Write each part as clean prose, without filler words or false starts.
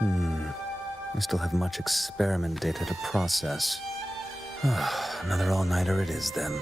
I still have much experiment data to process. Another all-nighter it is, then.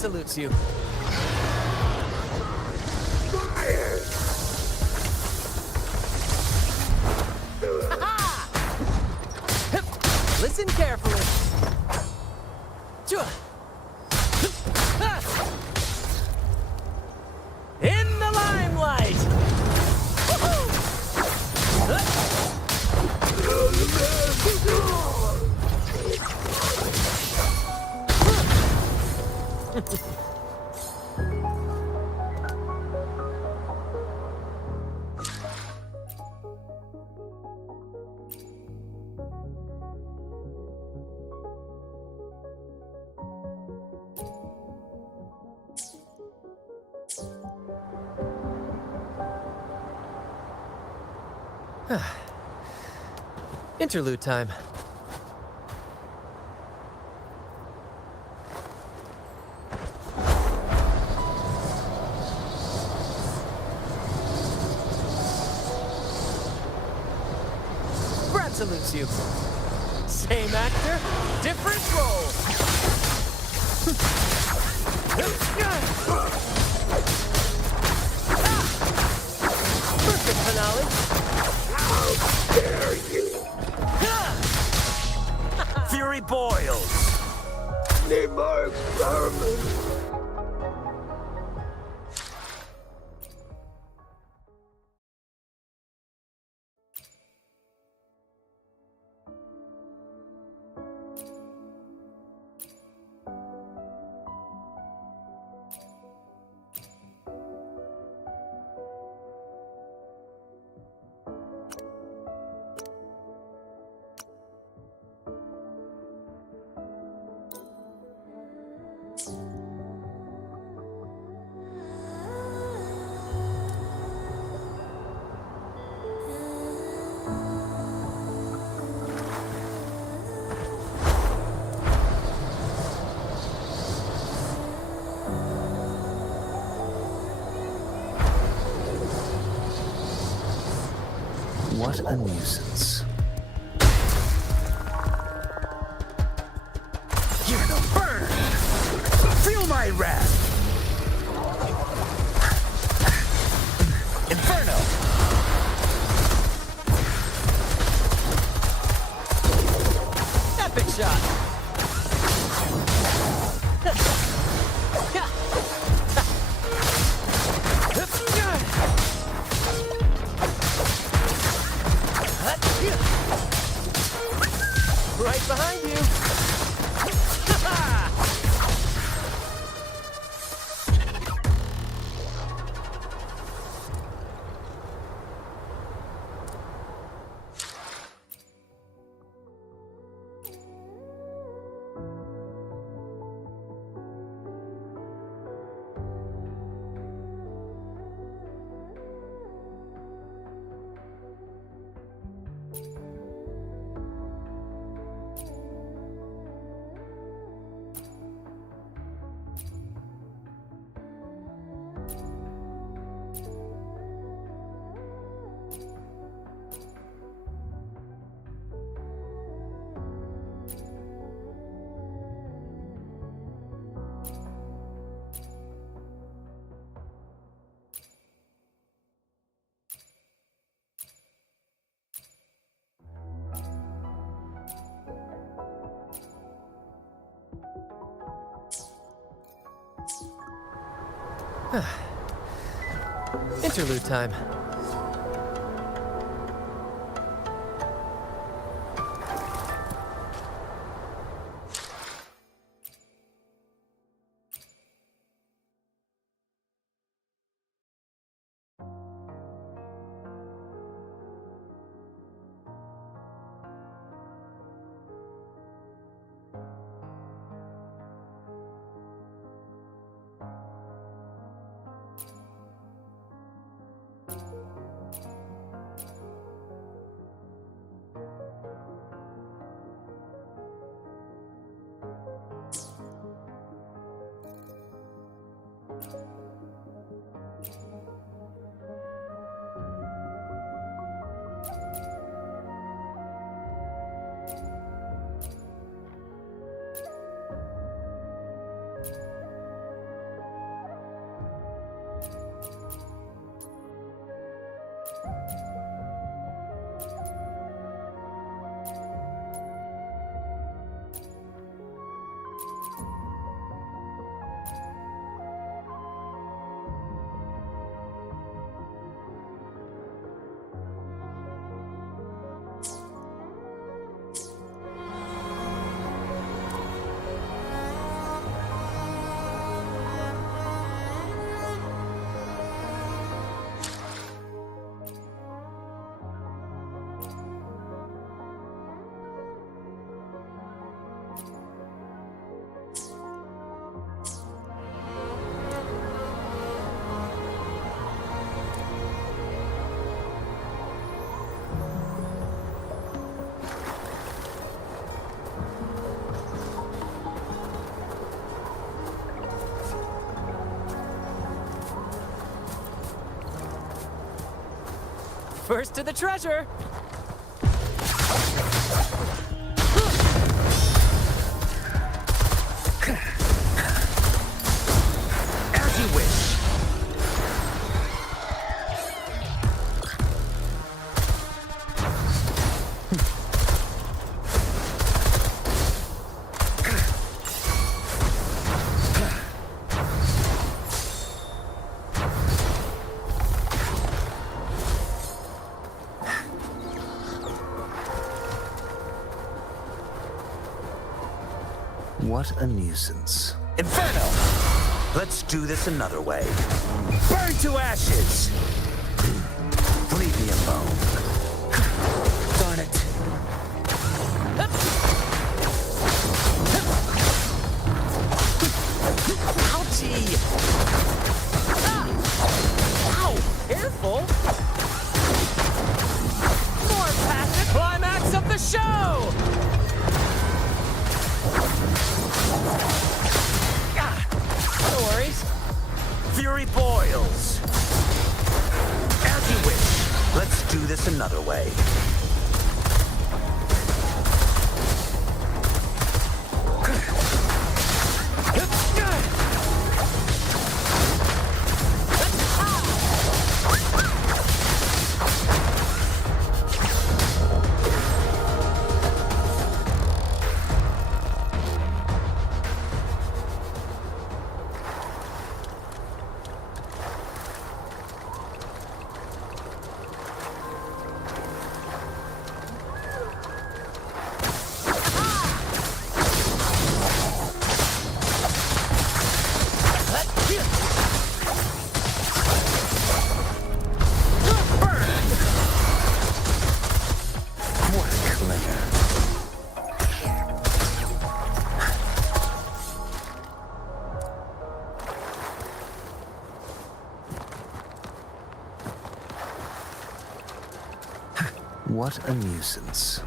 Brad salutes you. Listen carefully. In the limelight! Interlude time. Brad salutes you. Same actor, different role. Perfect finale. How dare you! Fury boils. Need more experiments. What a nuisance. You're the burn. Feel my wrath. Inferno. Epic shot. Right behind you. Interlude time. First to the treasure. As you wish. What a nuisance. Inferno! Let's do this another way. Burn to ashes! Leave me alone. Darn it. Ouchie! Ah! Ow! Careful! More passive climax of the show! No worries. Fury boils. As you wish. Let's do this another way. What a nuisance.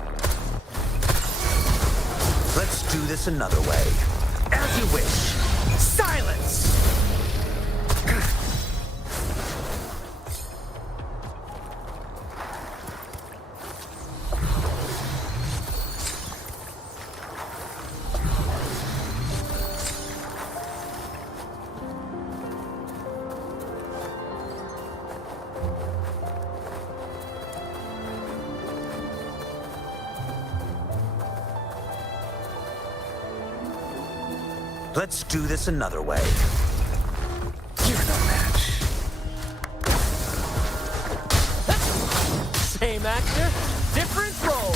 Let's do this another way. As you wish. Silence! Let's do this another way. You're no match. Same actor, different role.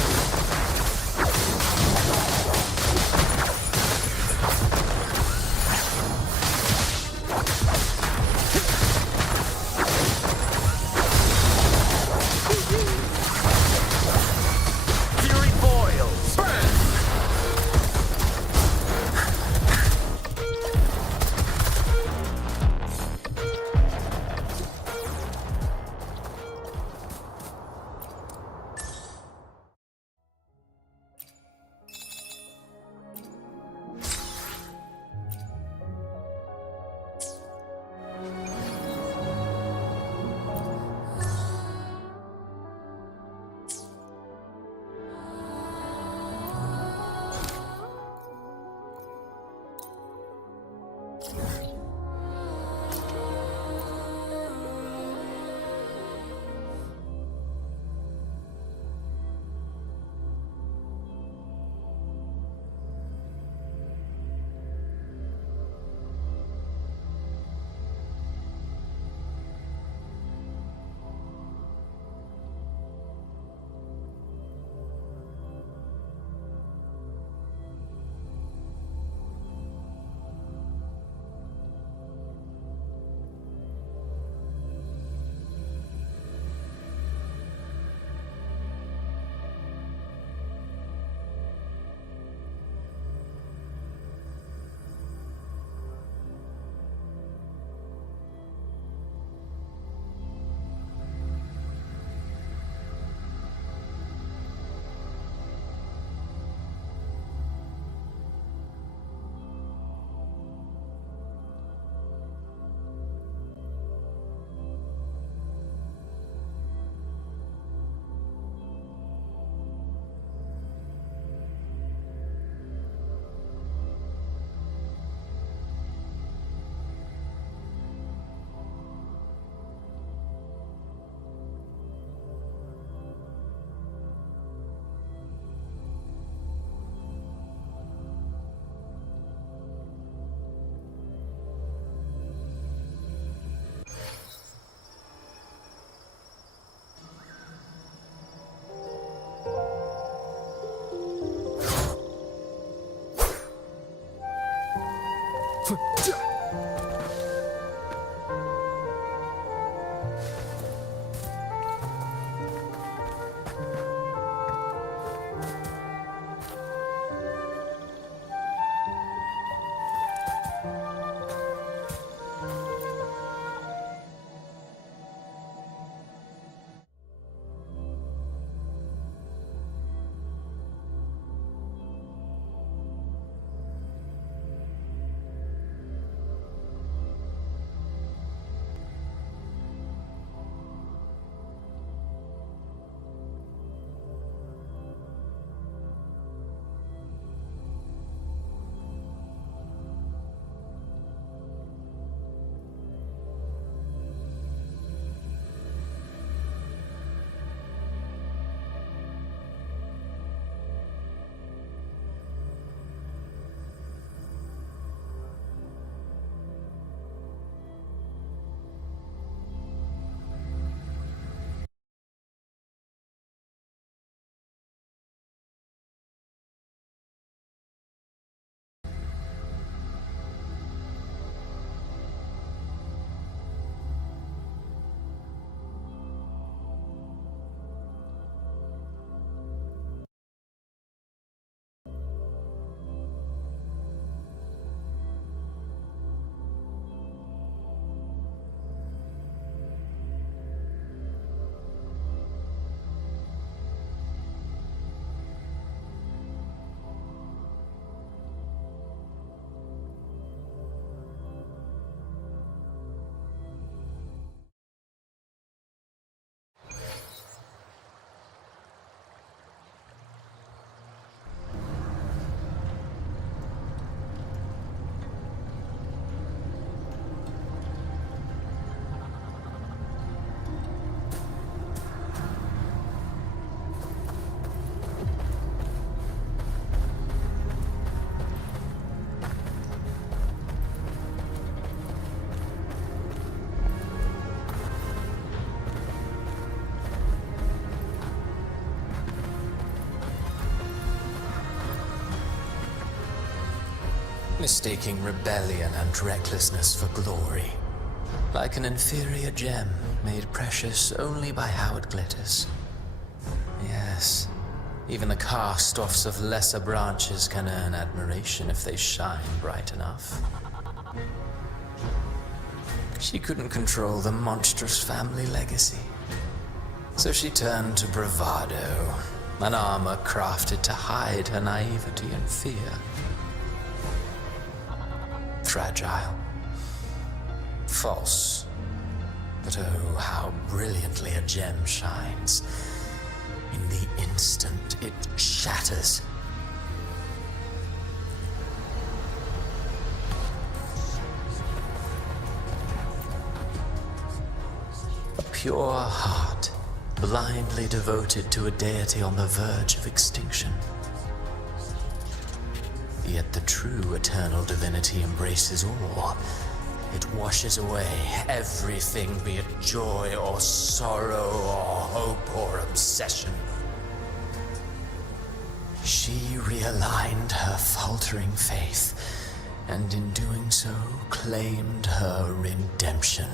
Fury boils. Burn! mistaking rebellion and recklessness for glory. Like an inferior gem made precious only by how it glitters. Yes, even the cast-offs of lesser branches can earn admiration if they shine bright enough. She couldn't control the monstrous family legacy, so she turned to bravado, an armor crafted to hide her naivety and fear. Fragile. False. But oh, how brilliantly a gem shines. In the instant it shatters. A pure heart, blindly devoted to a deity on the verge of extinction. Yet the true eternal divinity embraces all. It washes away everything, be it joy or sorrow or hope or obsession. She realigned her faltering faith, and in doing so, claimed her redemption.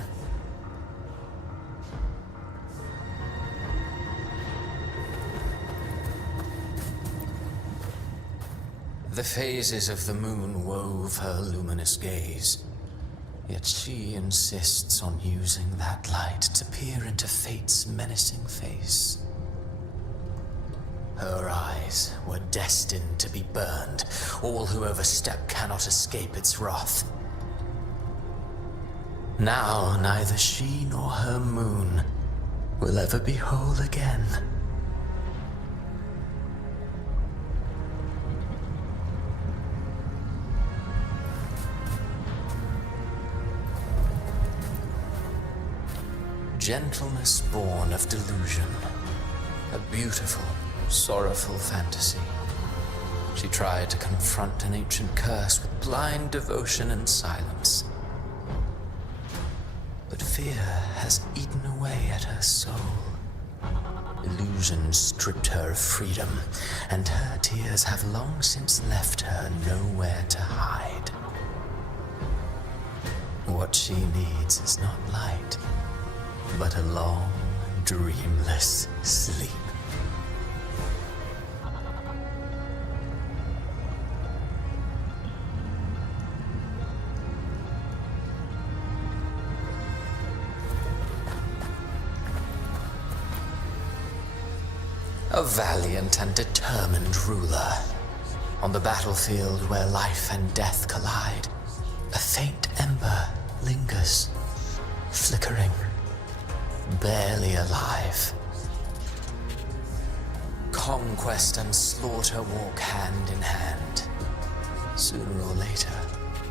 The phases of the moon wove her luminous gaze. Yet she insists on using that light to peer into fate's menacing face. Her eyes were destined to be burned. All who overstep cannot escape its wrath. Now neither she nor her moon will ever be whole again. Gentleness born of delusion. A beautiful, sorrowful fantasy. She tried to confront an ancient curse with blind devotion and silence. But fear has eaten away at her soul. Illusion stripped her of freedom, and her tears have long since left her nowhere to hide. What she needs is not light, but a long, dreamless sleep. A valiant and determined ruler. On the battlefield where life and death collide, a faint ember lingers, flickering, barely alive. Conquest and slaughter walk hand in hand. Sooner or later,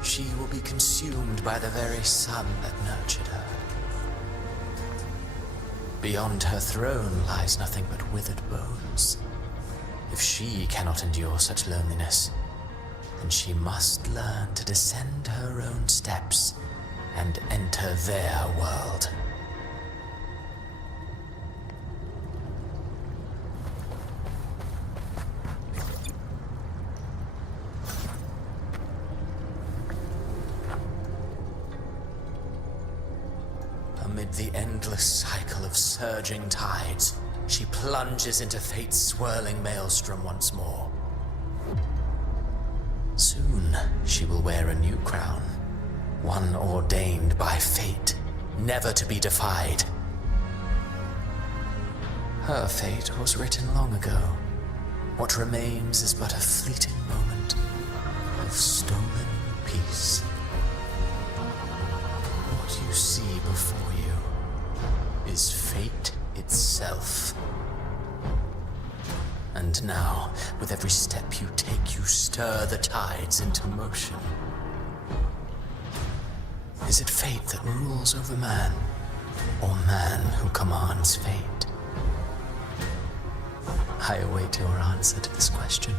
she will be consumed by the very sun that nurtured her. Beyond her throne lies nothing but withered bones. If she cannot endure such loneliness, then she must learn to descend her own steps and enter their world. Amid the endless cycle of surging tides, she plunges into fate's swirling maelstrom once more. Soon, she will wear a new crown, one ordained by fate, never to be defied. Her fate was written long ago. What remains is but a fleeting moment of stolen peace. What you see before you is fate itself. And now, with every step you take, you stir the tides into motion. Is it fate that rules over man, or man who commands fate? I await your answer to this question.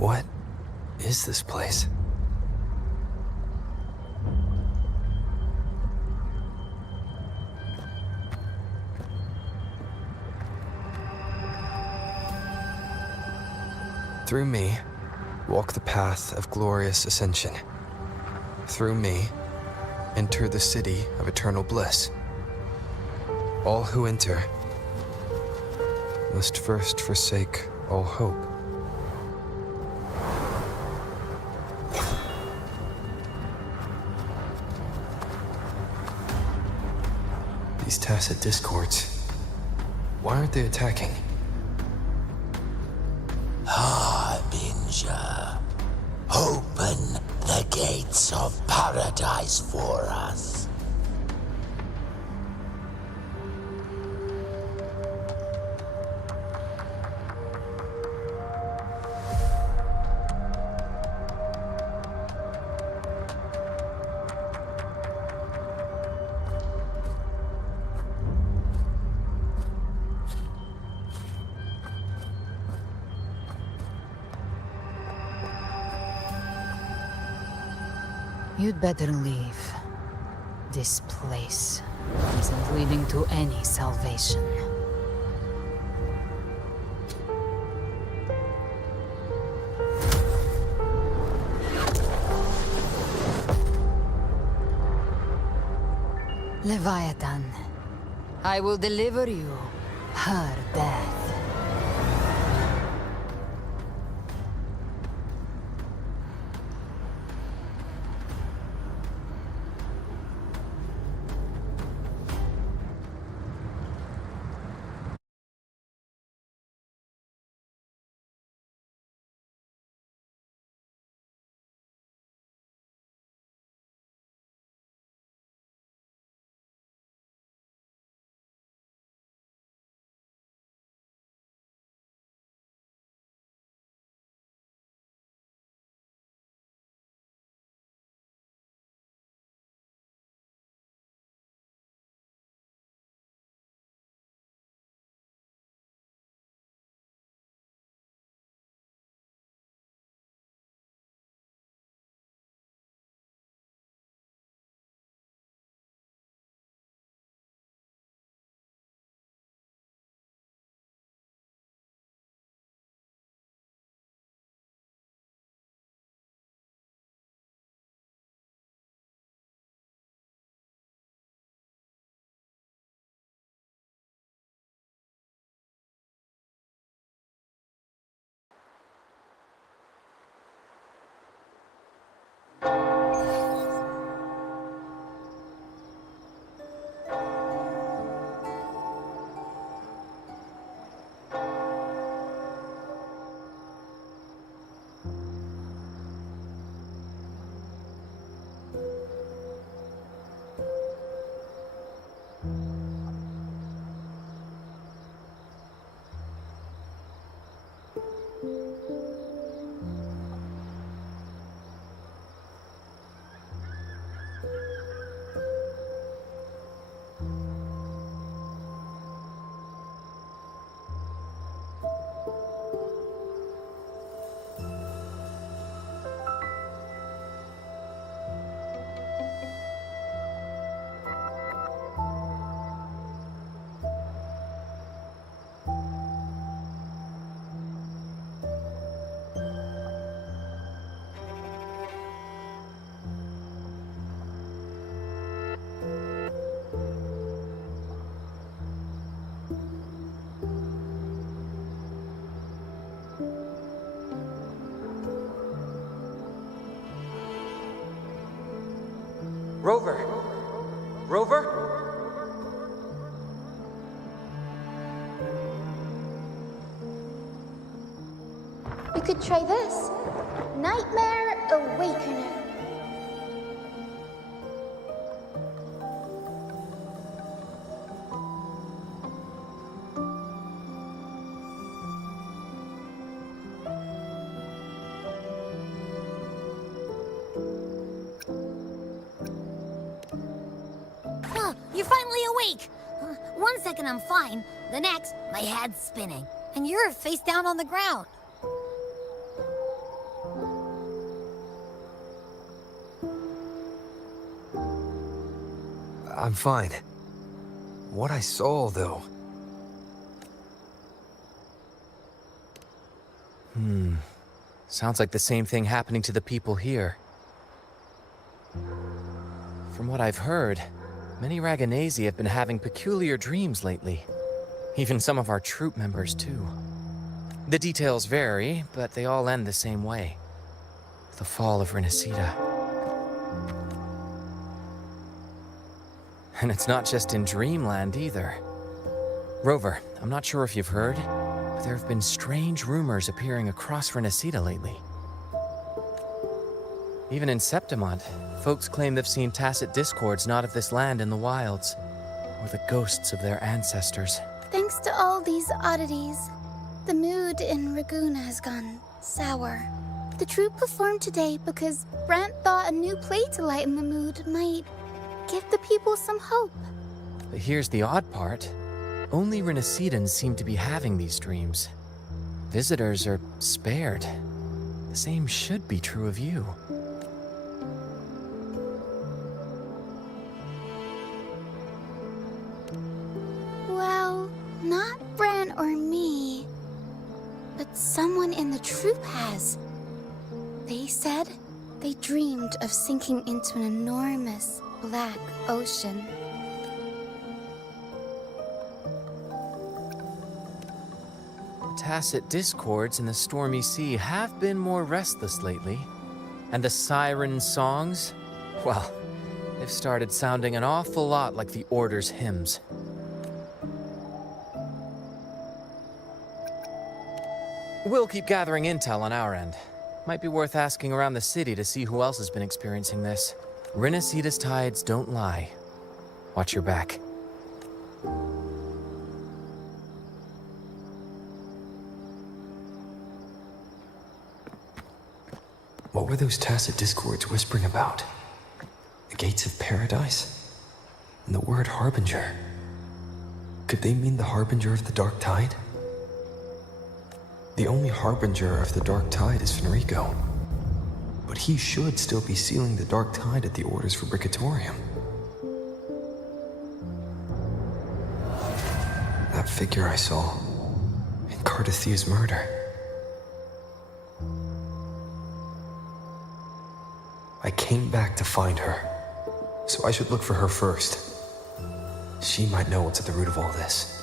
What is this place? Through me, walk the path of glorious ascension. Through me, enter the city of eternal bliss. All who enter must first forsake all hope. These tacit discords, why aren't they attacking? Harbinger, open the gates of paradise for us. You'd better leave. This place isn't leading to any salvation. Leviathan, I will deliver you her death. Rover! Rover? We could try this. Nightmare Awakener. You're finally awake! 1 second I'm fine, the next, my head's spinning, and you're face down on the ground. I'm fine. What I saw, though... Sounds like the same thing happening to the people here. From what I've heard, many Raganesi have been having peculiar dreams lately. Even some of our troop members, too. The details vary, but they all end the same way. The fall of Renacida. And it's not just in Dreamland, either. Rover, I'm not sure if you've heard, but there have been strange rumors appearing across Renacida lately. Even in Septimont, folks claim they've seen tacit discords not of this land in the wilds, or the ghosts of their ancestors. Thanks to all these oddities, the mood in Raguna has gone sour. The troupe performed today because Brant thought a new play to lighten the mood might give the people some hope. But here's the odd part. Only Renacidans seem to be having these dreams. Visitors are spared. The same should be true of you. Well, not Bran or me, but someone in the troupe has. They said they dreamed of sinking into an enormous black ocean. Tacit discords in the stormy sea have been more restless lately. And the siren songs? Well, they've started sounding an awful lot like the Order's hymns. We'll keep gathering intel on our end. Might be worth asking around the city to see who else has been experiencing this. Renacida's tides don't lie. Watch your back. What were those tacit discords whispering about? The gates of paradise? And the word harbinger? Could they mean the harbinger of the dark tide? The only harbinger of the dark tide is Fenrico. But he should still be sealing the dark tide at the Order's Fabricatorium. That figure I saw in Cardathia's murder. I came back to find her, so I should look for her first. She might know what's at the root of all this.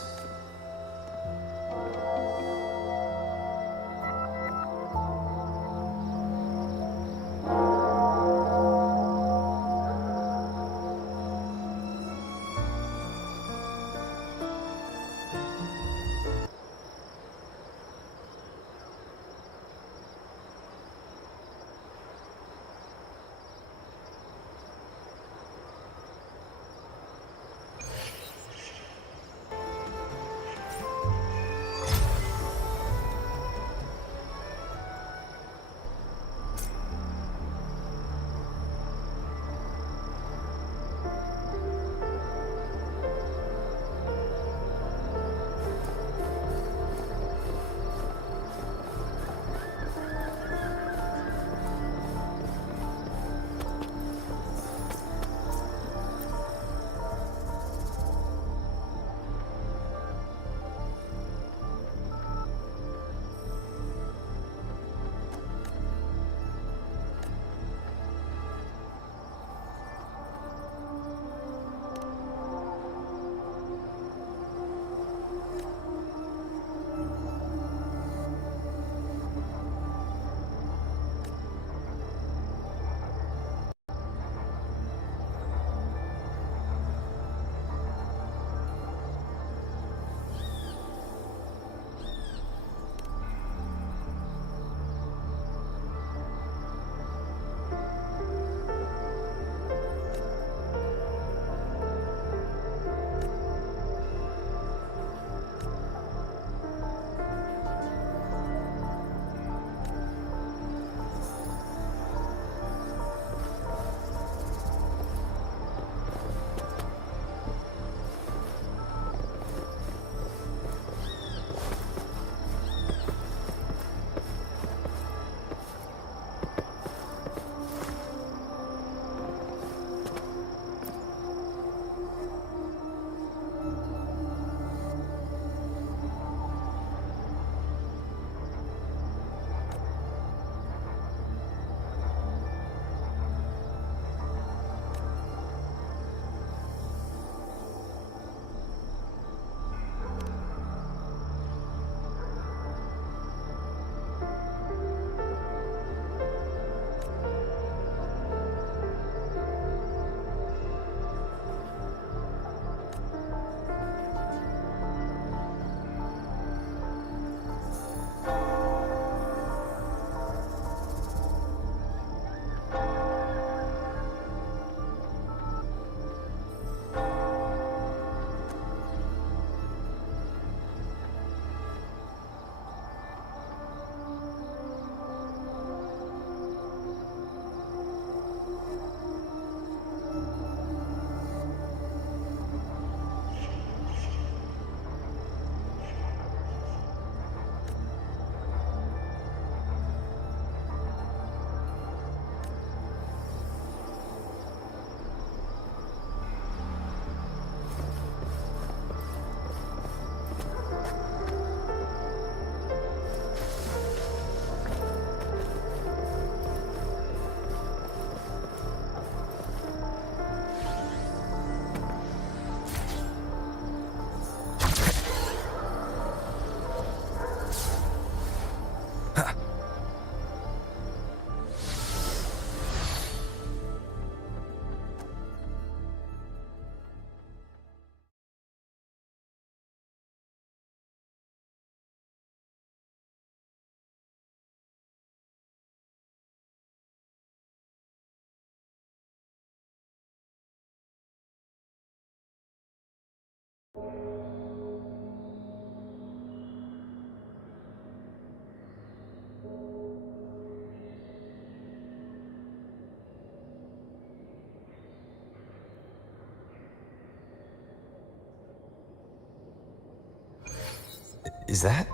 Is that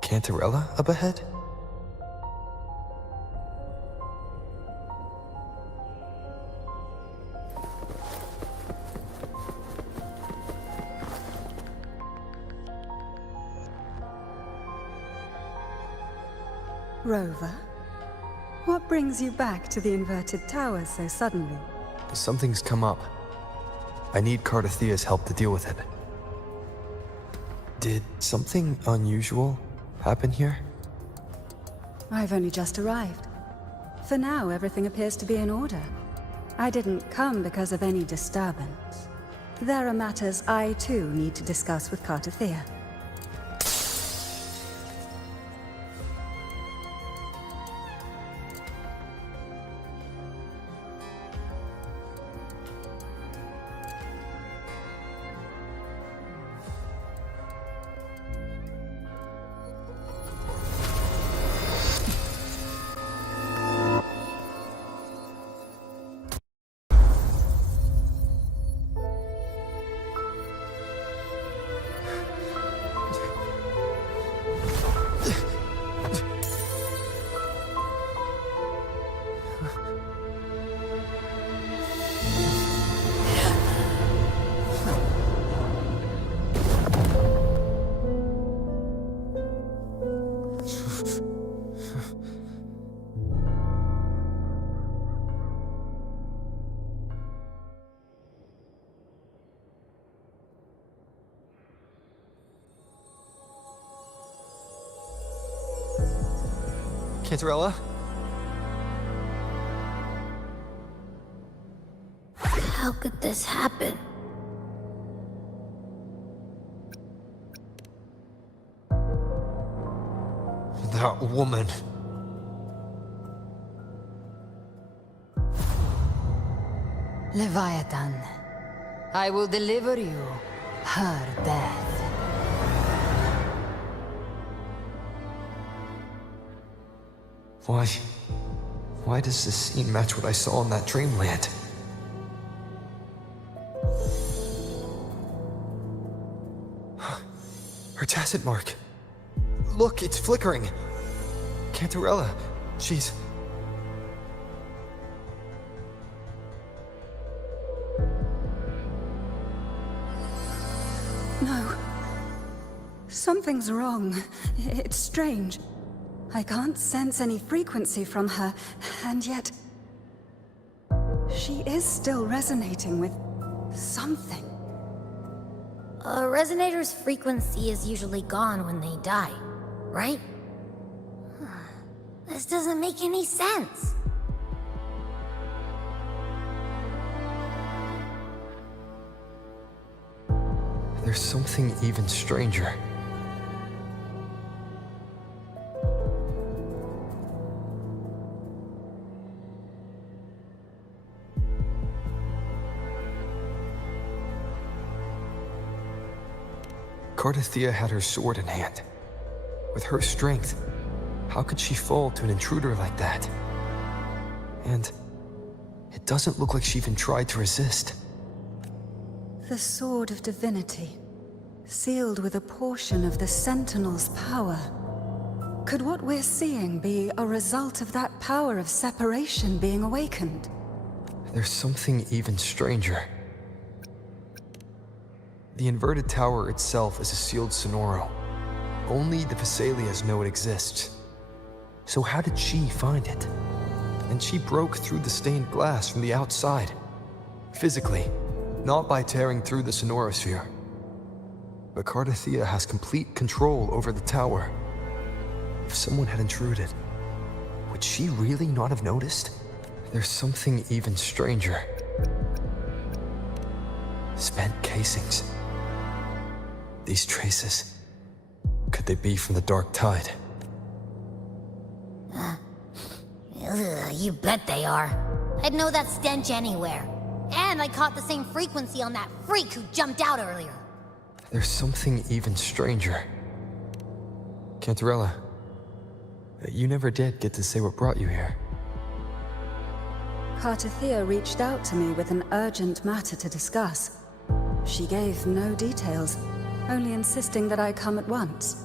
Cantarella up ahead? Rover, what brings you back to the inverted tower so suddenly? Something's come up. I need Cardathea's help to deal with it. Did something unusual happen here? I've only just arrived. For now, everything appears to be in order. I didn't come because of any disturbance. There are matters I too need to discuss with Cardathea. Cantarella? How could this happen? That woman. Leviathan, I will deliver you her death. Why does this scene match what I saw in that dreamland? Her tacit mark. Look, it's flickering. Cantarella, she's... No. Something's wrong. It's strange. I can't sense any frequency from her, and yet... she is still resonating with something. A resonator's frequency is usually gone when they die, right? This doesn't make any sense. There's something even stranger. Cardathea had her sword in hand. With her strength, how could she fall to an intruder like that? And it doesn't look like she even tried to resist. The Sword of Divinity, sealed with a portion of the Sentinel's power. Could what we're seeing be a result of that power of separation being awakened? There's something even stranger. The inverted tower itself is a sealed sonoro. Only the Vesalias know it exists. So how did she find it? And she broke through the stained glass from the outside. Physically, not by tearing through the sonorosphere. But Cardathea has complete control over the tower. If someone had intruded, would she really not have noticed? There's something even stranger. Spent casings. These traces, could they be from the Dark Tide? You bet they are. I'd know that stench anywhere. And I caught the same frequency on that freak who jumped out earlier. There's something even stranger. Cantarella, you never did get to say what brought you here. Cardathea reached out to me with an urgent matter to discuss. She gave no details, only insisting that I come at once.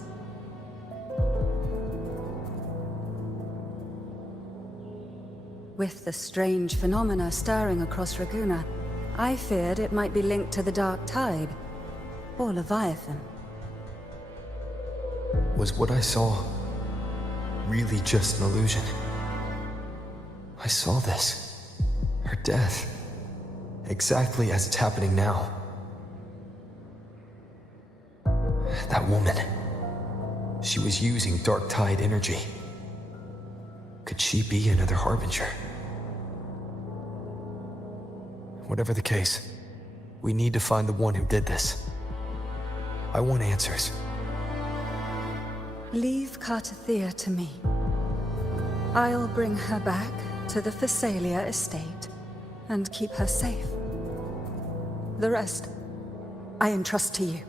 With the strange phenomena stirring across Raguna, I feared it might be linked to the Dark Tide, or Leviathan. Was what I saw really just an illusion? I saw this. Her death. Exactly as it's happening now. That woman. She was using Dark Tide energy. Could she be another Harbinger? Whatever the case, we need to find the one who did this. I want answers. Leave Cartathea to me. I'll bring her back to the Phasalia estate and keep her safe. The rest, I entrust to you.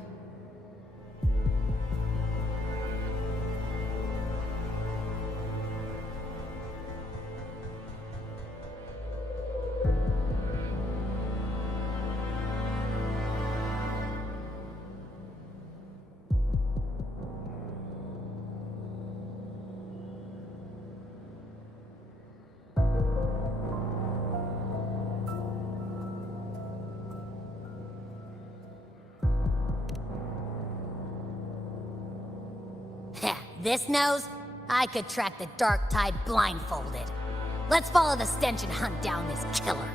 This nose? I could track the Dark Tide blindfolded. Let's follow the stench and hunt down this killer.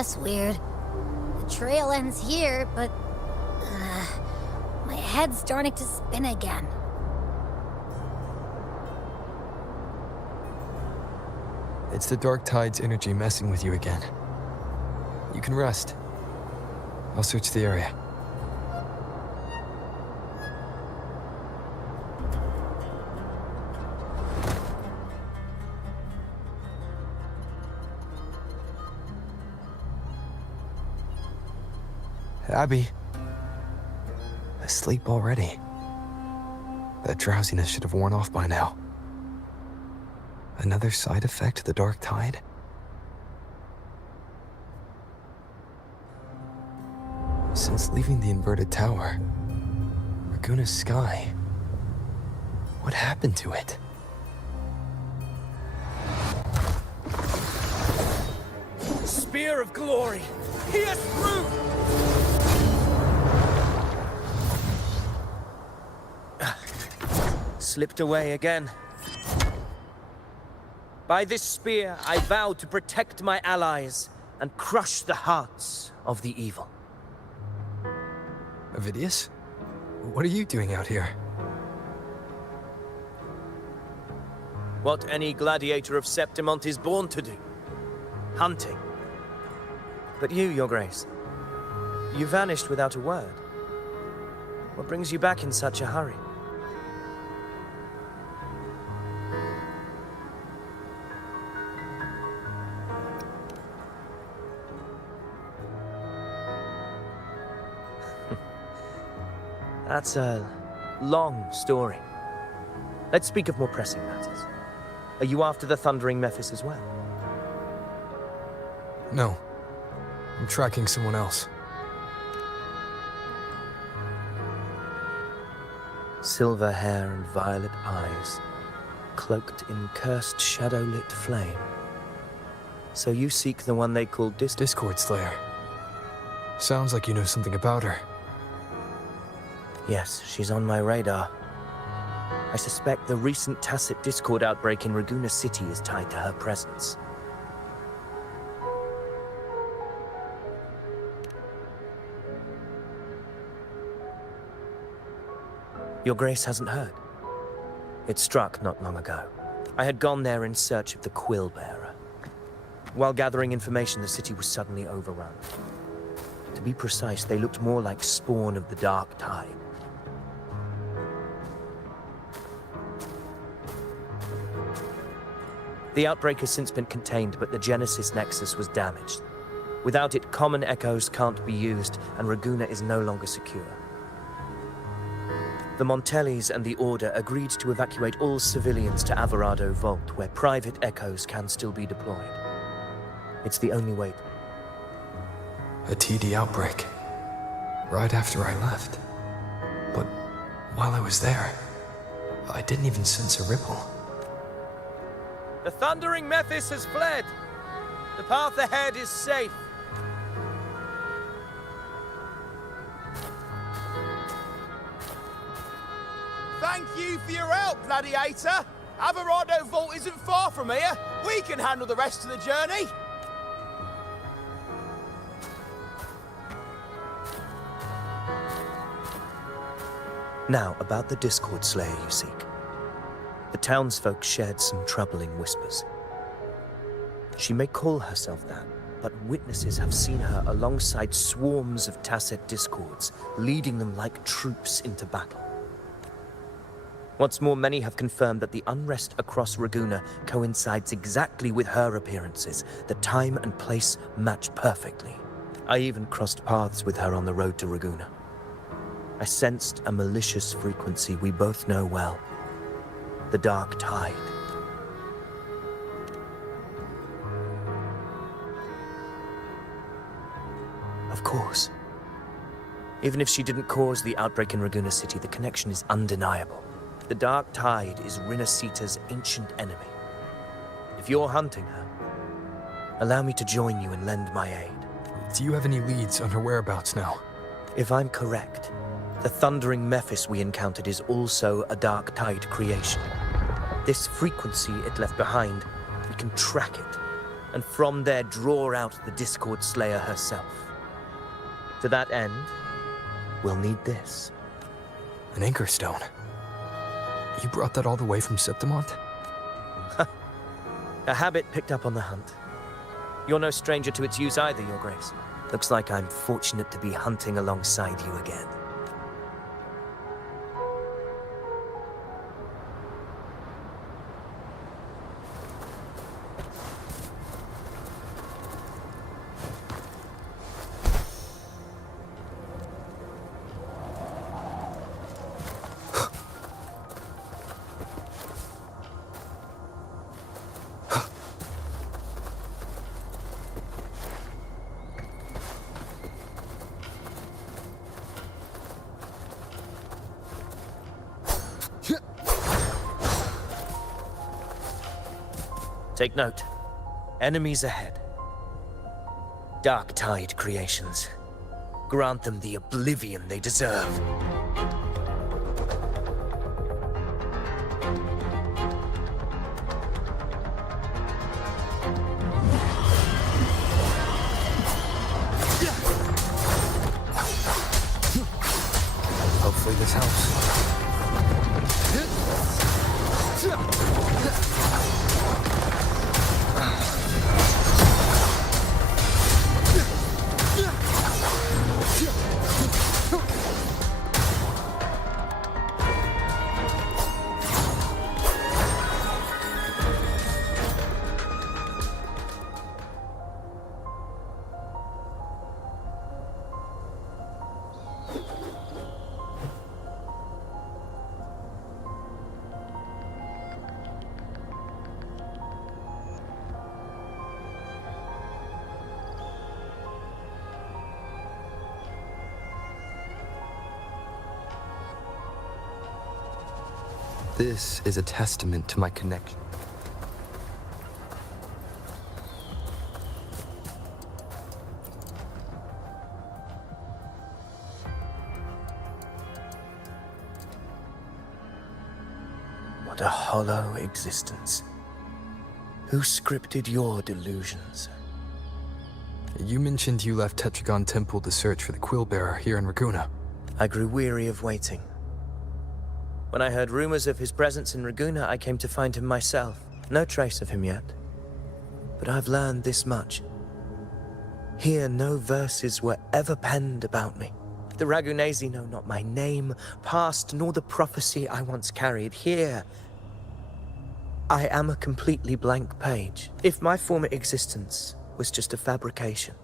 That's weird. The trail ends here, but... my head's starting to spin again. It's the Dark Tide's energy messing with you again. You can rest. I'll search the area. Abby. Asleep already. That drowsiness should have worn off by now. Another side effect of the Dark Tide? Since leaving the inverted tower, Raguna's sky, what happened to it? Spear of glory! Pierce through! Slipped away again. By this spear, I vow to protect my allies and crush the hearts of the evil. Avidius? What are you doing out here? What any gladiator of Septimont is born to do. Hunting. But you, Your Grace, you vanished without a word. What brings you back in such a hurry? That's a long story. Let's speak of more pressing matters. Are you after the Thundering Mephis as well? No. I'm tracking someone else. Silver hair and violet eyes, cloaked in cursed shadow-lit flame. So you seek the one they call Discord Slayer. Sounds like you know something about her. Yes, she's on my radar. I suspect the recent Tacet Discord outbreak in Raguna City is tied to her presence. Your Grace hasn't heard. It struck not long ago. I had gone there in search of the Quill Bearer. While gathering information, the city was suddenly overrun. To be precise, they looked more like spawn of the Dark Tide. The outbreak has since been contained, but the Genesis Nexus was damaged. Without it, common echoes can't be used, and Raguna is no longer secure. The Montellis and the Order agreed to evacuate all civilians to Averado Vault, where private echoes can still be deployed. It's the only way. A TD outbreak. Right after I left. But while I was there, I didn't even sense a ripple. The Thundering Mephis has fled. The path ahead is safe. Thank you for your help, Gladiator. Averado Vault isn't far from here. We can handle the rest of the journey. Now, about the Discord Slayer you seek. The townsfolk shared some troubling whispers. She may call herself that, but witnesses have seen her alongside swarms of Tacet Discords, leading them like troops into battle. What's more, many have confirmed that the unrest across Raguna coincides exactly with her appearances. The time and place match perfectly. I even crossed paths with her on the road to Raguna. I sensed a malicious frequency we both know well. The Dark Tide. Of course. Even if she didn't cause the outbreak in Raguna City, the connection is undeniable. The Dark Tide is Rinasita's ancient enemy. If you're hunting her, allow me to join you and lend my aid. Do you have any leads on her whereabouts now? If I'm correct, the Thundering Mephis we encountered is also a Dark Tide creation. This frequency it left behind, we can track it, and from there draw out the Discord Slayer herself. To that end, we'll need this. An anchor stone. You brought that all the way from Septimont? A habit picked up on the hunt. You're no stranger to its use either, Your Grace. Looks like I'm fortunate to be hunting alongside you again. Take note. Enemies ahead. Dark Tide creations. Grant them the oblivion they deserve. This is a testament to my connection. What a hollow existence. Who scripted your delusions? You mentioned you left Tetragon Temple to search for the Quillbearer here in Raguna. I grew weary of waiting. When I heard rumors of his presence in Raguna, I came to find him myself. No trace of him yet. But I've learned this much. Here, no verses were ever penned about me. The Ragunesi know not my name, past, nor the prophecy I once carried. Here, I am a completely blank page. If my former existence was just a fabrication,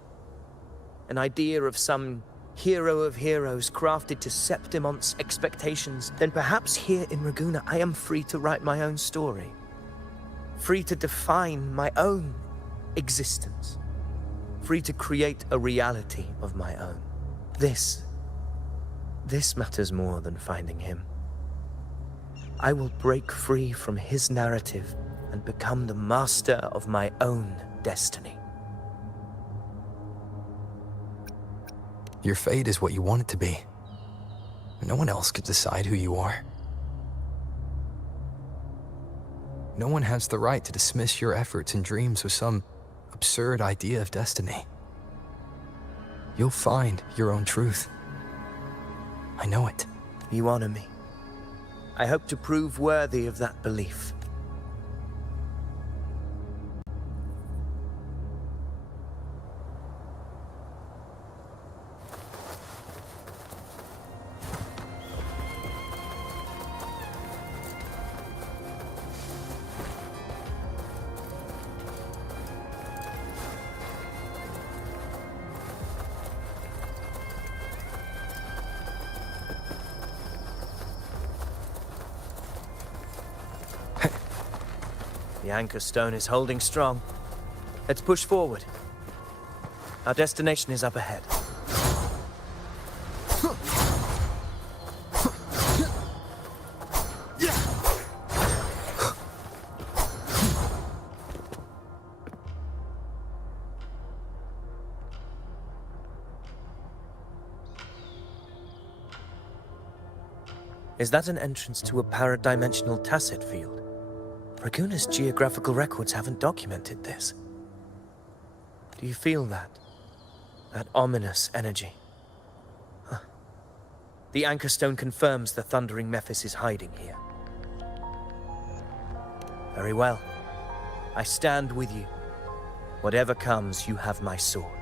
an idea of some hero of heroes crafted to Septimont's expectations, then perhaps here in Raguna I am free to write my own story. Free to define my own existence. Free to create a reality of my own. This matters more than finding him. I will break free from his narrative and become the master of my own destiny. Your fate is what you want it to be. No one else could decide who you are. No one has the right to dismiss your efforts and dreams with some absurd idea of destiny. You'll find your own truth. I know it. You honor me. I hope to prove worthy of that belief. The anchor stone is holding strong. Let's push forward. Our destination is up ahead. Is that an entrance to a paradimensional tacit field? Raguna's geographical records haven't documented this. Do you feel that? That ominous energy? Huh. The anchor stone confirms the thundering Mephis is hiding here. Very well. I stand with you. Whatever comes, you have my sword.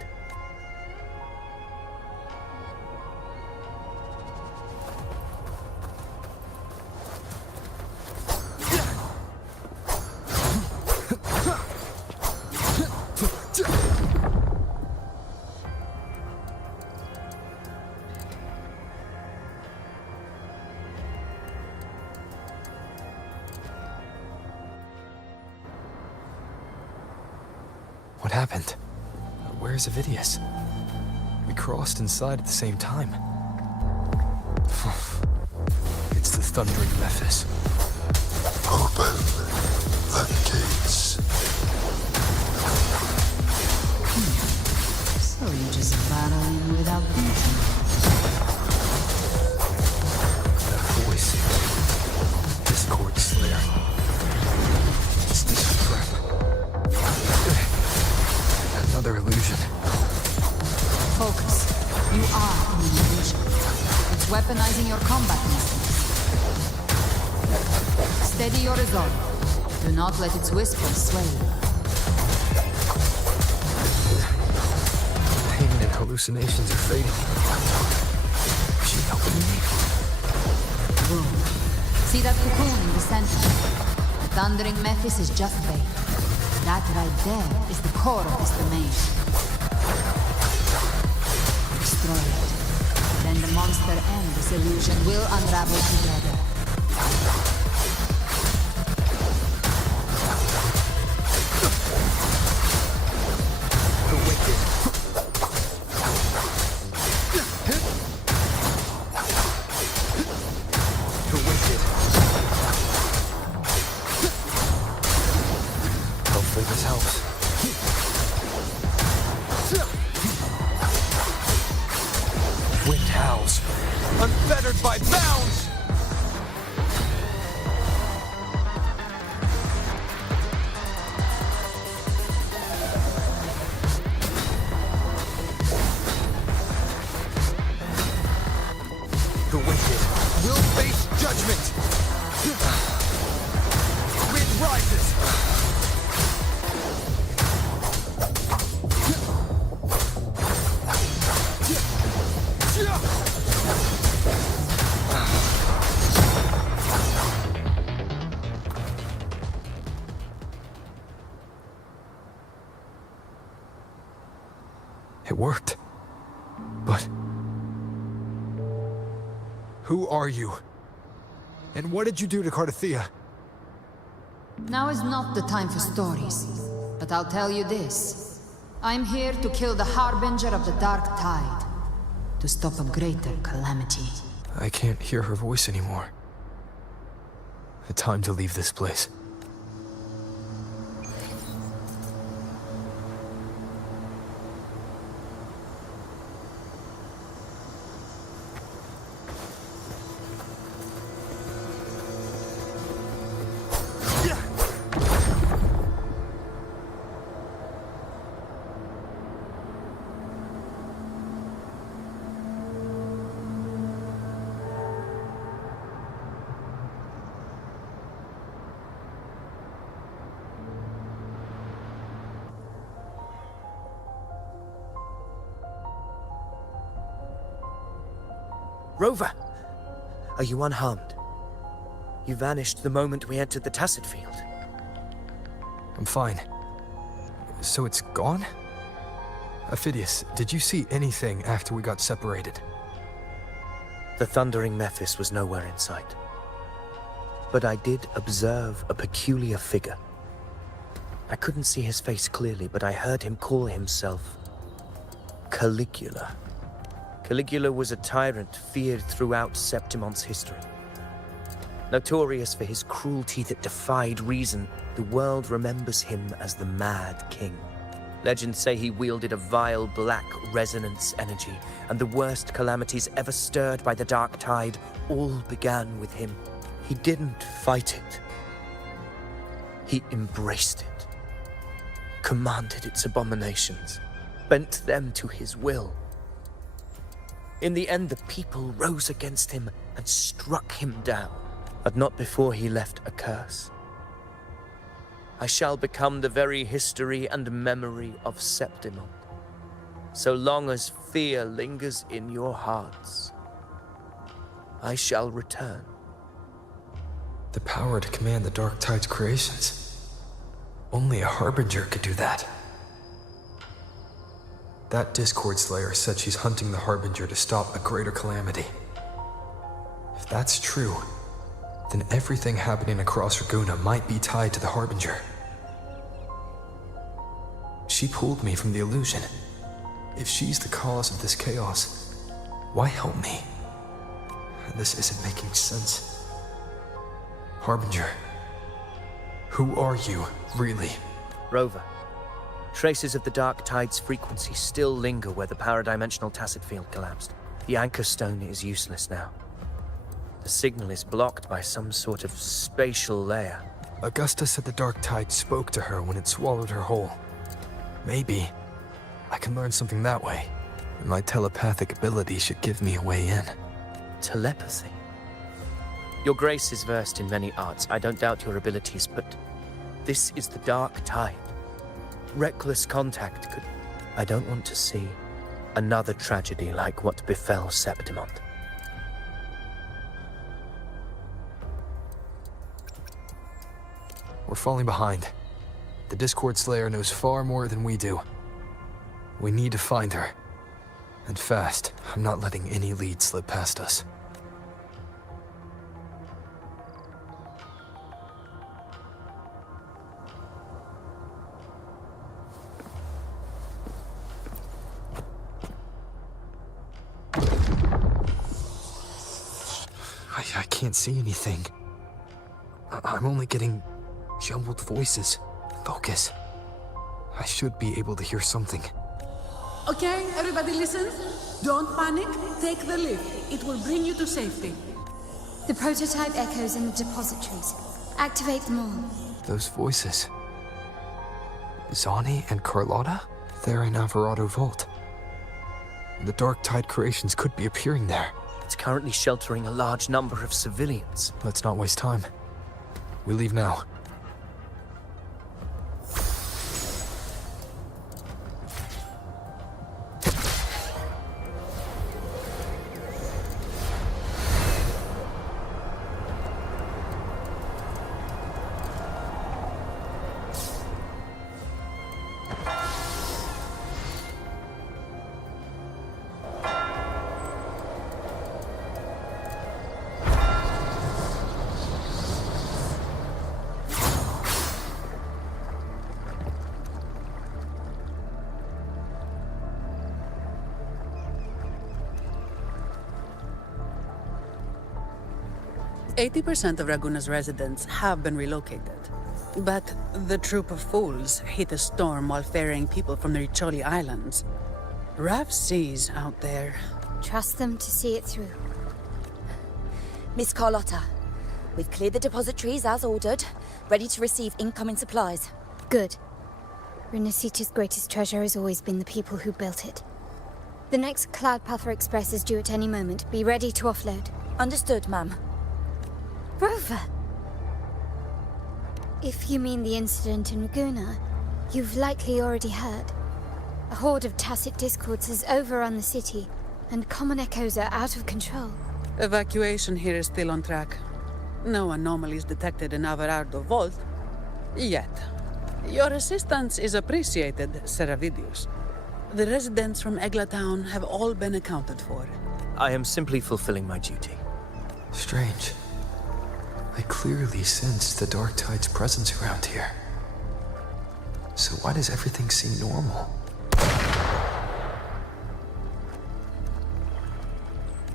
What happened? Where's Avidius? We crossed inside at the same time. It's the thundering Mephis. Open the gates. So you just battling without thinking. That voice. Discord Slayer. Is this a trap? Another illusion. Focus. You are an illusion. It's weaponizing your combat instincts. Steady your resolve. Do not let its whispers sway you. Pain and hallucinations are fading. Is she helping me? Boom. See that cocoon in the center? The thundering Mephis is just bait. That right there is the core of this domain. Destroy it. Then the monster and this illusion will unravel together. The wicked. The wicked. It worked. But... who are you? And what did you do to Cardathea? Now is not the time for stories, but I'll tell you this. I'm here to kill the Harbinger of the Dark Tide, to stop a greater calamity. I can't hear her voice anymore. Time to leave this place. Rover! Are you unharmed? You vanished the moment we entered the Tacit Field. I'm fine. So it's gone? Ophidius, did you see anything after we got separated? The thundering Mephis was nowhere in sight. But I did observe a peculiar figure. I couldn't see his face clearly, but I heard him call himself Caligula. Caligula was a tyrant feared throughout Septimon's history. Notorious for his cruelty that defied reason, the world remembers him as the Mad King. Legends say he wielded a vile black resonance energy, and the worst calamities ever stirred by the Dark Tide all began with him. He didn't fight it. He embraced it, commanded its abominations, bent them to his will. In the end, the people rose against him and struck him down, but not before he left a curse. I shall become the very history and memory of Septimon, so long as fear lingers in your hearts. I shall return. The power to command the Dark Tide's creations. Only a Harbinger could do that. That Discord Slayer said she's hunting the Harbinger to stop a greater calamity. If that's true, then everything happening across Raguna might be tied to the Harbinger. She pulled me from the illusion. If she's the cause of this chaos, why help me? This isn't making sense. Harbinger, who are you, really? Rover. Traces of the Dark Tide's frequency still linger where the paradimensional Tacit Field collapsed. The Anchor Stone is useless now. The signal is blocked by some sort of spatial layer. Augusta said the Dark Tide spoke to her when it swallowed her whole. Maybe I can learn something that way. My telepathic ability should give me a way in. Telepathy? Your Grace is versed in many arts. I don't doubt your abilities, but this is the Dark Tide. Reckless contact could... I don't want to see another tragedy like what befell Septimon. We're falling behind. The Discord Slayer knows far more than we do. We need to find her. And fast. I'm not letting any lead slip past us. I can't see anything. I'm only getting jumbled voices. Focus. I should be able to hear something. Okay, everybody listen. Don't panic. Take the lift. It will bring you to safety. The prototype echoes in the depositories. Activate them all. Those voices. Zani and Carlotta? They're in Alvarado Vault. The Dark Tide creations could be appearing there. It's currently sheltering a large number of civilians. Let's not waste time. We leave now. 80% of Raguna's residents have been relocated. But the troop of fools hit a storm while ferrying people from the Riccioli Islands. Rough seas out there. Trust them to see it through. Miss Carlotta, we've cleared the depositories as ordered, ready to receive incoming supplies. Good. Renacita's greatest treasure has always been the people who built it. The next Cloudpather Express is due at any moment. Be ready to offload. Understood, ma'am. Rover! If you mean the incident in Raguna, you've likely already heard. A horde of tacit discords has overrun the city, and common echoes are out of control. Evacuation here is still on track. No anomalies detected in Averardo Vault. Yet. Your assistance is appreciated, Seravidius. The residents from Egla Town have all been accounted for. I am simply fulfilling my duty. Strange. I clearly sense the Dark Tide's presence around here. So why does everything seem normal?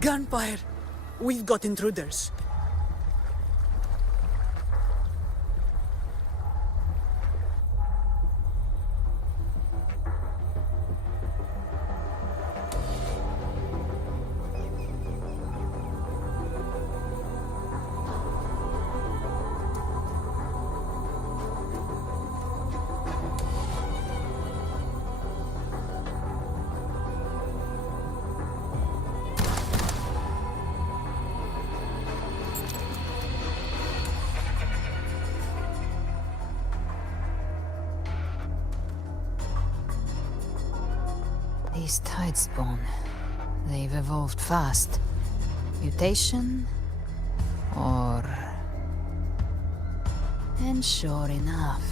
Gunfire! We've got intruders. These Tidespawn, they've evolved fast. Mutation? Or... And sure enough...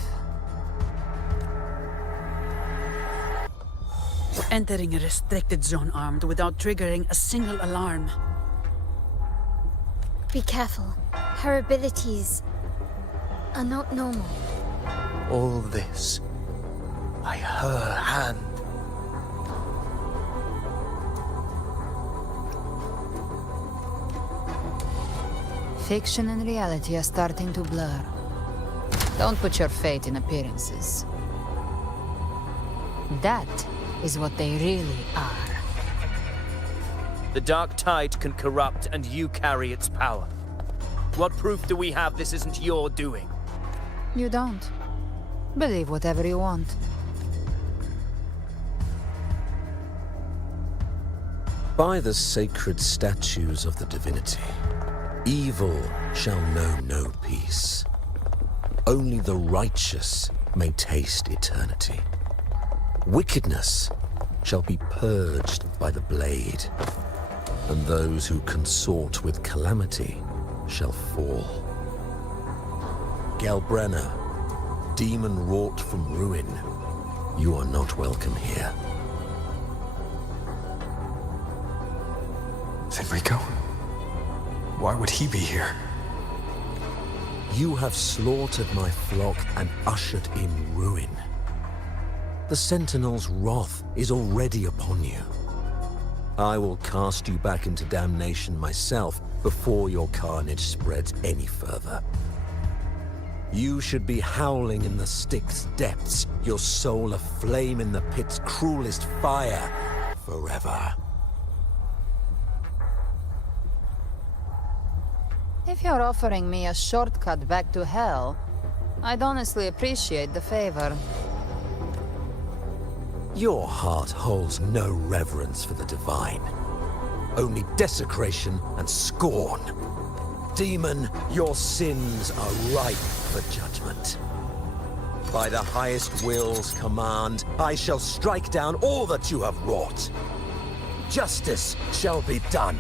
Entering a restricted zone armed without triggering a single alarm. Be careful. Her abilities are not normal. All this by her hand. Fiction and reality are starting to blur. Don't put your faith in appearances. That is what they really are. The Dark Tide can corrupt, and you carry its power. What proof do we have this isn't your doing? You don't. Believe whatever you want. By the sacred statues of the divinity, evil shall know no peace. Only the righteous may taste eternity. Wickedness shall be purged by the blade, and those who consort with calamity shall fall. Galbrenna, demon wrought from ruin, you are not welcome here. Enrico? Why would he be here? You have slaughtered my flock and ushered in ruin. The Sentinel's wrath is already upon you. I will cast you back into damnation myself before your carnage spreads any further. You should be howling in the Styx depths, your soul aflame in the pit's cruelest fire, forever. If you're offering me a shortcut back to hell, I'd honestly appreciate the favor. Your heart holds no reverence for the divine. Only desecration and scorn. Demon, your sins are ripe for judgment. By the highest will's command, I shall strike down all that you have wrought. Justice shall be done.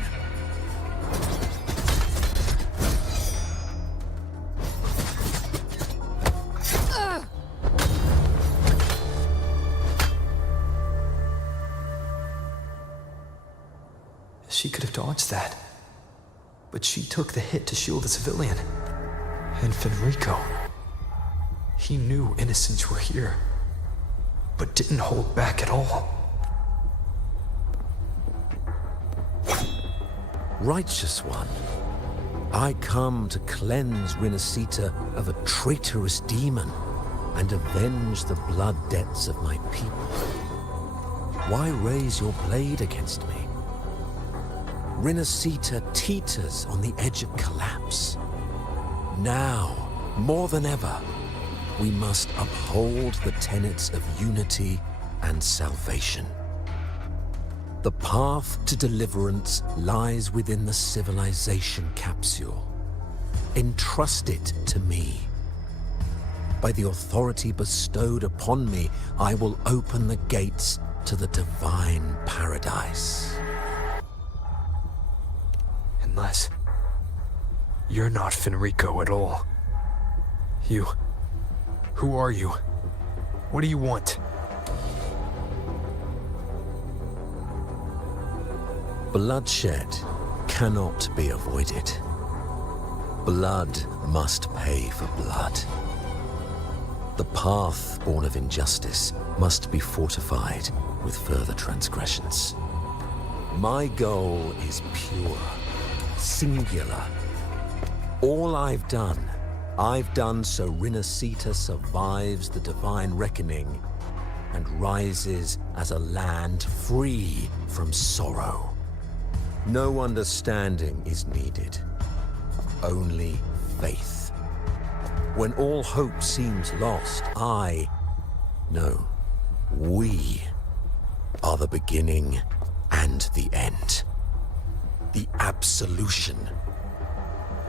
She could have dodged that. But she took the hit to shield a civilian. And Federico... he knew innocents were here, but didn't hold back at all. Righteous one, I come to cleanse Rinascita of a traitorous demon and avenge the blood debts of my people. Why raise your blade against me? Rinascita teeters on the edge of collapse. Now, more than ever, we must uphold the tenets of unity and salvation. The path to deliverance lies within the civilization capsule. Entrust it to me. By the authority bestowed upon me, I will open the gates to the divine paradise. Unless you're not Fenrico at all. Who are you? What do you want? Bloodshed cannot be avoided. Blood must pay for blood. The path born of injustice must be fortified with further transgressions. My goal is pure, singular. All I've done so Rinascita survives the divine reckoning and rises as a land free from sorrow. No understanding is needed, only faith. When all hope seems lost, we are the beginning and the end. The absolution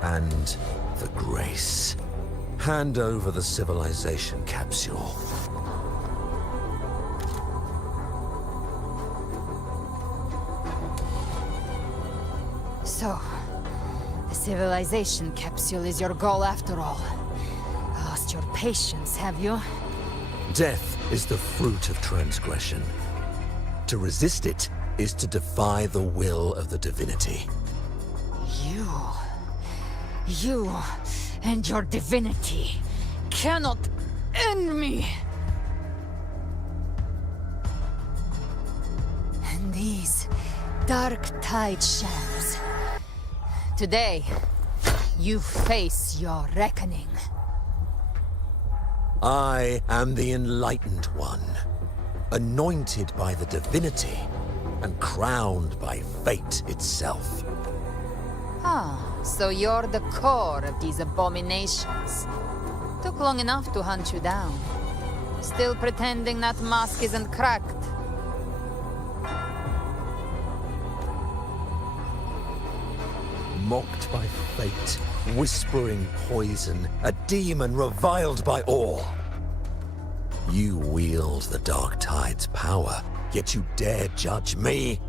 and the grace. Hand over the civilization capsule. So, the civilization capsule is your goal after all. Lost your patience, have you? Death is the fruit of transgression. To resist it is to defy the will of the divinity. You and your divinity cannot end me. And these dark tide shams. Today, you face your reckoning. I am the Enlightened One, anointed by the divinity and crowned by fate itself. So you're the core of these abominations. Took long enough to hunt you down. Still pretending that mask isn't cracked. Mocked by fate, whispering poison, a demon reviled by all. You wield the Dark Tide's power, yet you dare judge me?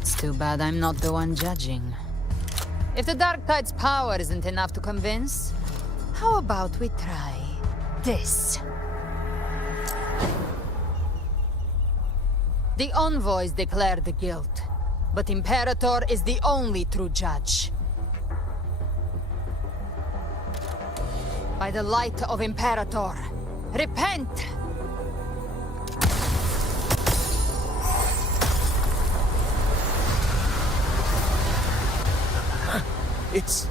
It's too bad I'm not the one judging. If the Dark Tide's power isn't enough to convince, how about we try this? The envoys declare the guilt, but Imperator is the only true judge. By the light of Imperator, repent! It's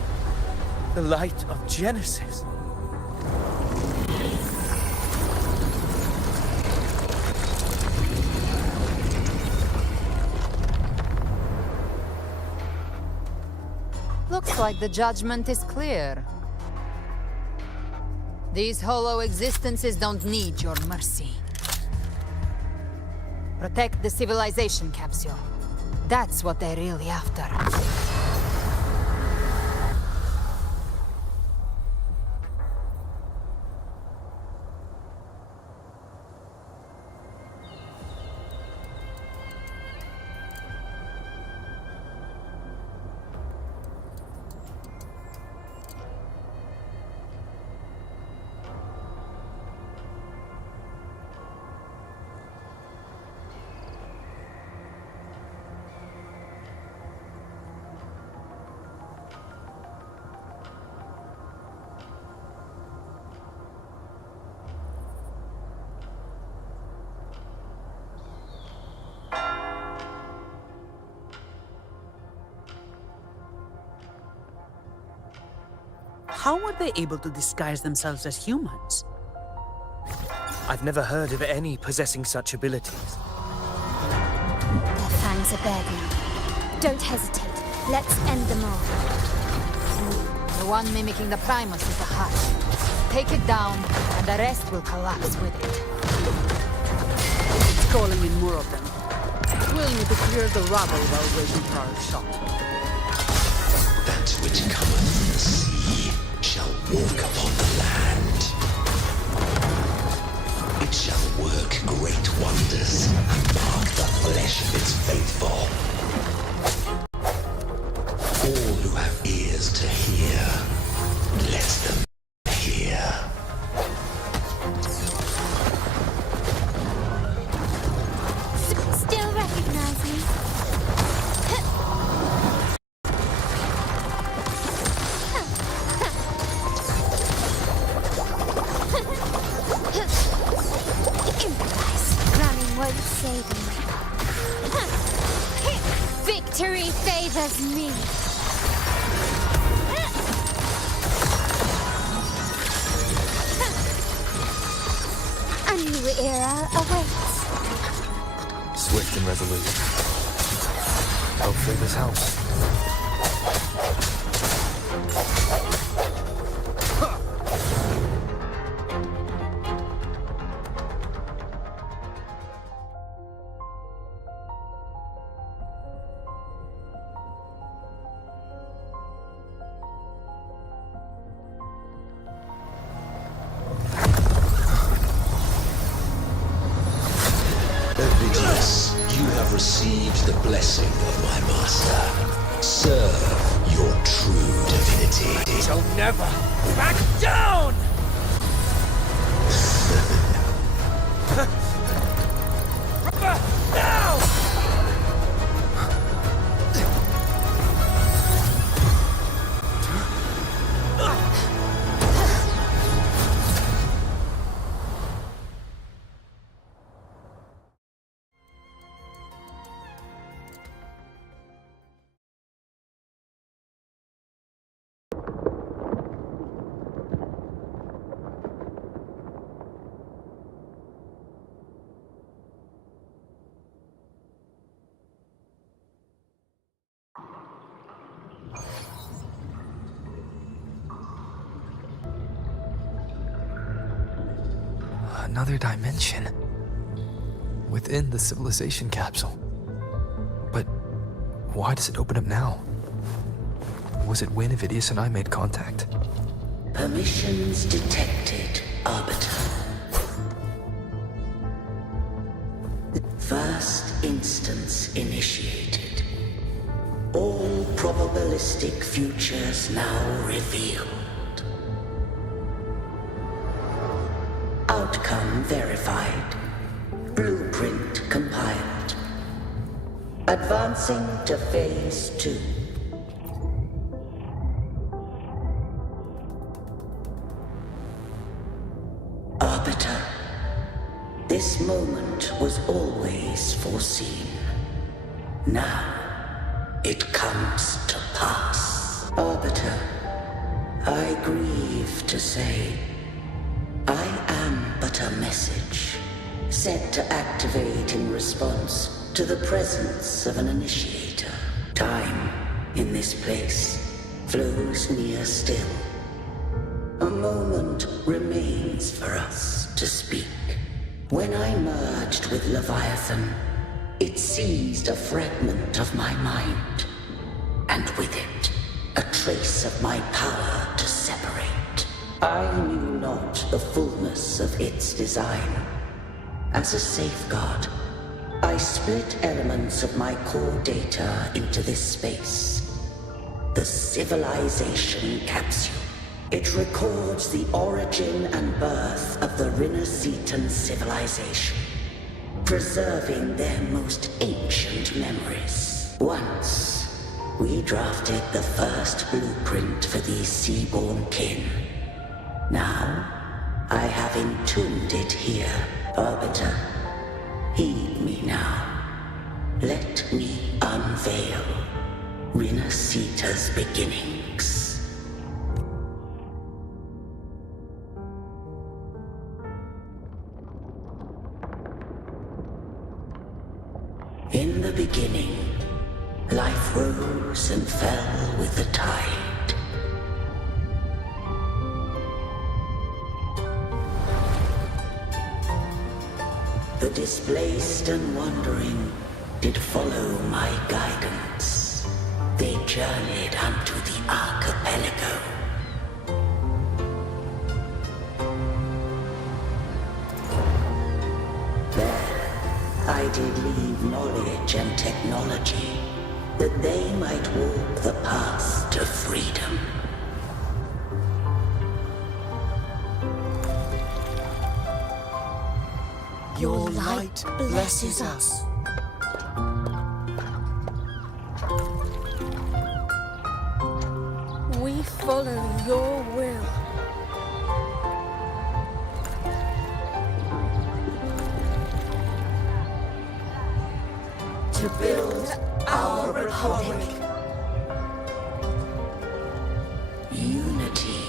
the light of Genesis. Looks like the judgment is clear. These hollow existences don't need your mercy. Protect the civilization capsule. That's what they're really after. How were they able to disguise themselves as humans? I've never heard of any possessing such abilities. Their fangs are bared now. Don't hesitate. Let's end them all. The one mimicking the Primus is the heart. Take it down, and the rest will collapse with it. It's calling in more of them. We'll need to clear the rubble while waiting for our shot. That which cometh from the sea shall walk upon the land. It shall work great wonders and mark the flesh of its faithful. All who have ears to hear, let them hear. Still recognize me? Running won't save me. Victory favors me. A new era awaits. Swift and resolute. Hopefully this helps. Ovidius, you have received the blessing of my master. Serve your true divinity. Shall never back down! Now! Another dimension. Within the civilization capsule. But why does it open up now? Was it when Ovidius and I made contact? Permissions detected, Arbiter. First instance initiated. All probabilistic futures now revealed. Outcome verified. Blueprint compiled. Advancing to phase 2. Arbiter, this moment was always foreseen. Now, it comes to pass. Arbiter, I grieve to say, I am but a message, sent to activate in response to the presence of an initiator. Time, in this place, flows near still. A moment remains for us to speak. When I merged with Leviathan, it seized a fragment of my mind, and with it, a trace of my power to separate. I knew not the fullness of its design. As a safeguard, I split elements of my core data into this space. The civilization capsule. It records the origin and birth of the Rinnesetan civilization, preserving their most ancient memories. Once, we drafted the first blueprint for these seaborn kin. Now, I have entombed it here. Arbiter, heed me now. Let me unveil Rinneseta's beginnings. In the beginning, life rose and fell with the tide. The displaced and wandering did follow my guidance. They journeyed unto the archipelago. There, I did leave knowledge and technology, that they might walk the path to freedom. Your light blesses us. We follow your will. To build our republic. Unity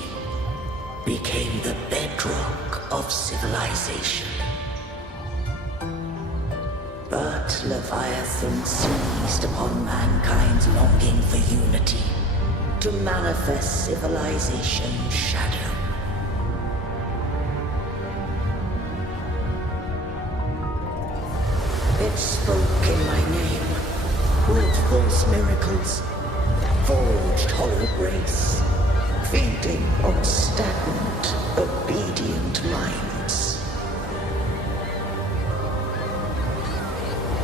became the bedrock of civilization. But Leviathan seized upon mankind's longing for unity to manifest civilization's shadow. It spoke in my name, wrought false miracles, forged hollow grace, feeding on stagnant, obedient minds.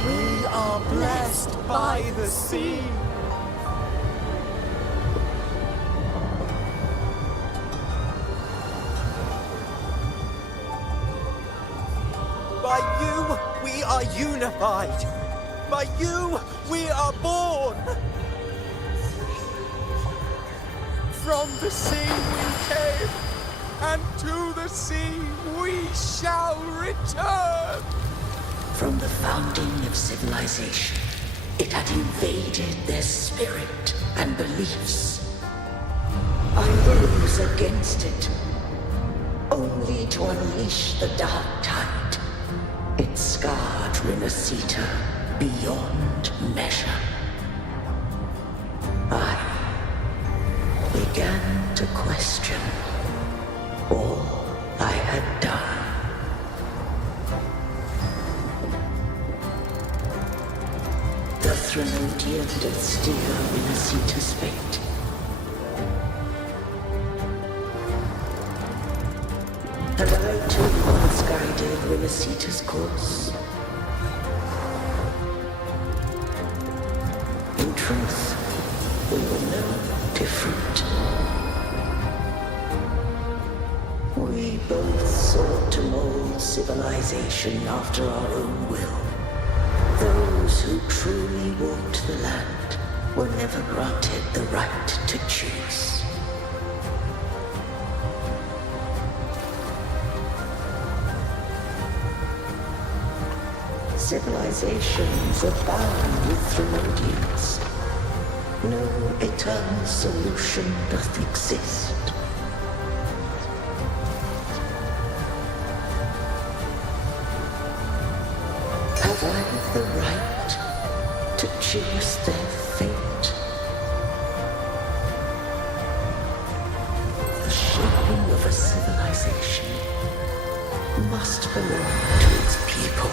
We are blessed by the sea. By you, we are unified. By you, we are born. From the sea we came, and to the sea we shall return. From the founding of civilization, it had invaded their spirit and beliefs. I rose against it, only to unleash the dark tide. It scarred Rinasita beyond measure. I began to question all I had done. The Threnodian did steer Rinasita's fate. And I too once guided Rinasita's course. In truth, we were no different. We both sought to mold civilization after our own will. Those who truly walked the land were never granted the right to choose. Civilizations abound with Threnodians. No eternal solution doth exist. Have I the right to choose their fate? The shaping of a civilization must belong to its people.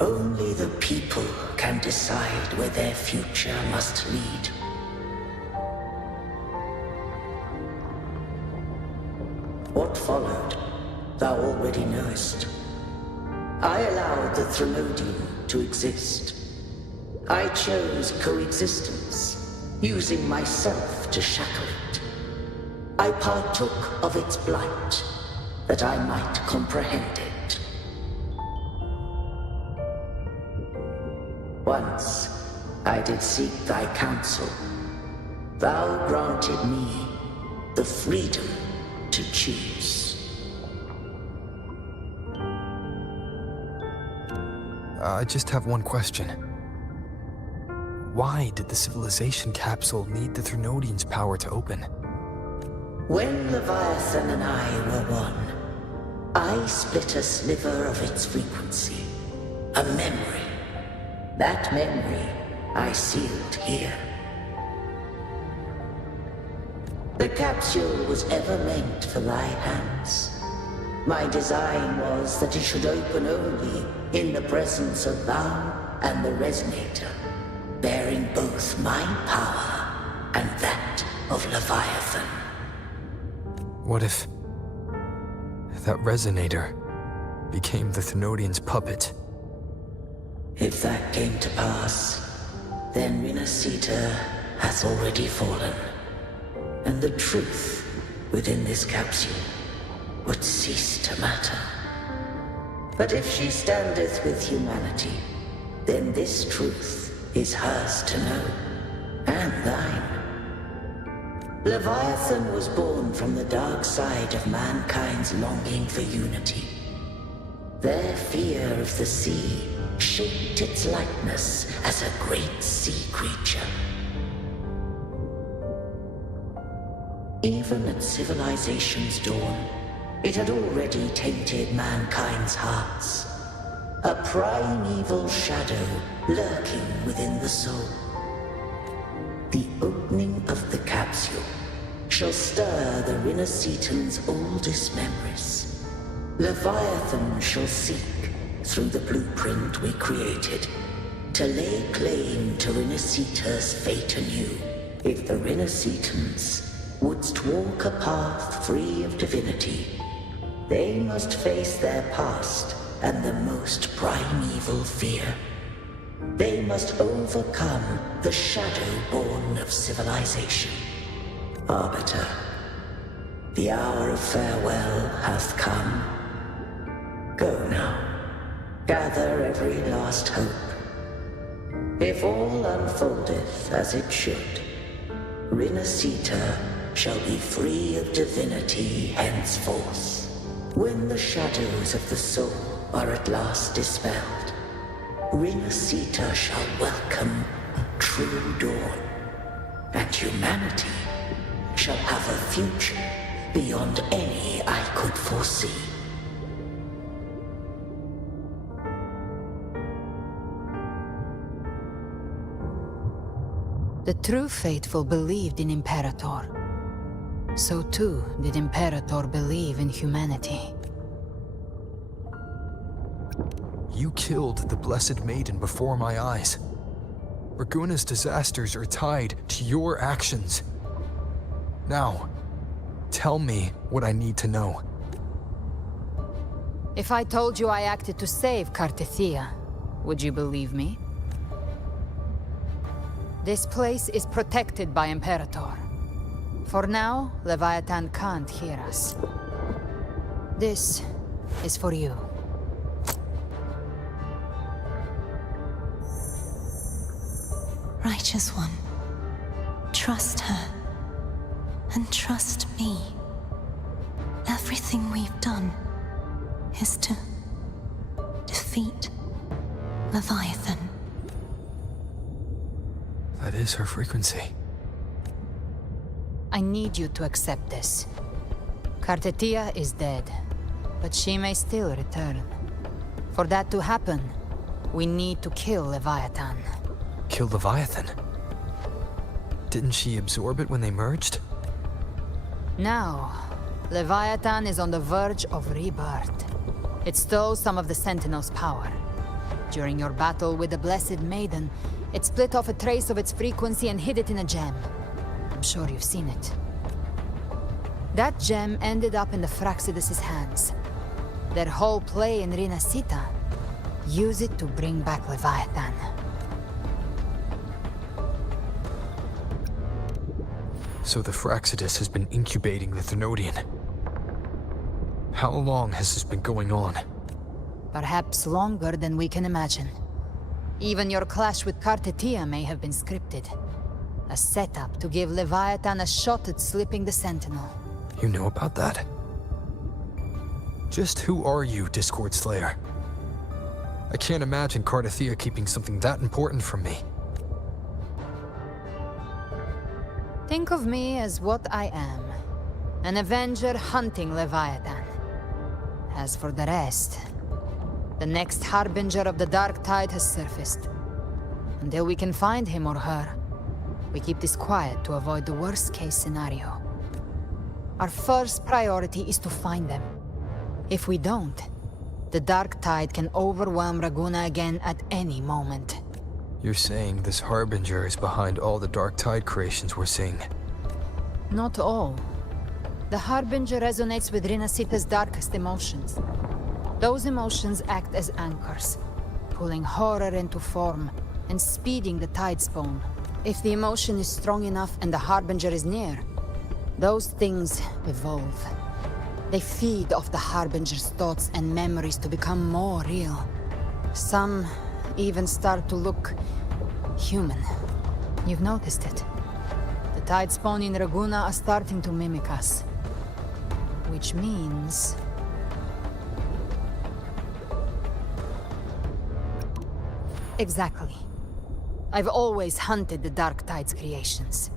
Only the people can decide where their future must lead. What followed, thou already knowest. I allowed the Threnodian to exist. I chose coexistence, using myself to shackle it. I partook of its blight, that I might comprehend it. Once, I did seek thy counsel, thou granted me the freedom to choose. I just have one question. Why did the civilization capsule need the Thrunodian's power to open? When Leviathan and I were one, I split a sliver of its frequency. A memory. That memory I sealed here. The capsule was ever meant for thy hands. My design was that it should open only in the presence of thou and the Resonator, bearing both my power and that of Leviathan. What if that Resonator became the Thrunodian's puppet? If that came to pass, then Rinasita hath already fallen, and the truth within this capsule would cease to matter. But if she standeth with humanity, then this truth is hers to know, and thine. Leviathan was born from the dark side of mankind's longing for unity. Their fear of the sea shaped its likeness as a great sea creature. Even at civilization's dawn, it had already tainted mankind's hearts. A primeval shadow lurking within the soul. The opening of the capsule shall stir the Rinascitan's oldest memories. Leviathan shall seek, through the blueprint we created, to lay claim to Rinascita's fate anew. If the Rinascitans wouldst walk a path free of divinity, they must face their past and the most primeval fear. They must overcome the shadow born of civilization. Arbiter, the hour of farewell hath come. Go now, gather every last hope. If all unfoldeth as it should, Rinascita shall be free of divinity henceforth. When the shadows of the soul are at last dispelled, Rinascita shall welcome a true dawn, and humanity shall have a future beyond any I could foresee. The true faithful believed in Imperator. So too did Imperator believe in humanity. You killed the Blessed Maiden before my eyes. Raguna's disasters are tied to your actions. Now, tell me what I need to know. If I told you I acted to save Cartethia, would you believe me? This place is protected by Imperator. For now, Leviathan can't hear us. This is for you. Righteous One, trust her, and trust me. Everything we've done is to defeat Leviathan. That is her frequency. I need you to accept this. Cartethia is dead, but she may still return. For that to happen, we need to kill Leviathan. Kill Leviathan? Didn't she absorb it when they merged? Now, Leviathan is on the verge of rebirth. It stole some of the Sentinel's power. During your battle with the Blessed Maiden, it split off a trace of its frequency and hid it in a gem. I'm sure you've seen it. That gem ended up in the Fraxidus' hands. Their whole play in Rinascita, use it to bring back Leviathan. So the Fraxidus has been incubating the Thrunodian. How long has this been going on? Perhaps longer than we can imagine. Even your clash with Cartethia may have been scripted. A setup to give Leviathan a shot at slipping the Sentinel. You know about that? Just who are you, Discord Slayer? I can't imagine Cardathea keeping something that important from me. Think of me as what I am. An Avenger hunting Leviathan. As for the rest, the next Harbinger of the Dark Tide has surfaced. Until we can find him or her, we keep this quiet to avoid the worst-case scenario. Our first priority is to find them. If we don't, the Dark Tide can overwhelm Raguna again at any moment. You're saying this Harbinger is behind all the Dark Tide creations we're seeing? Not all. The Harbinger resonates with Rinasita's darkest emotions. Those emotions act as anchors, pulling horror into form and speeding the tide spawn. If the emotion is strong enough and the Harbinger is near, those things evolve. They feed off the Harbinger's thoughts and memories to become more real. Some even start to look human. You've noticed it. The tide spawn in Raguna are starting to mimic us. Which means... Exactly. I've always hunted the Dark Tide's creations.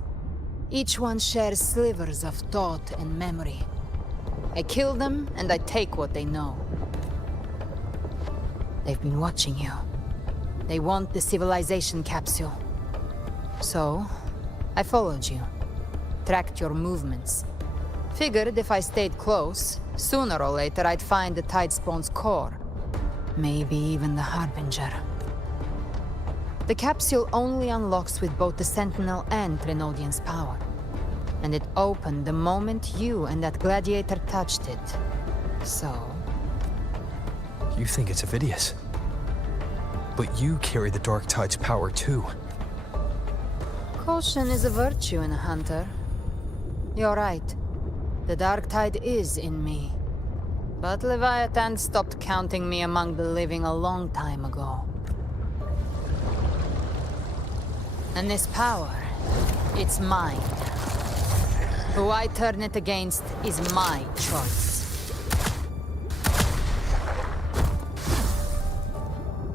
Each one shares slivers of thought and memory. I kill them, and I take what they know. They've been watching you. They want the civilization capsule. So, I followed you. Tracked your movements. Figured if I stayed close, sooner or later I'd find the Tide Spawn's core. Maybe even the Harbinger. The capsule only unlocks with both the Sentinel and Trinodian's power. And it opened the moment you and that gladiator touched it. So... You think it's Avidius. But you carry the Dark Tide's power too. Caution is a virtue in a hunter. You're right. The Dark Tide is in me. But Leviathan stopped counting me among the living a long time ago. And this power, it's mine. Who I turn it against is my choice.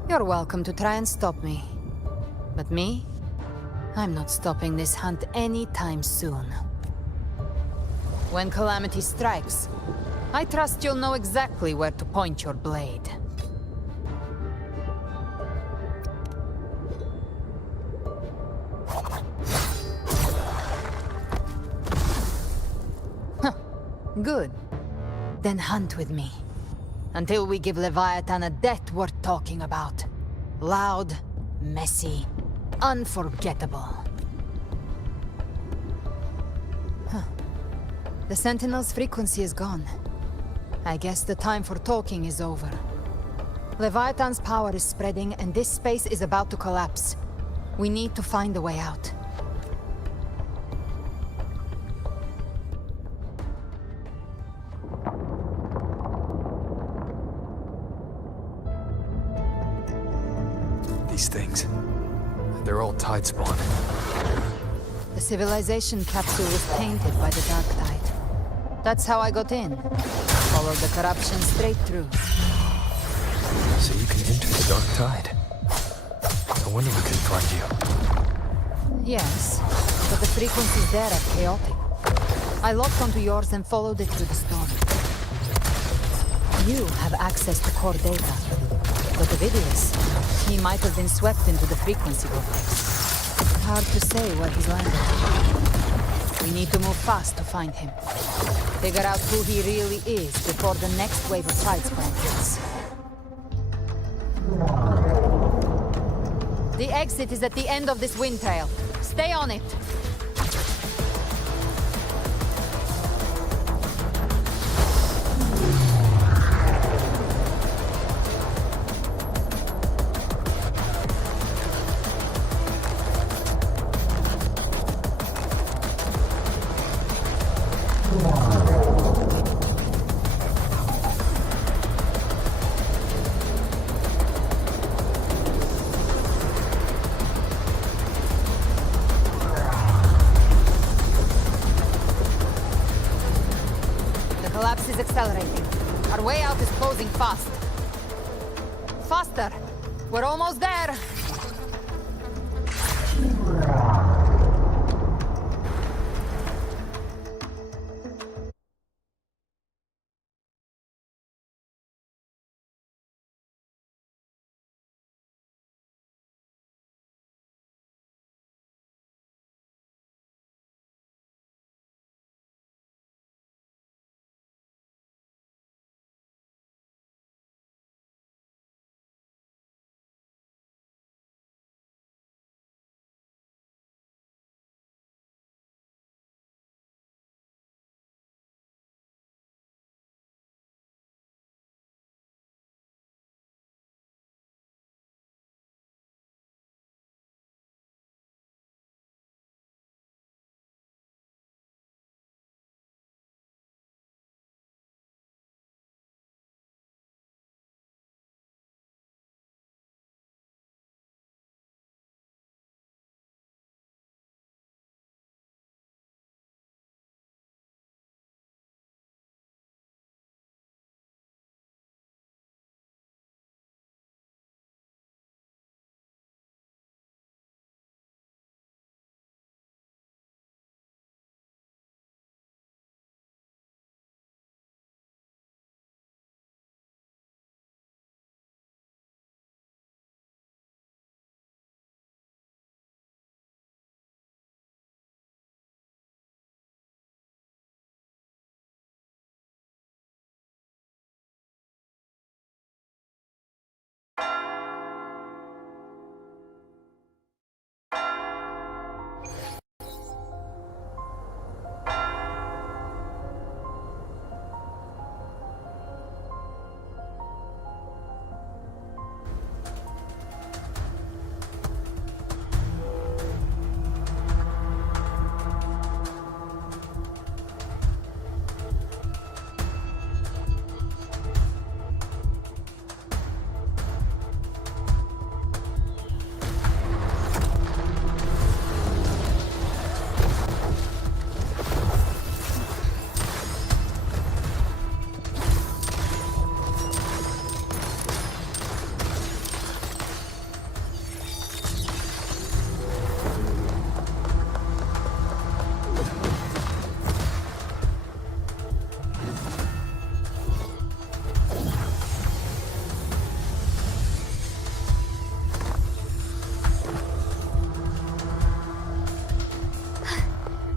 You're welcome to try and stop me. But me? I'm not stopping this hunt anytime soon. When calamity strikes, I trust you'll know exactly where to point your blade. Good. Then hunt with me. Until we give Leviathan a death worth talking about. Loud, messy, unforgettable. The Sentinel's frequency is gone. I guess the time for talking is over. Leviathan's power is spreading and this space is about to collapse. We need to find a way out. These things, they're all Tide Spawn. The civilization capsule was tainted by the Dark Tide. That's how I got in. Followed the corruption straight through. So you can enter the Dark Tide. No wonder we couldn't find you. Yes, but the frequencies there are chaotic. I locked onto yours and followed it through the storm. You have access to core data. But Avidius, he might have been swept into the frequency vortex. Hard to say where he's landed. We need to move fast to find him. Figure out who he really is before the next wave of Tidespawn hits. The exit is at the end of this wind trail. Stay on it. faster. We're almost there.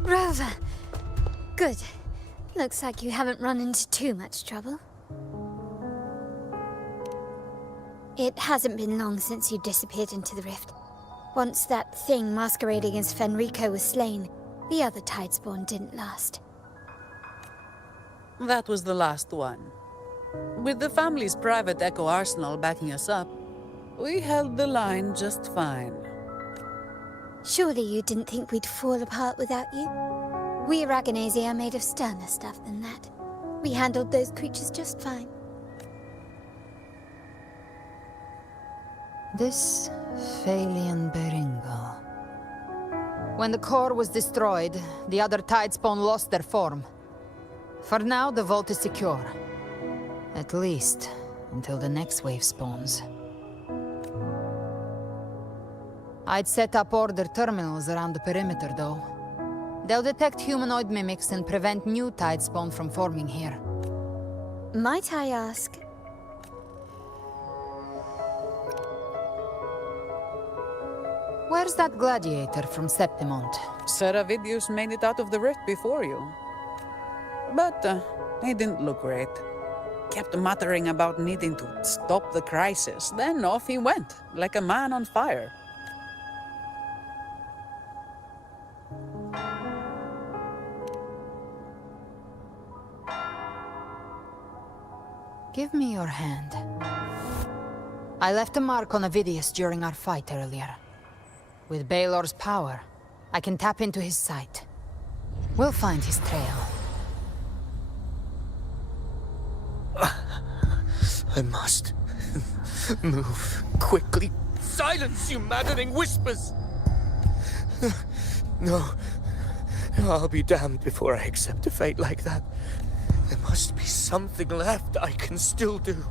Rover! Good. Looks like you haven't run into too much trouble. It hasn't been long since you disappeared into the rift. Once that thing masquerading as Fenrico was slain, the other Tidespawn didn't last. That was the last one. With the family's private Echo Arsenal backing us up, we held the line just fine. Surely you didn't think we'd fall apart without you? We Raganese are made of sterner stuff than that. We handled those creatures just fine. This Phalian Beringo. When the core was destroyed, the other Tidespawn lost their form. For now, the vault is secure. At least, until the next wave spawns. I'd set up order terminals around the perimeter, though. They'll detect humanoid mimics and prevent new Tidespawn from forming here. Might I ask? Where's that gladiator from Septimont? Seravidius made it out of the rift before you. But he didn't look great. Kept muttering about needing to stop the crisis. Then off he went, like a man on fire. Give me your hand. I left a mark on Avidius during our fight earlier. With Baelor's power, I can tap into his sight. We'll find his trail. I must move quickly. Silence, you maddening whispers! No, I'll be damned before I accept a fate like that. There must be something left I can still do.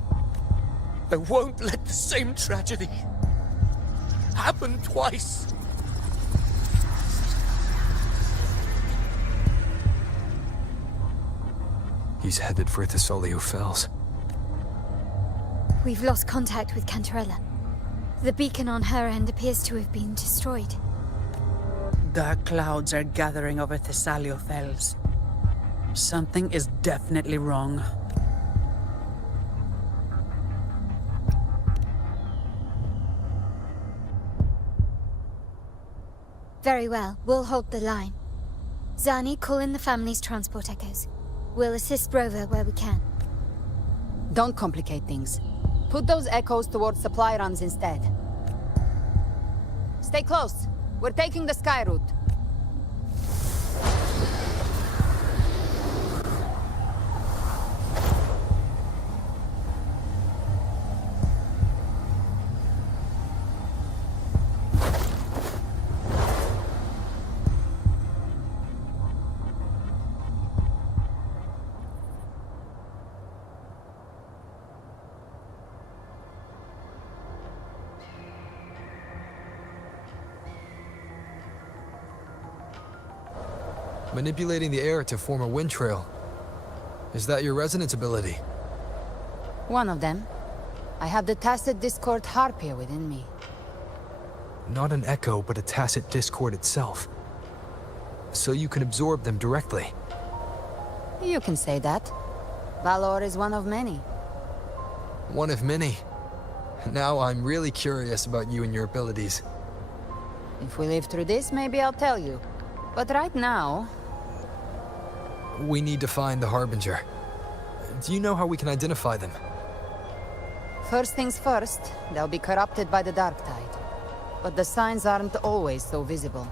I won't let the same tragedy happen twice. He's headed for Thessalio Fells. We've lost contact with Cantarella. The beacon on her end appears to have been destroyed. Dark clouds are gathering over Thessalio Fells. Something is definitely wrong. Very well, we'll hold the line. Zani, call in the family's transport echoes. We'll assist Rover where we can. Don't complicate things. Put those echoes towards supply runs instead. Stay close. We're taking the sky route. Manipulating the air to form a wind trail. Is that your resonance ability? One of them. I have the Tacit Discord Harpier within me. Not an echo, but a tacit discord itself. So you can absorb them directly. You can say that. Valor is one of many. One of many. Now I'm really curious about you and your abilities. If we live through this, maybe I'll tell you. But right now... We need to find the Harbinger. Do you know how we can identify them? First things first, they'll be corrupted by the Dark Tide. But the signs aren't always so visible.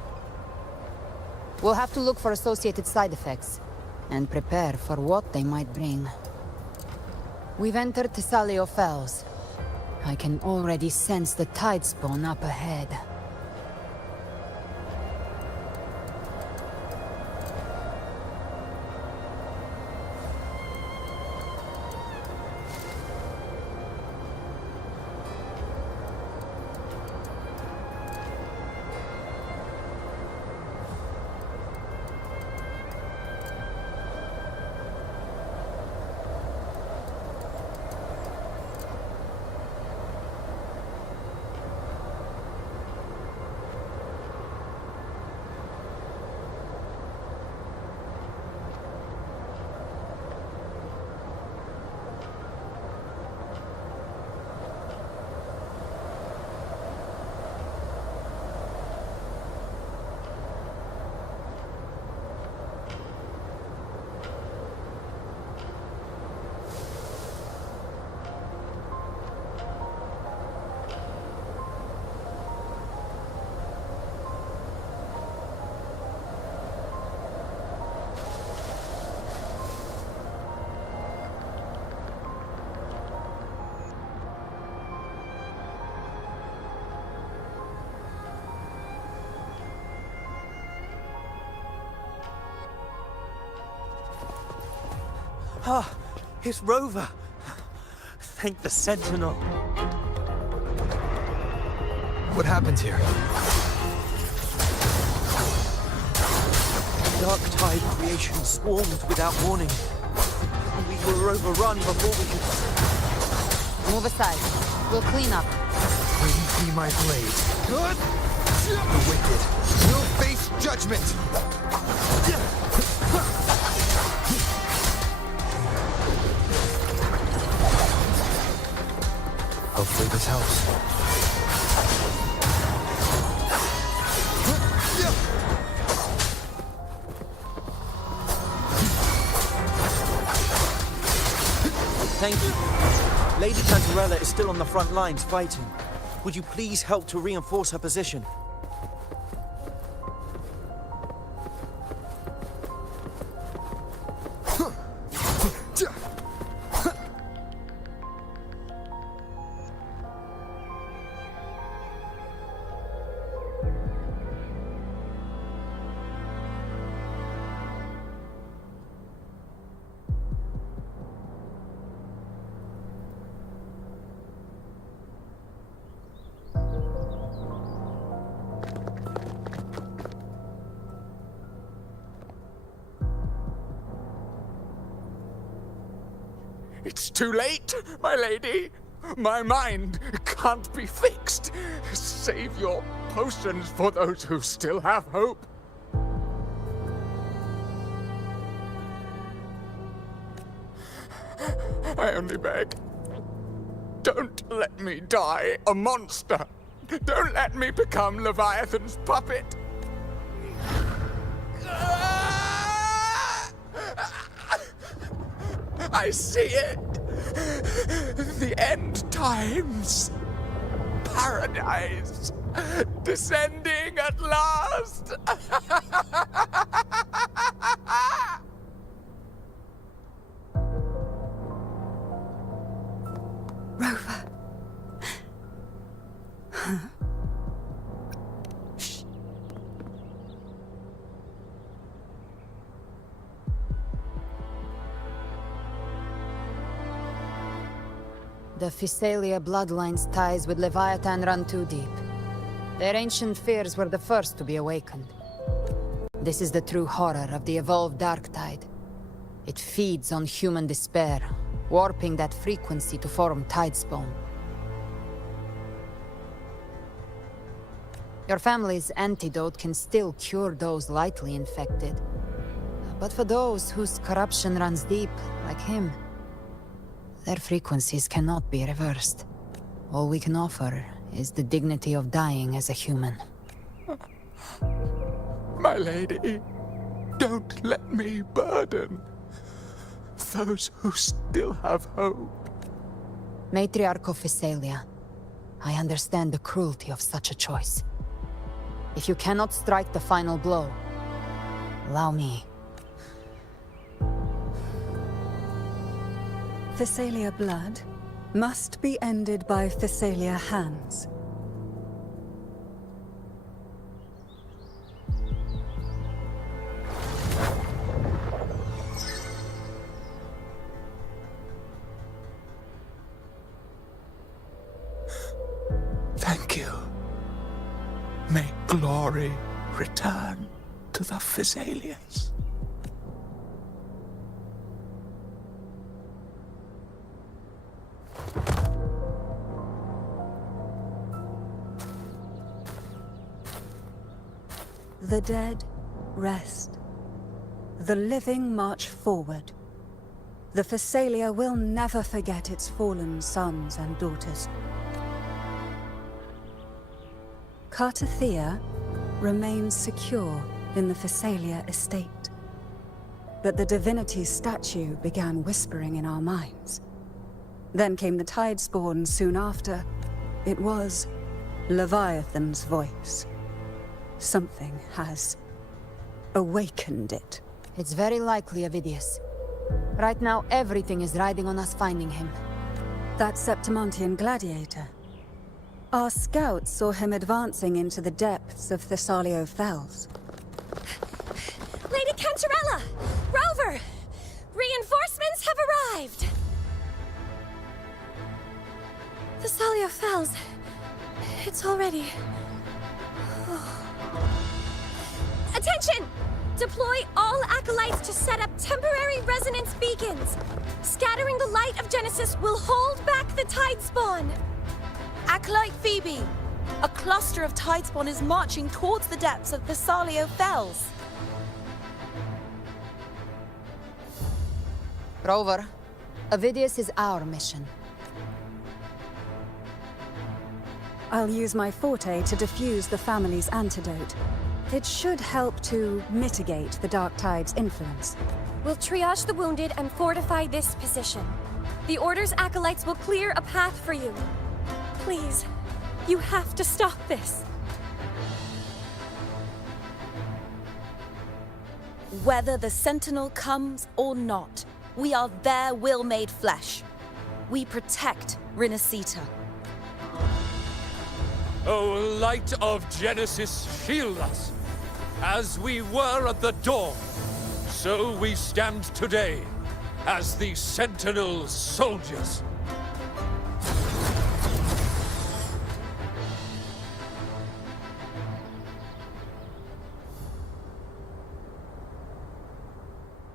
We'll have to look for associated side effects, and prepare for what they might bring. We've entered Thessalio Fells. I can already sense the tide spawn up ahead. Ah, it's Rover. Thank the Sentinel. What happened here? Dark Tide creation swarmed without warning. We were overrun before we could... Move aside. We'll clean up. Bring me my blade. Good. The wicked will face judgment. Hopefully this helps. Thank you. Lady Cantarella is still on the front lines fighting. Would you please help to reinforce her position? It's too late, my lady. My mind can't be fixed. Save your potions for those who still have hope. I only beg. Don't let me die a monster. Don't let me become Leviathan's puppet. I see it. The end times. Paradise. Descending at last. Rover. Huh? Shh. The Physalia bloodline's ties with Leviathan run too deep. Their ancient fears were the first to be awakened. This is the true horror of the evolved Dark Tide. It feeds on human despair, warping that frequency to form Tidespawn. Your family's antidote can still cure those lightly infected. But for those whose corruption runs deep, like him, their frequencies cannot be reversed. All we can offer is the dignity of dying as a human. My lady, don't let me burden those who still have hope. Matriarch of Physalia, I understand the cruelty of such a choice. If you cannot strike the final blow, allow me. Physalia blood must be ended by Physalia hands. Thank you. May glory return to the Physalians. The dead rest. The living march forward. The Physalia will never forget its fallen sons and daughters. Cartathea remains secure in the Physalia estate. But the divinity's statue began whispering in our minds. Then came the Tidespawn soon after. It was Leviathan's voice. Something has awakened it. It's very likely, Avidius. Right now, everything is riding on us finding him. That Septimontian gladiator. Our scouts saw him advancing into the depths of Thessalio Fells. Lady Cantarella! Rover! Reinforcements have arrived! Thessalio Fells. It's already... Attention! Deploy all acolytes to set up temporary resonance beacons. Scattering the light of Genesis will hold back the Tidespawn. Acolyte Phoebe, a cluster of Tidespawn is marching towards the depths of Thessalio Fells. Rover, Avidius is our mission. I'll use my forte to defuse the family's antidote. It should help to mitigate the Dark Tide's influence. We'll triage the wounded and fortify this position. The Order's acolytes will clear a path for you. Please, you have to stop this. Whether the Sentinel comes or not, we are their will made flesh. We protect Rinasita. O light of Genesis, shield us! As we were at the dawn, so we stand today, as the Sentinel's soldiers.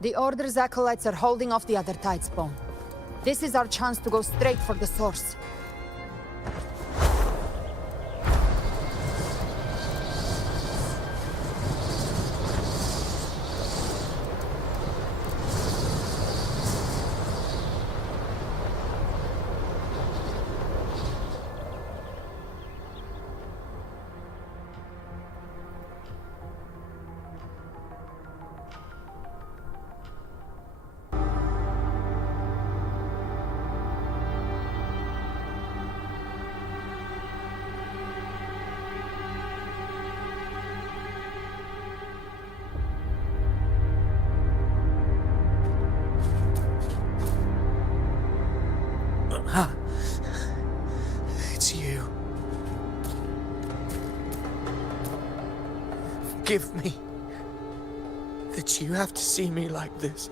The Order's acolytes are holding off the other Tidespawn. This is our chance to go straight for the source. It's you. Forgive me that you have to see me like this.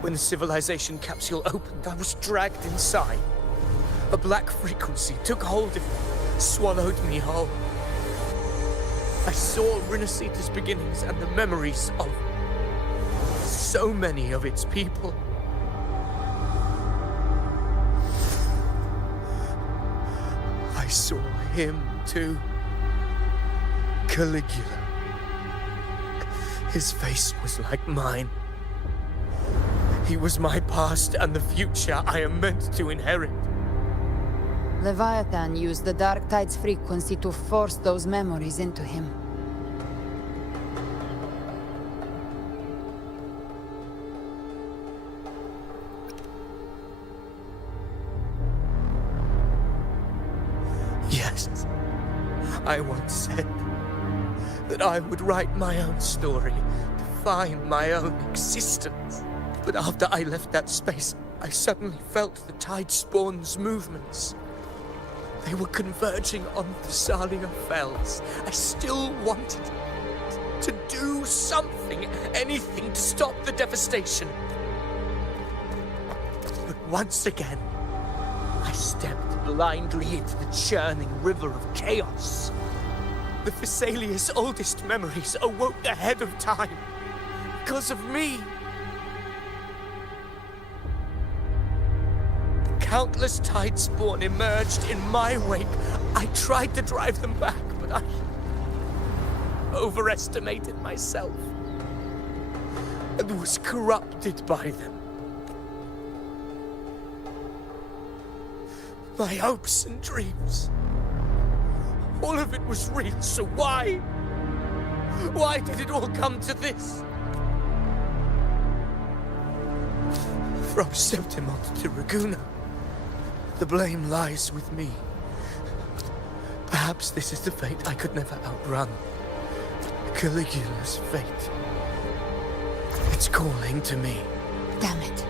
When the civilization capsule opened, I was dragged inside. A black frequency took hold of me, swallowed me whole. I saw Rinasita's beginnings and the memories of so many of its people. I saw him too. Caligula. His face was like mine. He was my past and the future I am meant to inherit. Leviathan used the Dark Tide's frequency to force those memories into him. Yes, I once said that I would write my own story, define my own existence. But after I left that space, I suddenly felt the Tide Spawn's movements. They were converging on Thessalia Fells. I still wanted to do something, anything to stop the devastation. But once again, I stepped blindly into the churning river of chaos. The Thessalia's oldest memories awoke ahead of time because of me. Countless Tide Spawn emerged in my wake. I tried to drive them back, but I overestimated myself and was corrupted by them. My hopes and dreams, all of it was real, so why? Why did it all come to this? From Septimont to Raguna, the blame lies with me. Perhaps this is the fate I could never outrun. Caligula's fate. It's calling to me. Damn it.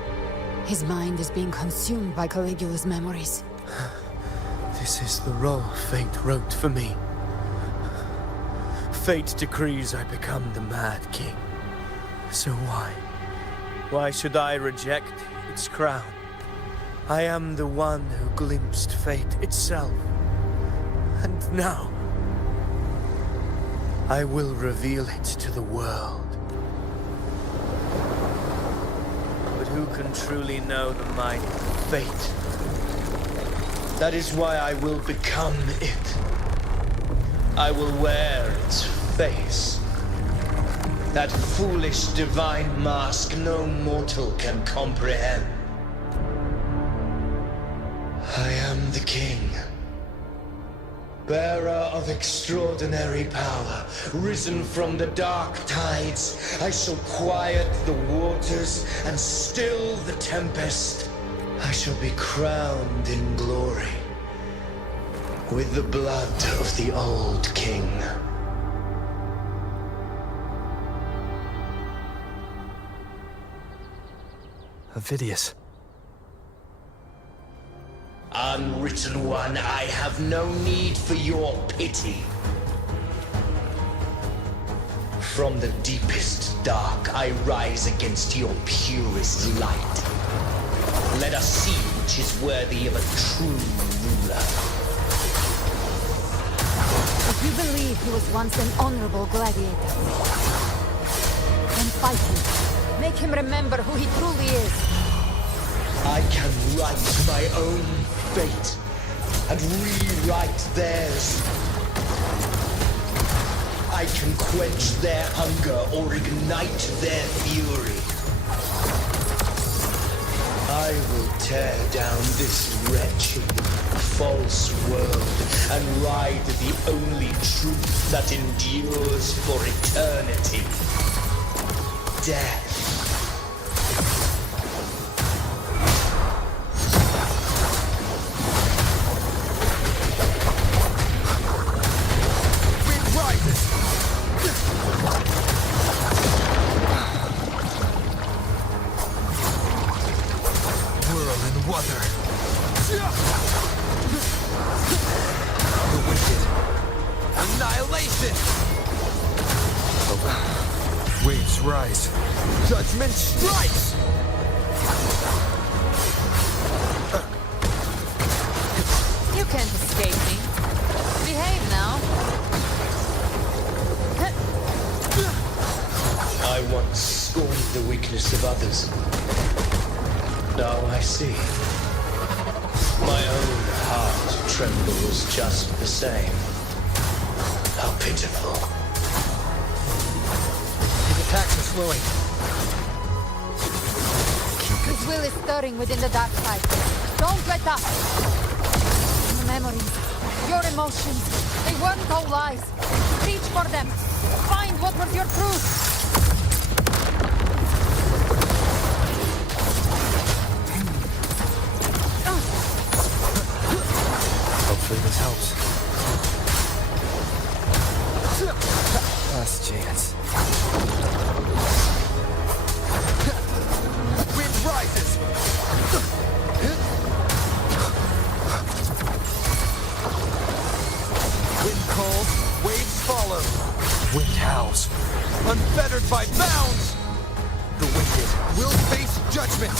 His mind is being consumed by Caligula's memories. This is the role fate wrote for me. Fate decrees I become the Mad King. So why? Why should I reject its crown? I am the one who glimpsed fate itself. And now, I will reveal it to the world. But who can truly know the mind of fate? That is why I will become it. I will wear its face. That foolish divine mask no mortal can comprehend. I am the king, bearer of extraordinary power, risen from the dark tides. I shall quiet the waters and still the tempest. I shall be crowned in glory with the blood of the old king. Avidius. Unwritten One, I have no need for your pity. From the deepest dark, I rise against your purest light. Let us see which is worthy of a true ruler. If you believe he was once an honorable gladiator, then fight him. Make him remember who he truly is. I can write my own fate and rewrite theirs. I can quench their hunger or ignite their fury. I will tear down this wretched, false world and ride the only truth that endures for eternity. Death. Judgment strikes! You can't escape me. Behave now. I once scorned the weakness of others. Now I see. My own heart trembles just the same. How pitiful. His attacks are slowing. His will is stirring within the dark side. Don't let up! Your memories, your emotions, they weren't all lies. Reach for them. Find what was your truth. Hopefully this helps. Last chance. Wind rises! Wind calls, waves follow. Wind howls. Unfettered by bounds! The wicked will face judgment!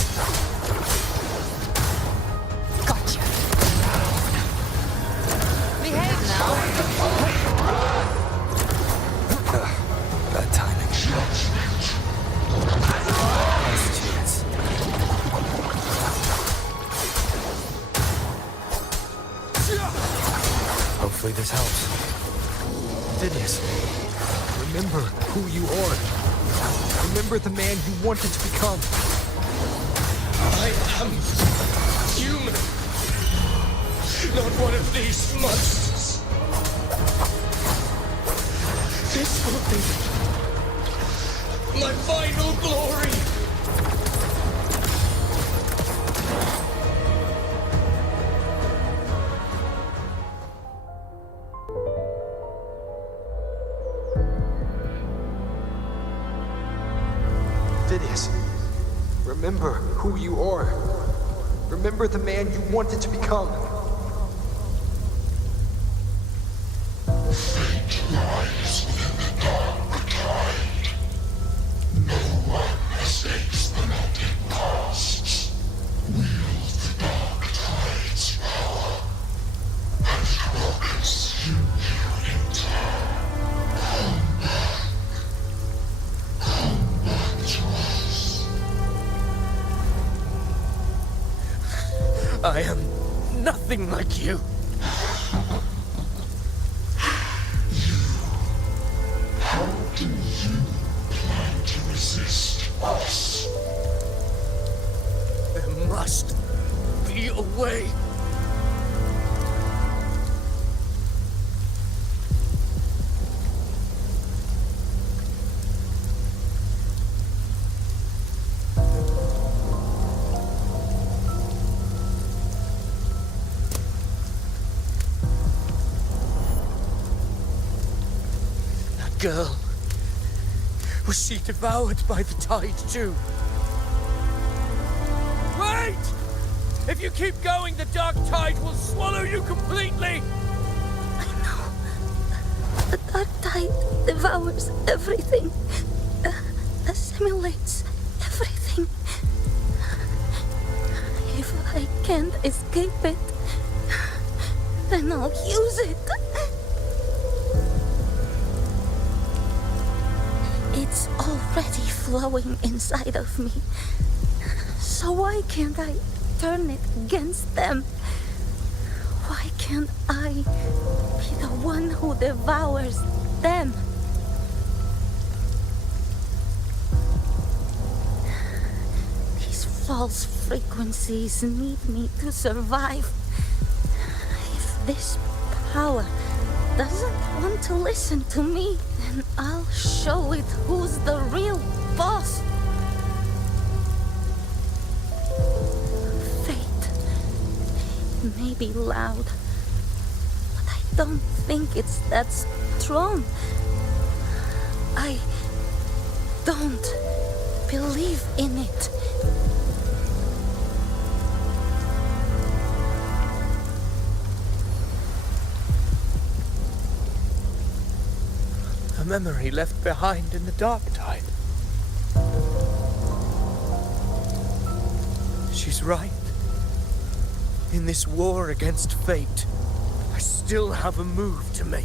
Gotcha! Behave now! Bad timing. Last chance. Hopefully this helps. Phineas, remember who you are. Remember the man you wanted to become. I am human. Not one of these monsters. This will be my final glory. Phineas, remember who you are. Remember the man you wanted to become. Fate lies within the dark tide. No one escapes the melting pasts. Wield the dark tide's power, and it will consume you in turn. Come back to us. I am nothing like you. How do you plan to resist us? There must be a way. That girl. Was she devoured by the tide too? Wait! If you keep going, the dark tide will swallow you completely! I know. The dark tide devours everything. Assimilates everything. If I can already flowing inside of me. So why can't I turn it against them? Why can't I be the one who devours them? These false frequencies need me to survive. If this power doesn't want to listen to me, then I'll show it who's the real boss. Fate may be loud, but I don't think it's that strong. I don't believe in it. A memory left behind in the dark tide. She's right. In this war against fate, I still have a move to make.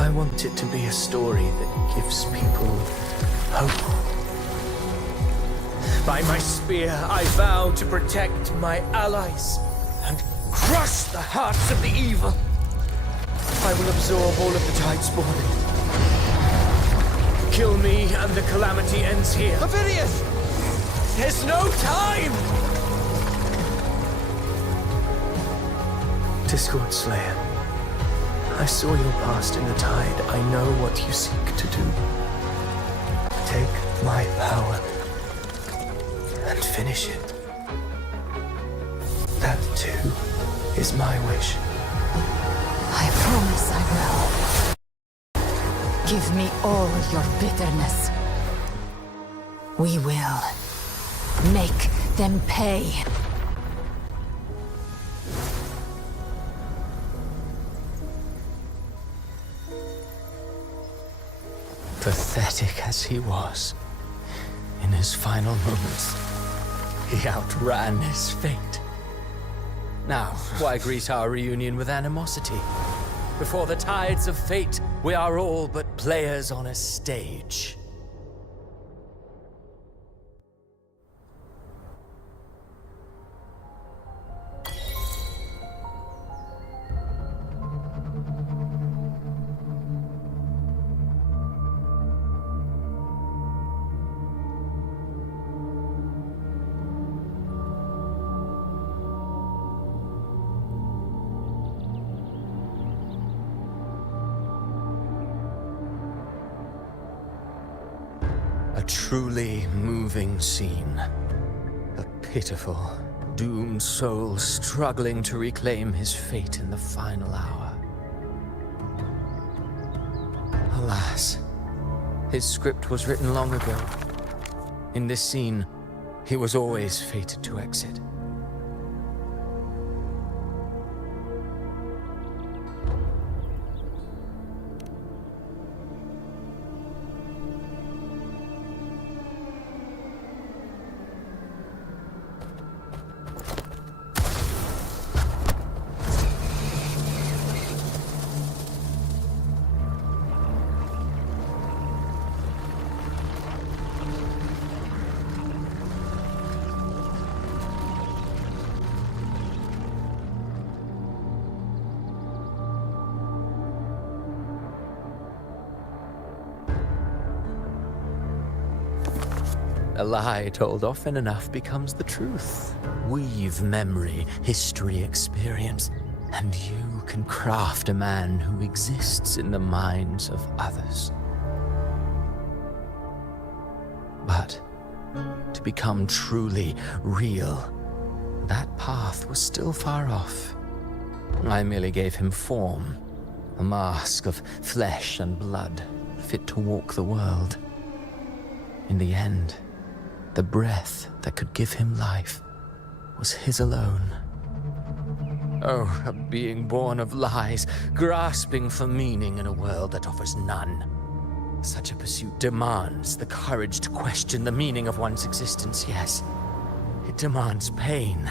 I want it to be a story that gives people hope. By my spear, I vow to protect my allies and crush the hearts of the evil. I will absorb all of the Tidespawn. Kill me and the calamity ends here. Ovidius! There's no time! Discord Slayer, I saw your past in the tide. I know what you seek to do. Take my power and finish it. That too is my wish. I promise I will. Give me all your bitterness. We will make them pay. Pathetic as he was, in his final moments, he outran his fate. Now, why greet our reunion with animosity? Before the tides of fate, we are all but players on a stage. A truly moving scene. A pitiful, doomed soul struggling to reclaim his fate in the final hour. Alas, his script was written long ago. In this scene, he was always fated to exit. A lie told often enough becomes the truth. Weave memory, history, experience, and you can craft a man who exists in the minds of others. But to become truly real, that path was still far off. I merely gave him form, a mask of flesh and blood, fit to walk the world. In the end, the breath that could give him life was his alone. Oh, a being born of lies, grasping for meaning in a world that offers none. Such a pursuit demands the courage to question the meaning of one's existence, yes. It demands pain.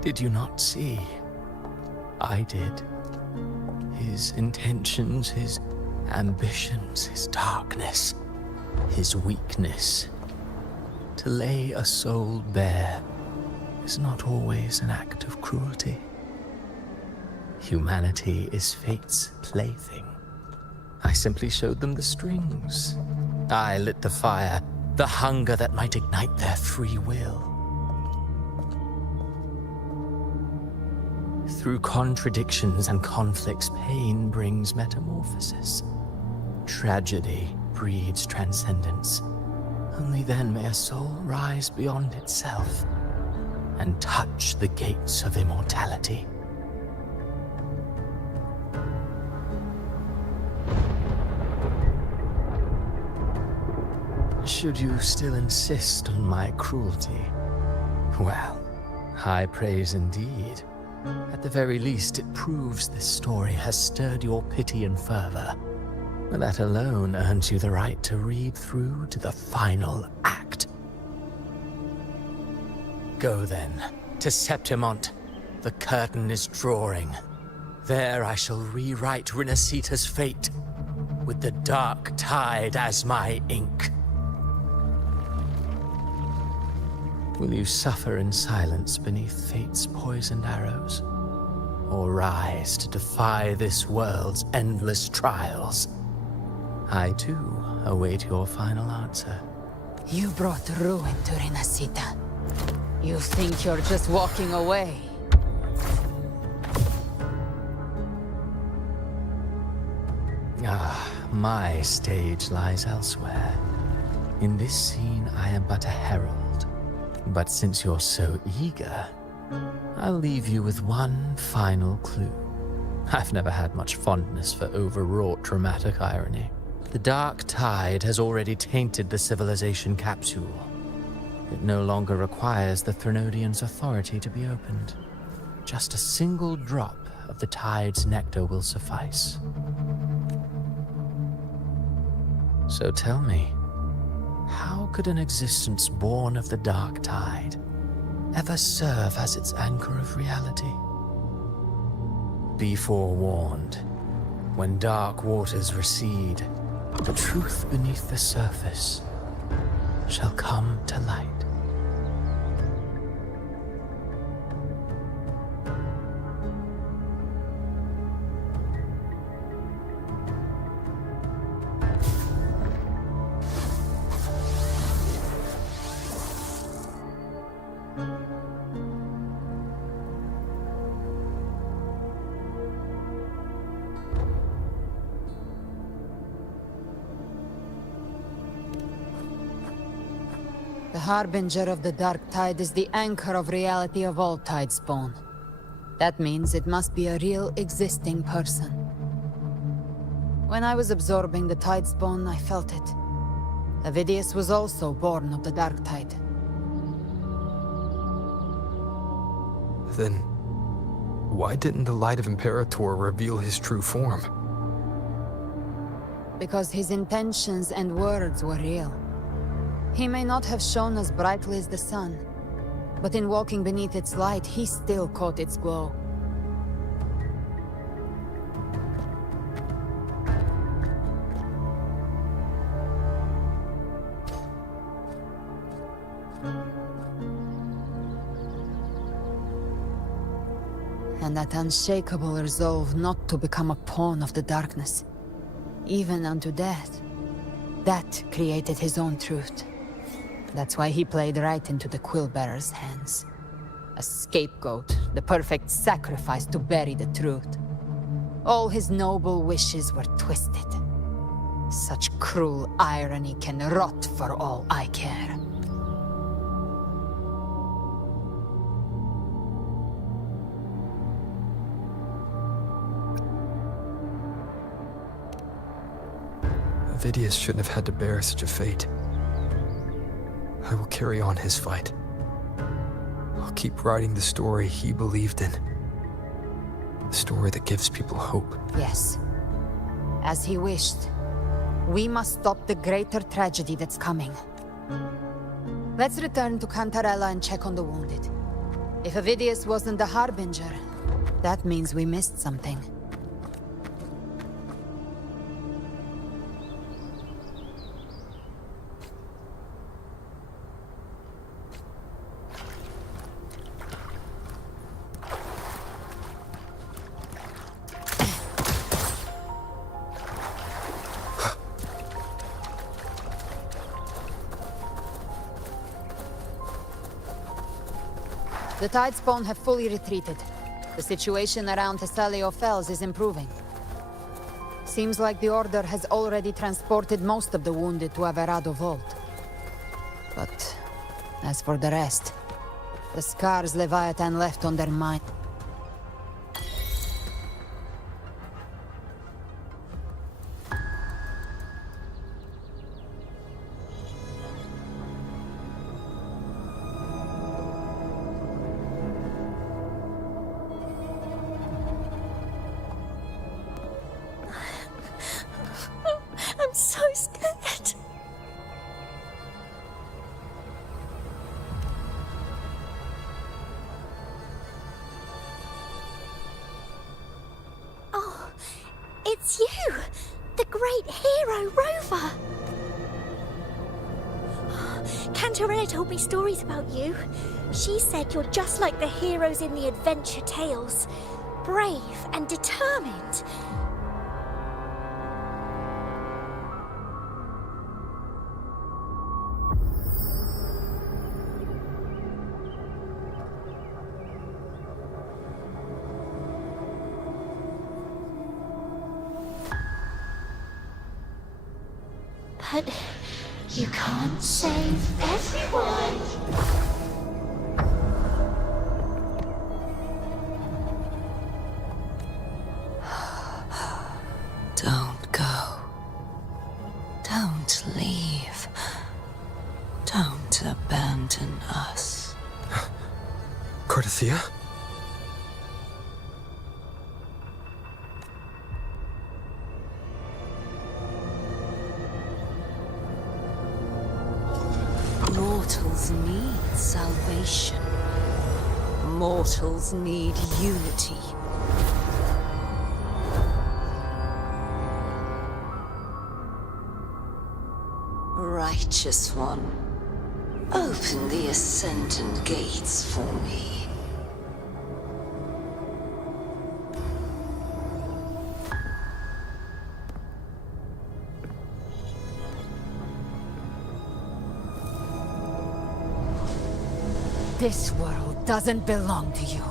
Did you not see? I did. His intentions, his ambitions, his darkness, his weakness. To lay a soul bare is not always an act of cruelty. Humanity is fate's plaything. I simply showed them the strings. I lit the fire, the hunger that might ignite their free will. Through contradictions and conflicts, pain brings metamorphosis. Tragedy breeds transcendence. Only then may a soul rise beyond itself and touch the gates of immortality. Should you still insist on my cruelty, well, high praise indeed. At the very least, it proves this story has stirred your pity and fervor. That alone earns you the right to read through to the final act. Go then, to Septimont. The curtain is drawing. There I shall rewrite Renacita's fate, with the dark tide as my ink. Will you suffer in silence beneath fate's poisoned arrows? Or rise to defy this world's endless trials? I, too, await your final answer. You brought ruin to Renacita. You think you're just walking away? Ah, my stage lies elsewhere. In this scene, I am but a herald. But since you're so eager, I'll leave you with one final clue. I've never had much fondness for overwrought dramatic irony. The dark tide has already tainted the civilization capsule. It no longer requires the Threnodians' authority to be opened. Just a single drop of the tide's nectar will suffice. So tell me, how could an existence born of the dark tide ever serve as its anchor of reality? Be forewarned. When dark waters recede, the truth beneath the surface shall come to light. The Harbinger of the Dark Tide is the anchor of reality of all Tidespawn. That means it must be a real existing person. When I was absorbing the Tidespawn, I felt it. Avidius was also born of the Dark Tide. Then, why didn't the Light of Imperator reveal his true form? Because his intentions and words were real. He may not have shone as brightly as the sun, but in walking beneath its light, he still caught its glow. And that unshakable resolve not to become a pawn of the darkness, even unto death, that created his own truth. That's why he played right into the Quillbearer's hands. A scapegoat, the perfect sacrifice to bury the truth. All his noble wishes were twisted. Such cruel irony can rot for all I care. Vidius shouldn't have had to bear such a fate. I will carry on his fight. I'll keep writing the story he believed in. The story that gives people hope. Yes. As he wished. We must stop the greater tragedy that's coming. Let's return to Cantarella and check on the wounded. If Vidius wasn't the Harbinger, that means we missed something. The Tidespawn have fully retreated. The situation around Thessalio Fells is improving. Seems like the Order has already transported most of the wounded to Averado Vault. But as for the rest, the scars Leviathan left on their mind. I'm so scared. Oh, it's you! The great hero, Rover! Cantarella told me stories about you. She said you're just like the heroes in the adventure tales. Brave and determined. But you can't save everyone. Don't go. Don't leave. Don't abandon us. Cardathia? Mortals need salvation. Mortals need unity. Righteous One, open the Ascendant Gates for me. This world doesn't belong to you,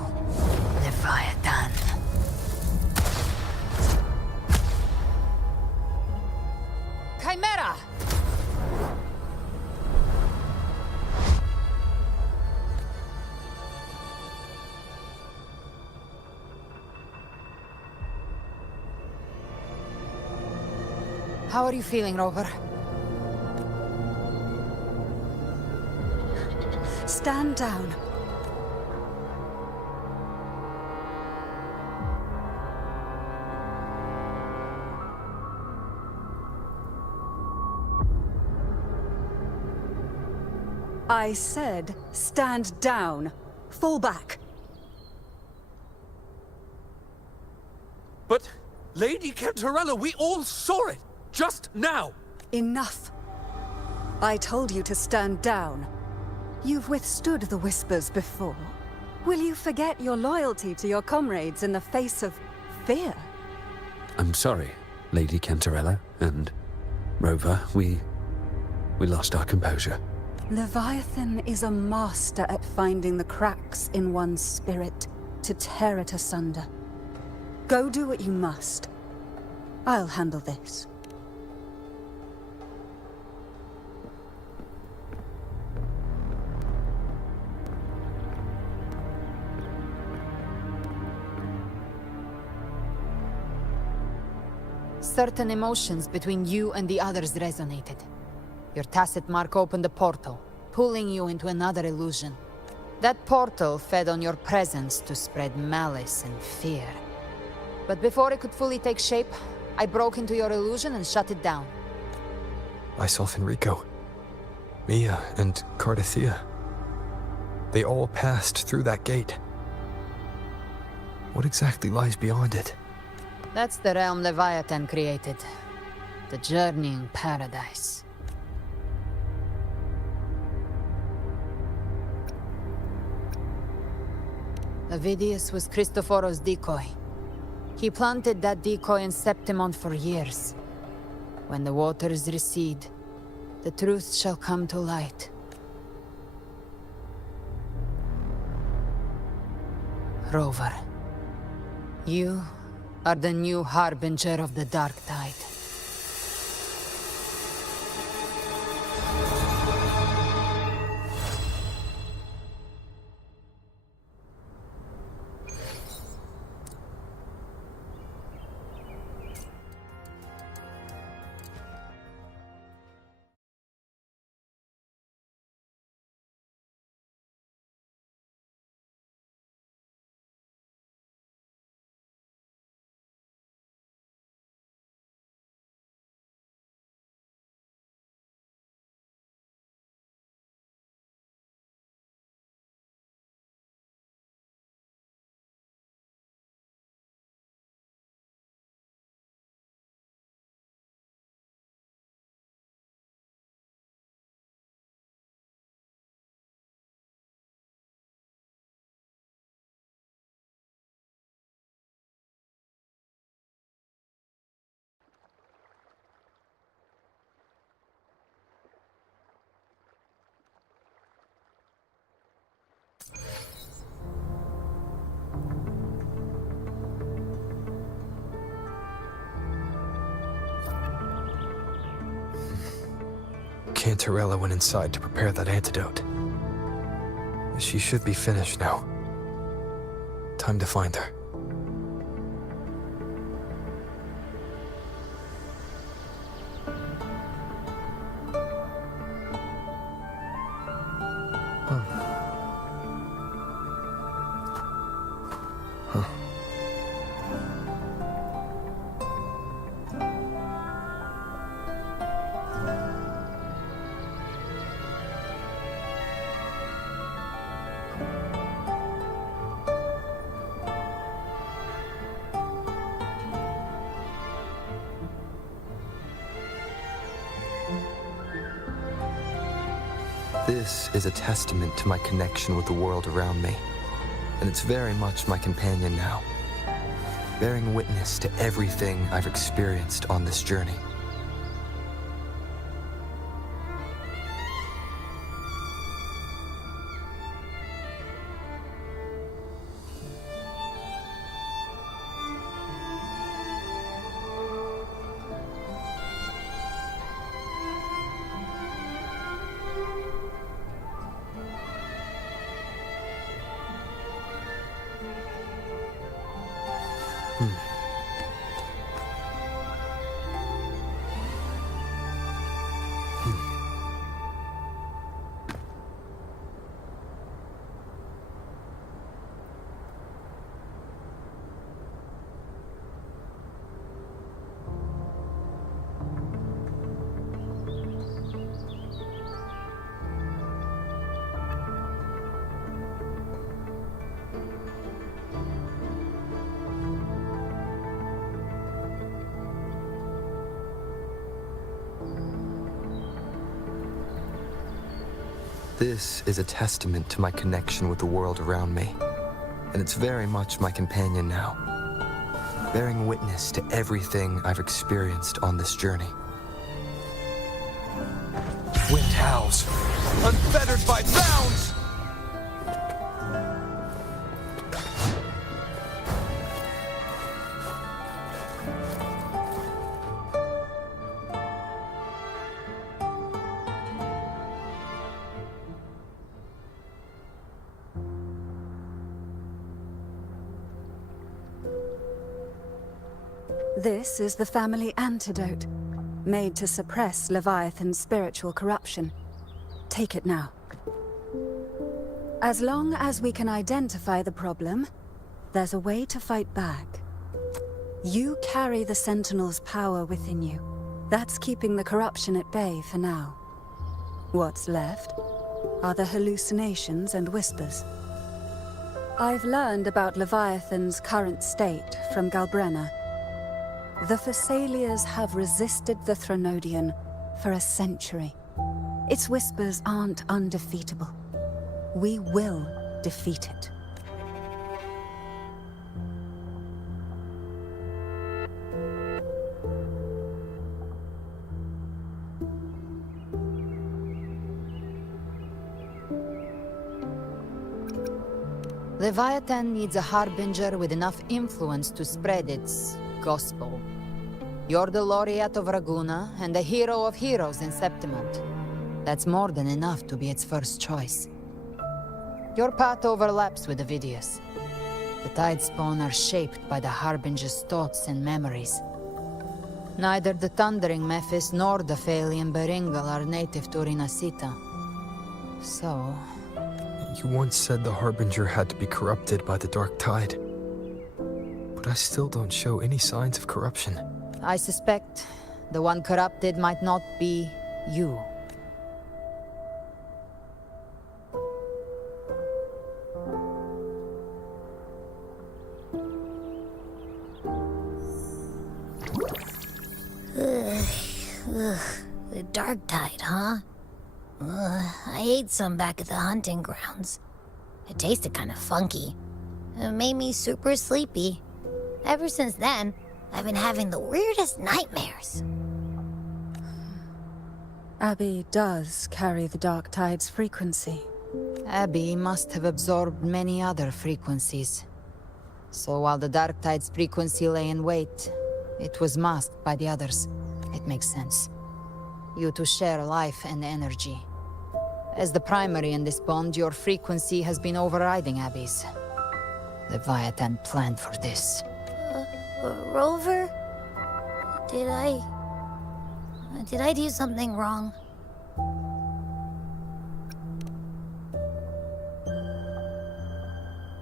Leviathan. Chimera! How are you feeling, Rover? Stand down. I said, stand down. Fall back. But, Lady Cantarella, we all saw it! Just now! Enough. I told you to stand down. You've withstood the Whispers before. Will you forget your loyalty to your comrades in the face of fear? I'm sorry, Lady Cantarella and Rover. We lost our composure. Leviathan is a master at finding the cracks in one's spirit to tear it asunder. Go do what you must. I'll handle this. Certain emotions between you and the others resonated. Your tacit mark opened a portal, pulling you into another illusion. That portal fed on your presence to spread malice and fear. But before it could fully take shape, I broke into your illusion and shut it down. Myself and Rico, Mia and Cardathea. They all passed through that gate. What exactly lies beyond it? That's the realm Leviathan created. The journeying paradise. Avidius was Cristoforo's decoy. He planted that decoy in Septimon for years. When the waters recede, the truth shall come to light. Rover, you are the new harbinger of the Dark Tide. Cantarella went inside to prepare that antidote. She should be finished now. Time to find her. This is a testament to my connection with the world around me, and it's very much my companion now, bearing witness to everything I've experienced on this journey. This is a testament to my connection with the world around me, and it's very much my companion now, bearing witness to everything I've experienced on this journey. Wind howls, unfettered by bounds! This is the family antidote, made to suppress Leviathan's spiritual corruption. Take it now. As long as we can identify the problem, there's a way to fight back. You carry the Sentinel's power within you. That's keeping the corruption at bay for now. What's left are the hallucinations and whispers. I've learned about Leviathan's current state from Galbrenna. The Thessalias have resisted the Threnodian for a century. Its whispers aren't undefeatable. We will defeat it. Leviathan needs a harbinger with enough influence to spread its gospel. You're the laureate of Raguna and the hero of heroes in Septimont. That's more than enough to be its first choice. Your path overlaps with Ovidius. The Tidespawn are shaped by the harbinger's thoughts and memories. Neither the Thundering Mephis nor the Phalian Beringal are native to Rinasita. So... You once said the Harbinger had to be corrupted by the Dark Tide. But I still don't show any signs of corruption. I suspect the one corrupted might not be you. The Dark Tide, huh? I ate some back at the hunting grounds. It tasted kind of funky. It made me super sleepy. Ever since then, I've been having the weirdest nightmares. Abby does carry the Dark Tide's frequency. Abby must have absorbed many other frequencies. So while the Dark Tide's frequency lay in wait, it was masked by the others. It makes sense. You two share life and energy. As the primary in this bond, your frequency has been overriding Abby's. Leviathan planned for this. Rover? Did I do something wrong?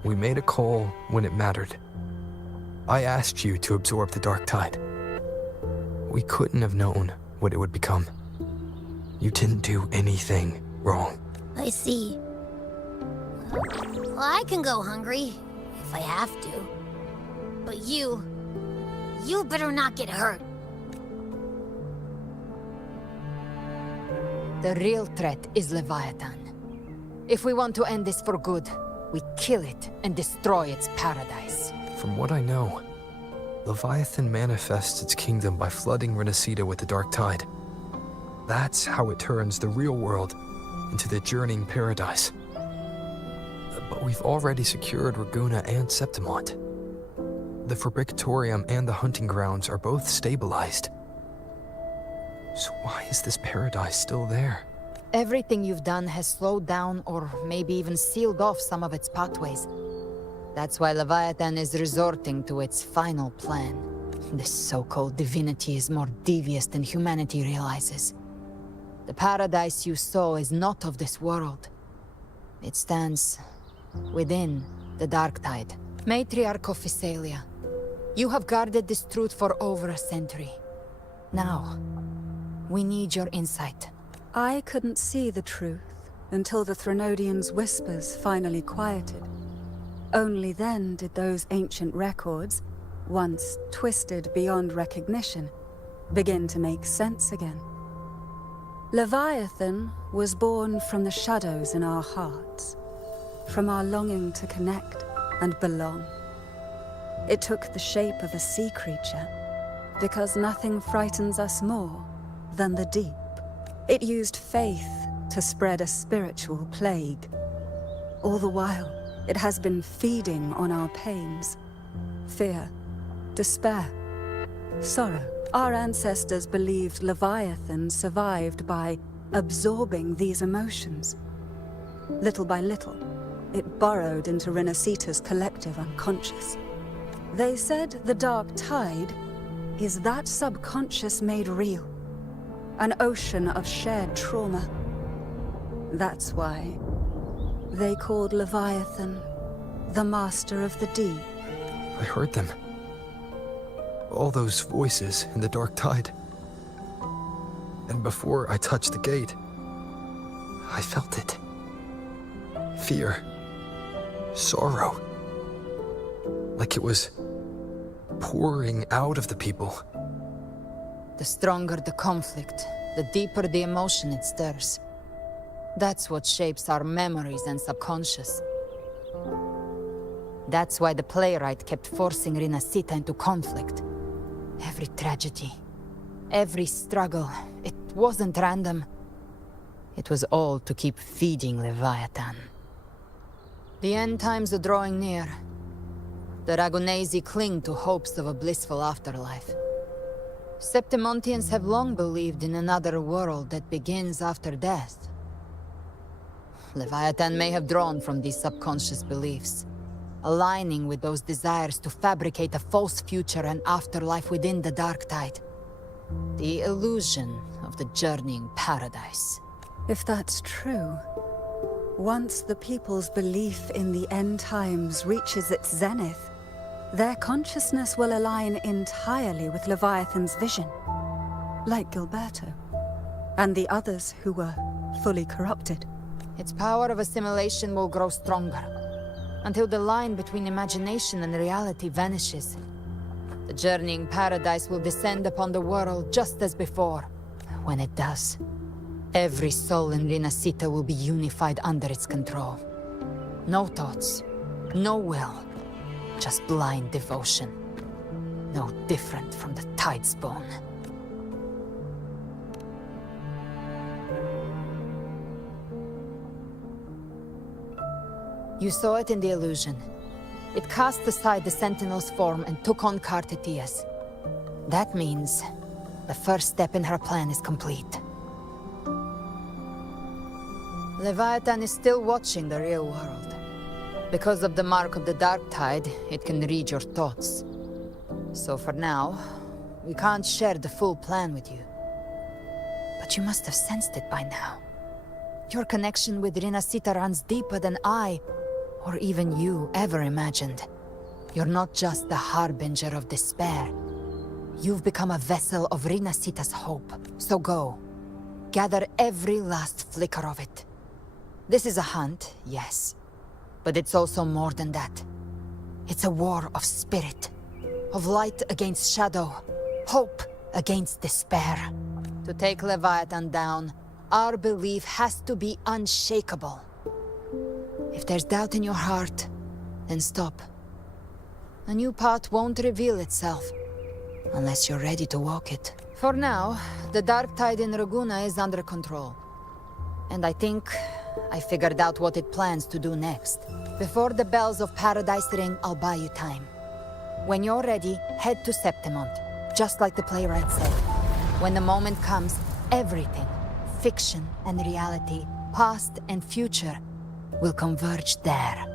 We made a call when it mattered. I asked you to absorb the Dark Tide. We couldn't have known what it would become. You didn't do anything wrong. I see. Well, I can go hungry, if I have to. But you better not get hurt. The real threat is Leviathan. If we want to end this for good, we kill it and destroy its paradise. From what I know, Leviathan manifests its kingdom by flooding Renacita with the Dark Tide. That's how it turns the real world into the journeying paradise. But we've already secured Raguna and Septimont. The Fabricatorium and the hunting grounds are both stabilized. So why is this paradise still there? Everything you've done has slowed down or maybe even sealed off some of its pathways. That's why Leviathan is resorting to its final plan. This so-called divinity is more devious than humanity realizes. The paradise you saw is not of this world. It stands within the Dark Tide. Matriarch of Thessalia, you have guarded this truth for over a century. Now, we need your insight. I couldn't see the truth until the Threnodian's whispers finally quieted. Only then did those ancient records, once twisted beyond recognition, begin to make sense again. Leviathan was born from the shadows in our hearts, from our longing to connect and belong. It took the shape of a sea creature, because nothing frightens us more than the deep. It used faith to spread a spiritual plague. All the while, it has been feeding on our pains. Fear, despair, sorrow. Our ancestors believed Leviathan survived by absorbing these emotions. Little by little, it burrowed into Renacita's collective unconscious. They said the Dark Tide is that subconscious made real. An ocean of shared trauma. That's why they called Leviathan the Master of the Deep. I heard them. All those voices in the dark tide. And before I touched the gate, I felt it. Fear. Sorrow. Like it was pouring out of the people. The stronger the conflict, the deeper the emotion it stirs. That's what shapes our memories and subconscious. That's why the playwright kept forcing Rinascita into conflict. Every tragedy, every struggle, it wasn't random. It was all to keep feeding Leviathan. The end times are drawing near. The Ragonesi cling to hopes of a blissful afterlife. Septimontians have long believed in another world that begins after death. Leviathan may have drawn from these subconscious beliefs, aligning with those desires to fabricate a false future and afterlife within the dark tide. The illusion of the journeying paradise. If that's true, once the people's belief in the end times reaches its zenith, their consciousness will align entirely with Leviathan's vision, like Gilberto, and the others who were fully corrupted. Its power of assimilation will grow stronger, until the line between imagination and reality vanishes. The journeying paradise will descend upon the world just as before. When it does, every soul in Rinascita will be unified under its control. No thoughts, no will, just blind devotion. No different from the Tidespawn. You saw it in the illusion. It cast aside the Sentinel's form and took on Cartetias. That means the first step in her plan is complete. Leviathan is still watching the real world. Because of the mark of the Dark Tide, it can read your thoughts. So for now, we can't share the full plan with you. But you must have sensed it by now. Your connection with Rinascita runs deeper than I, or even you, ever imagined. You're not just the harbinger of despair. You've become a vessel of Rinascita's hope. So go. Gather every last flicker of it. This is a hunt, yes. But it's also more than that. It's a war of spirit. Of light against shadow. Hope against despair. To take Leviathan down, our belief has to be unshakable. If there's doubt in your heart, then stop. A new path won't reveal itself, unless you're ready to walk it. For now, the dark tide in Raguna is under control. And I think I figured out what it plans to do next. Before the bells of Paradise ring, I'll buy you time. When you're ready, head to Septimont, just like the playwright said. When the moment comes, everything, fiction and reality, past and future, will converge there.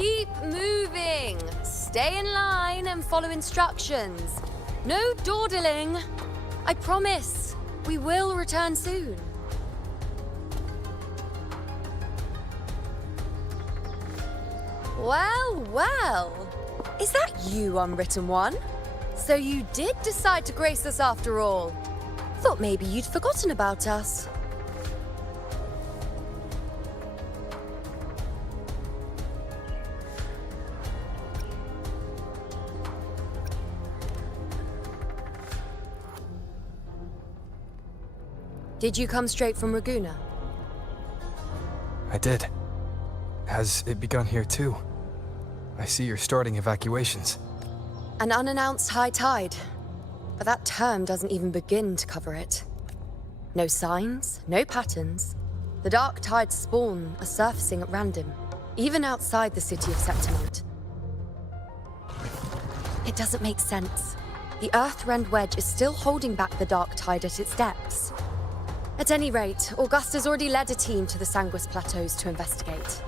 Keep moving. Stay in line and follow instructions. No dawdling. I promise, we will return soon. Well, well. Is that you, Unwritten One? So you did decide to grace us after all. Thought maybe you'd forgotten about us. Did you come straight from Raguna? I did. Has it begun here too? I see you're starting evacuations. An unannounced high tide. But that term doesn't even begin to cover it. No signs, no patterns. The dark tide's spawn are surfacing at random, even outside the city of Septimont. It doesn't make sense. The Earthrend Wedge is still holding back the dark tide at its depths. At any rate, Augusta's already led a team to the Sanguis Plateaus to investigate.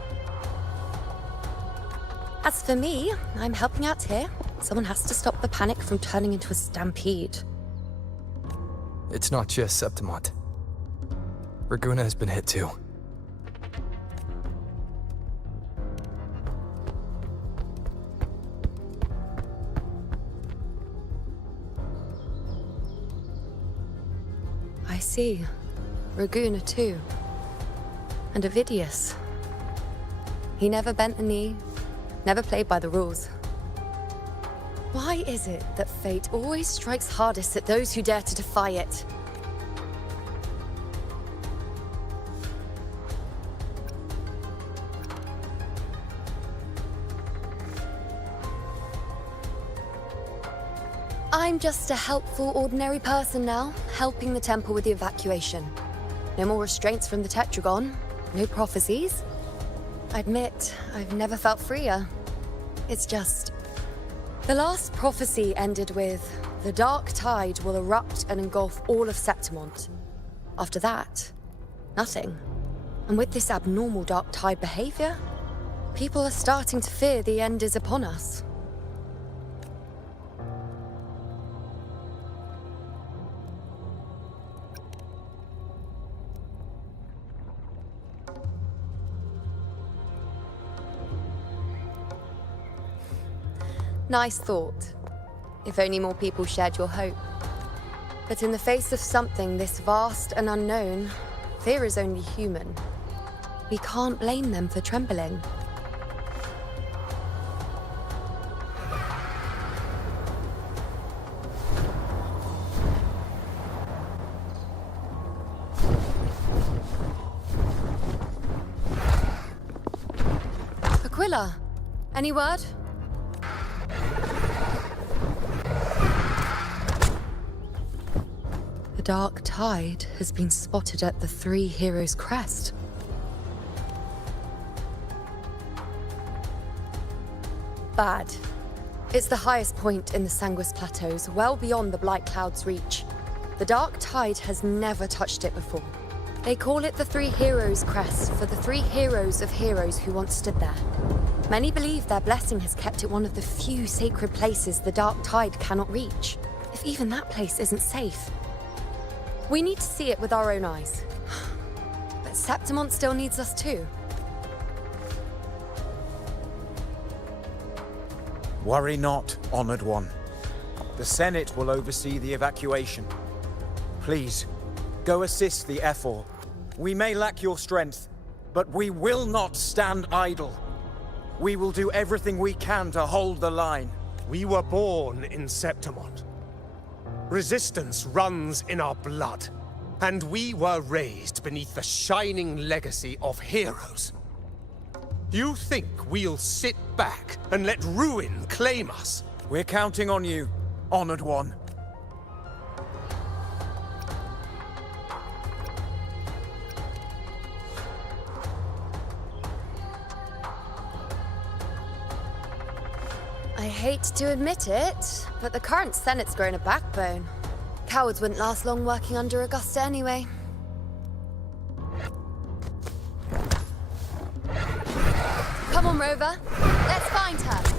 As for me, I'm helping out here. Someone has to stop the panic from turning into a stampede. It's not just Septimont. Raguna has been hit too. I see. Raguna too. And Ovidius. He never bent the knee, never played by the rules. Why is it that fate always strikes hardest at those who dare to defy it? I'm just a helpful, ordinary person now, helping the temple with the evacuation. No more restraints from the Tetragon, no prophecies. I admit, I've never felt freer. It's just... The last prophecy ended with, the dark tide will erupt and engulf all of Septimont. After that, nothing. And with this abnormal dark tide behavior, people are starting to fear the end is upon us. Nice thought. If only more people shared your hope. But in the face of something this vast and unknown, fear is only human. We can't blame them for trembling. Aquila, any word? The dark tide has been spotted at the Three Heroes' Crest. Bad. It's the highest point in the Sanguis Plateaus, well beyond the Blight Cloud's reach. The dark tide has never touched it before. They call it the Three Heroes' Crest for the three heroes of heroes who once stood there. Many believe their blessing has kept it one of the few sacred places the dark tide cannot reach, if even that place isn't safe. We need to see it with our own eyes. But Septimont still needs us too. Worry not, Honored One. The Senate will oversee the evacuation. Please, go assist the Ephor. We may lack your strength, but we will not stand idle. We will do everything we can to hold the line. We were born in Septimont. Resistance runs in our blood, and we were raised beneath the shining legacy of heroes. You think we'll sit back and let ruin claim us? We're counting on you, Honored One. I hate to admit it, but the current Senate's grown a backbone. Cowards wouldn't last long working under Augusta anyway. Come on, Rover. Let's find her.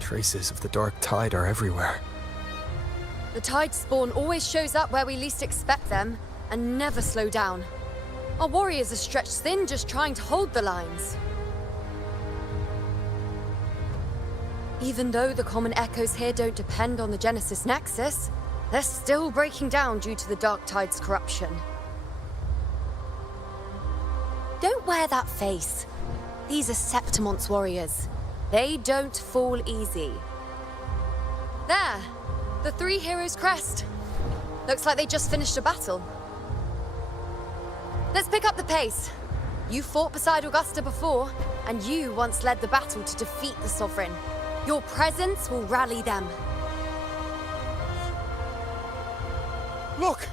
Traces of the dark tide are everywhere. The tide spawn always shows up where we least expect them, and never slow down. Our warriors are stretched thin just trying to hold the lines. Even though the common echoes here don't depend on the Genesis Nexus, they're still breaking down due to the dark tide's corruption. Don't wear that face. These are Septimon's warriors. They don't fall easy. There! The three heroes' crest. Looks like they just finished a battle. Let's pick up the pace. You fought beside Augusta before, and you once led the battle to defeat the Sovereign. Your presence will rally them. Look!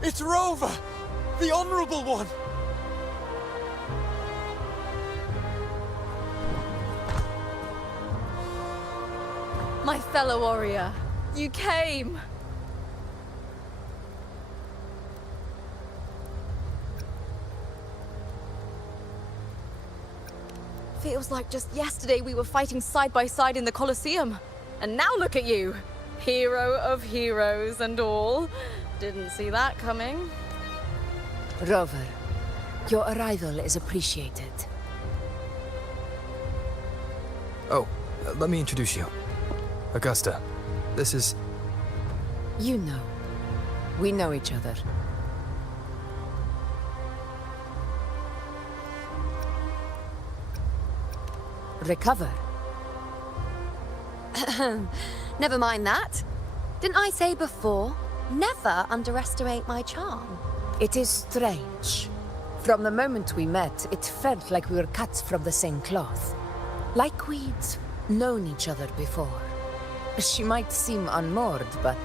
It's Rover! The Honorable One! My fellow warrior, you came! Feels like just yesterday we were fighting side by side in the Colosseum. And now look at you! Hero of heroes and all. Didn't see that coming. Rover, your arrival is appreciated. Oh, let me introduce you. Augusta, this is... You know. We know each other. Recover. Never mind that. Didn't I say before, never underestimate my charm? It is strange. From the moment we met, it felt like we were cut from the same cloth. Like we'd known each other before. She might seem unmoored, but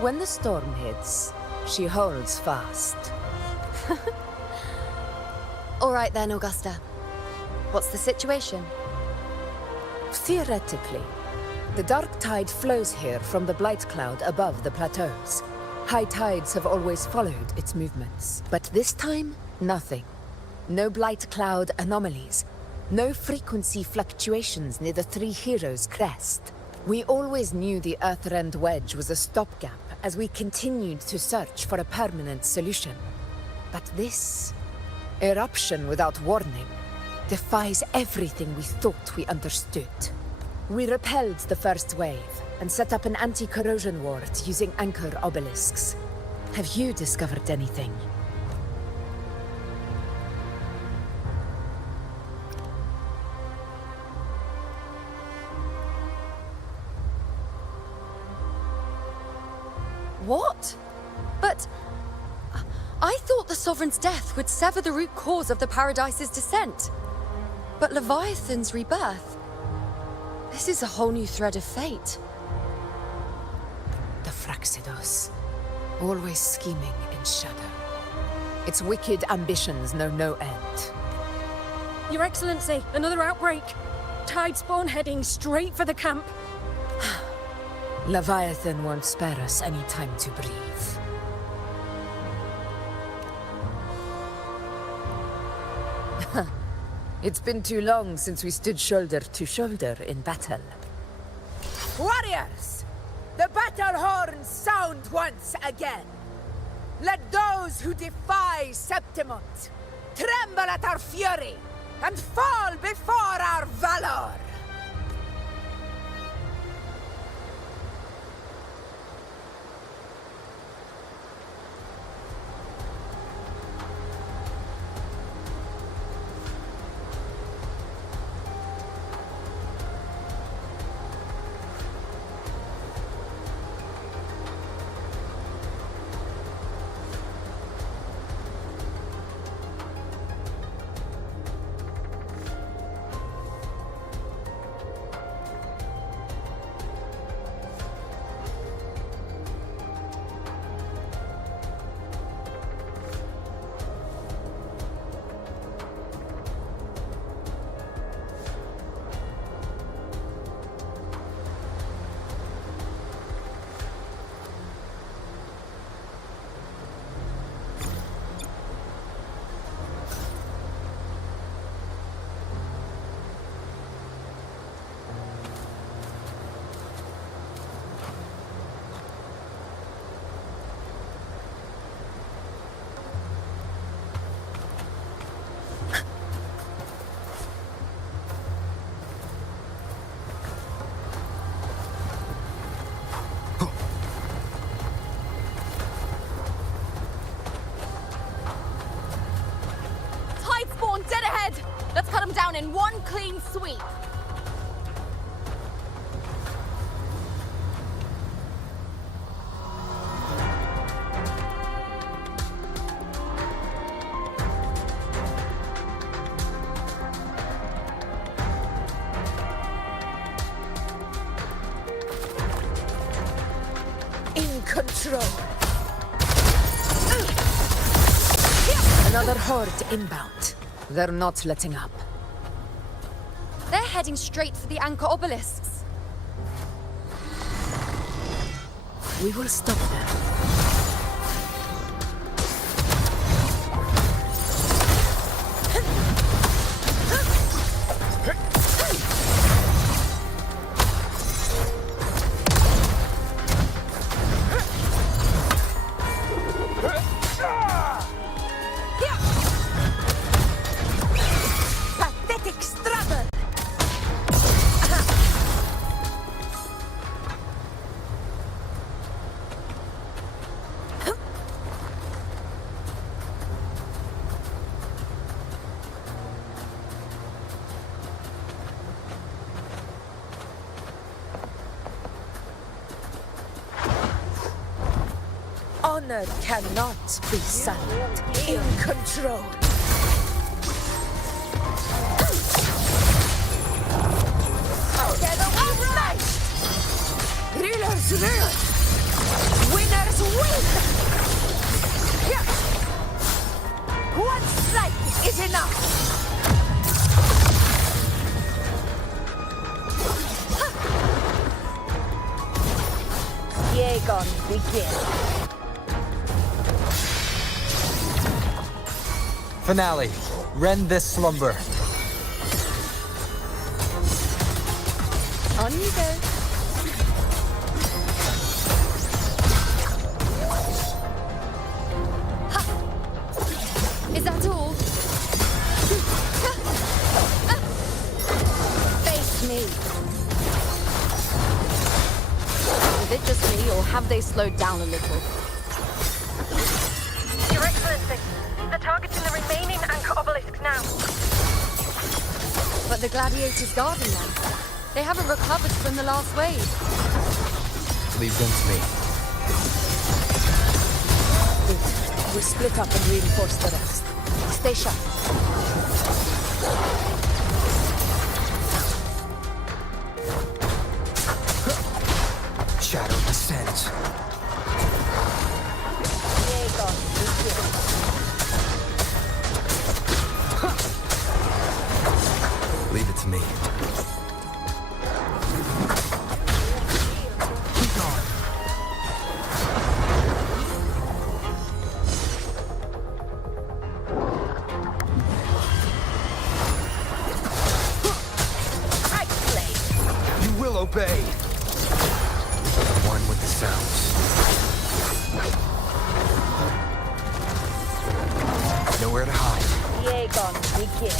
when the storm hits, she holds fast. All right then, Augusta. What's the situation? Theoretically, the dark tide flows here from the blight cloud above the plateaus. High tides have always followed its movements, but this time, nothing. No blight cloud anomalies, no frequency fluctuations near the Three Heroes' crest. We always knew the Earthrend Wedge was a stopgap as we continued to search for a permanent solution. But this eruption without warning defies everything we thought we understood. We repelled the first wave and set up an anti-corrosion ward using anchor obelisks. Have you discovered anything? What? But... I thought the Sovereign's death would sever the root cause of the Paradise's descent. But Leviathan's rebirth? This is a whole new thread of fate. The Fraxidos. Always scheming in shadow. Its wicked ambitions know no end. Your Excellency, another outbreak. Tide spawn heading straight for the camp. Leviathan won't spare us any time to breathe. It's been too long since we stood shoulder to shoulder in battle. Warriors! The battle horns sound once again! Let those who defy Septimont tremble at our fury and fall before our valor! Dead ahead! Let's cut them down in one clean sweep. In control. Another horde inbound. They're not letting up. They're heading straight for the anchor obelisks. We will stop them. Honor cannot be silent. In control. Together we rise! Drillers rule! Winners win! Yeah. One strike is enough! Yegon begin. Finale. Rend this slumber. On you go. Ha! Is that all? Face me. Is it just me, or have they slowed down a little? Your Excellency, the target's in the remaining anchor obelisks now. But the gladiators guarding them. They haven't recovered from the last wave. Leave them to me. Good. We'll split up and reinforce the rest. Stay sharp. me. You will obey. One with the sounds. Nowhere to hide. Aegon, begin.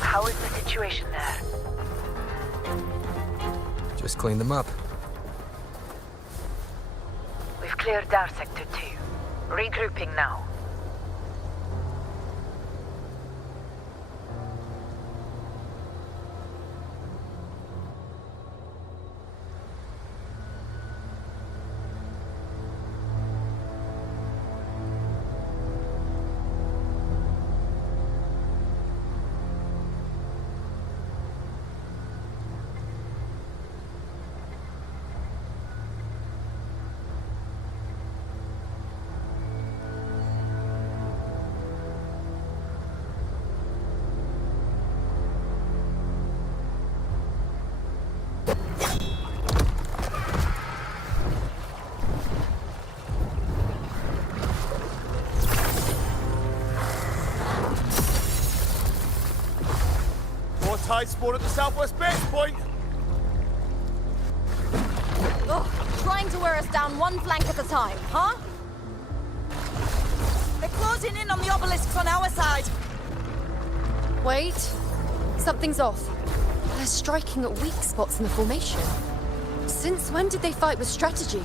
How is the situation there? Just clean them up. We've cleared our sector too. Regrouping now. More tide spawn at the southwest base point. Ugh, trying to wear us down one flank at a time, huh? They're closing in on the obelisks on our side. Wait. Something's off. They're striking at weak spots in the formation. Since when did they fight with strategy?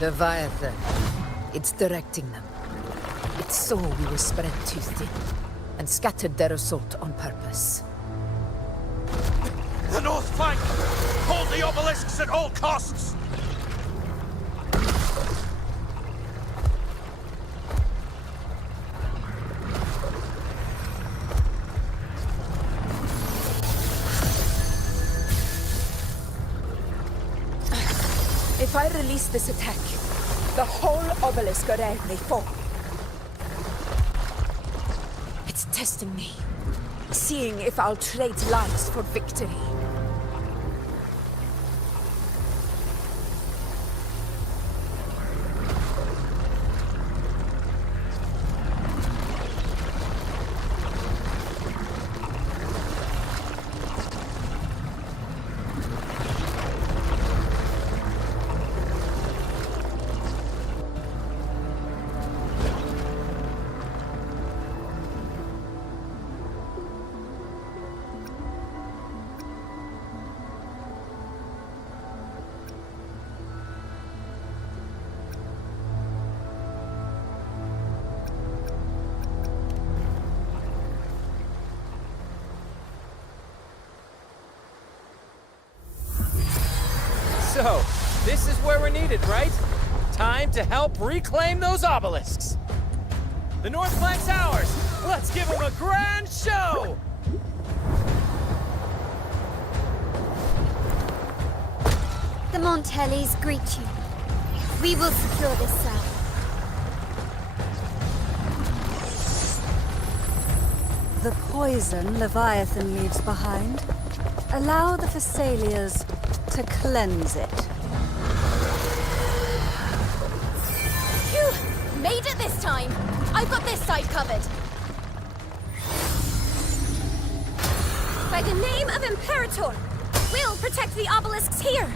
Leviathan. It's directing them. It saw we were spread too thin, and scattered their assault on purpose. The north flank! Hold the obelisks at all costs! If I release this attack, the whole obelisk around may fall. It's testing me, seeing if I'll trade lives for victory. So, this is where we're needed, right? Time to help reclaim those obelisks. The North Flank's ours. Let's give them a grand show! The Montellis greet you. We will secure this cell. The poison Leviathan leaves behind, allow the Thessalias to cleanse it. Phew! Made it this time! I've got this side covered. By the name of Imperator, we'll protect the obelisks here!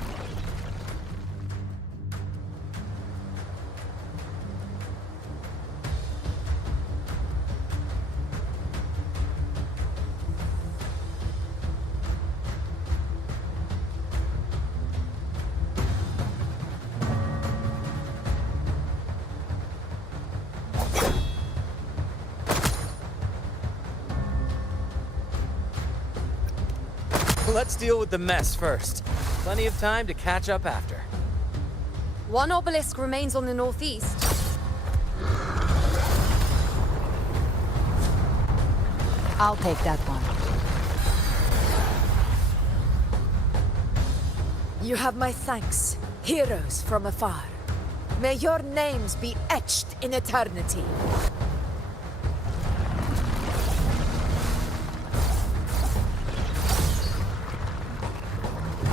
Let's deal with the mess first. Plenty of time to catch up after. One obelisk remains on the northeast. I'll take that one. You have my thanks, heroes from afar. May your names be etched in eternity.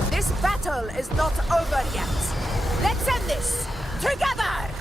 This battle is not over yet. Let's end this together!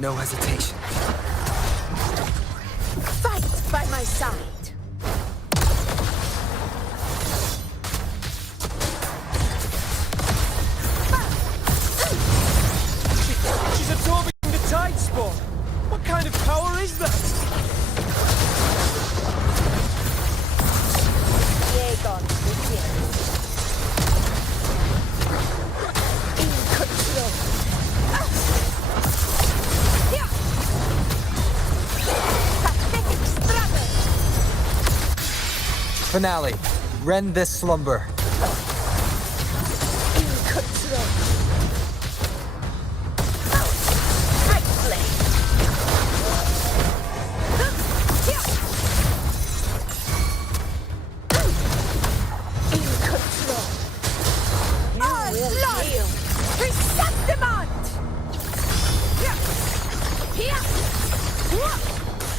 No hesitation. Fight by my side! She's absorbing the tide spawn. What kind of power is that? Jägon, in control. Finale. Rend this slumber. In control.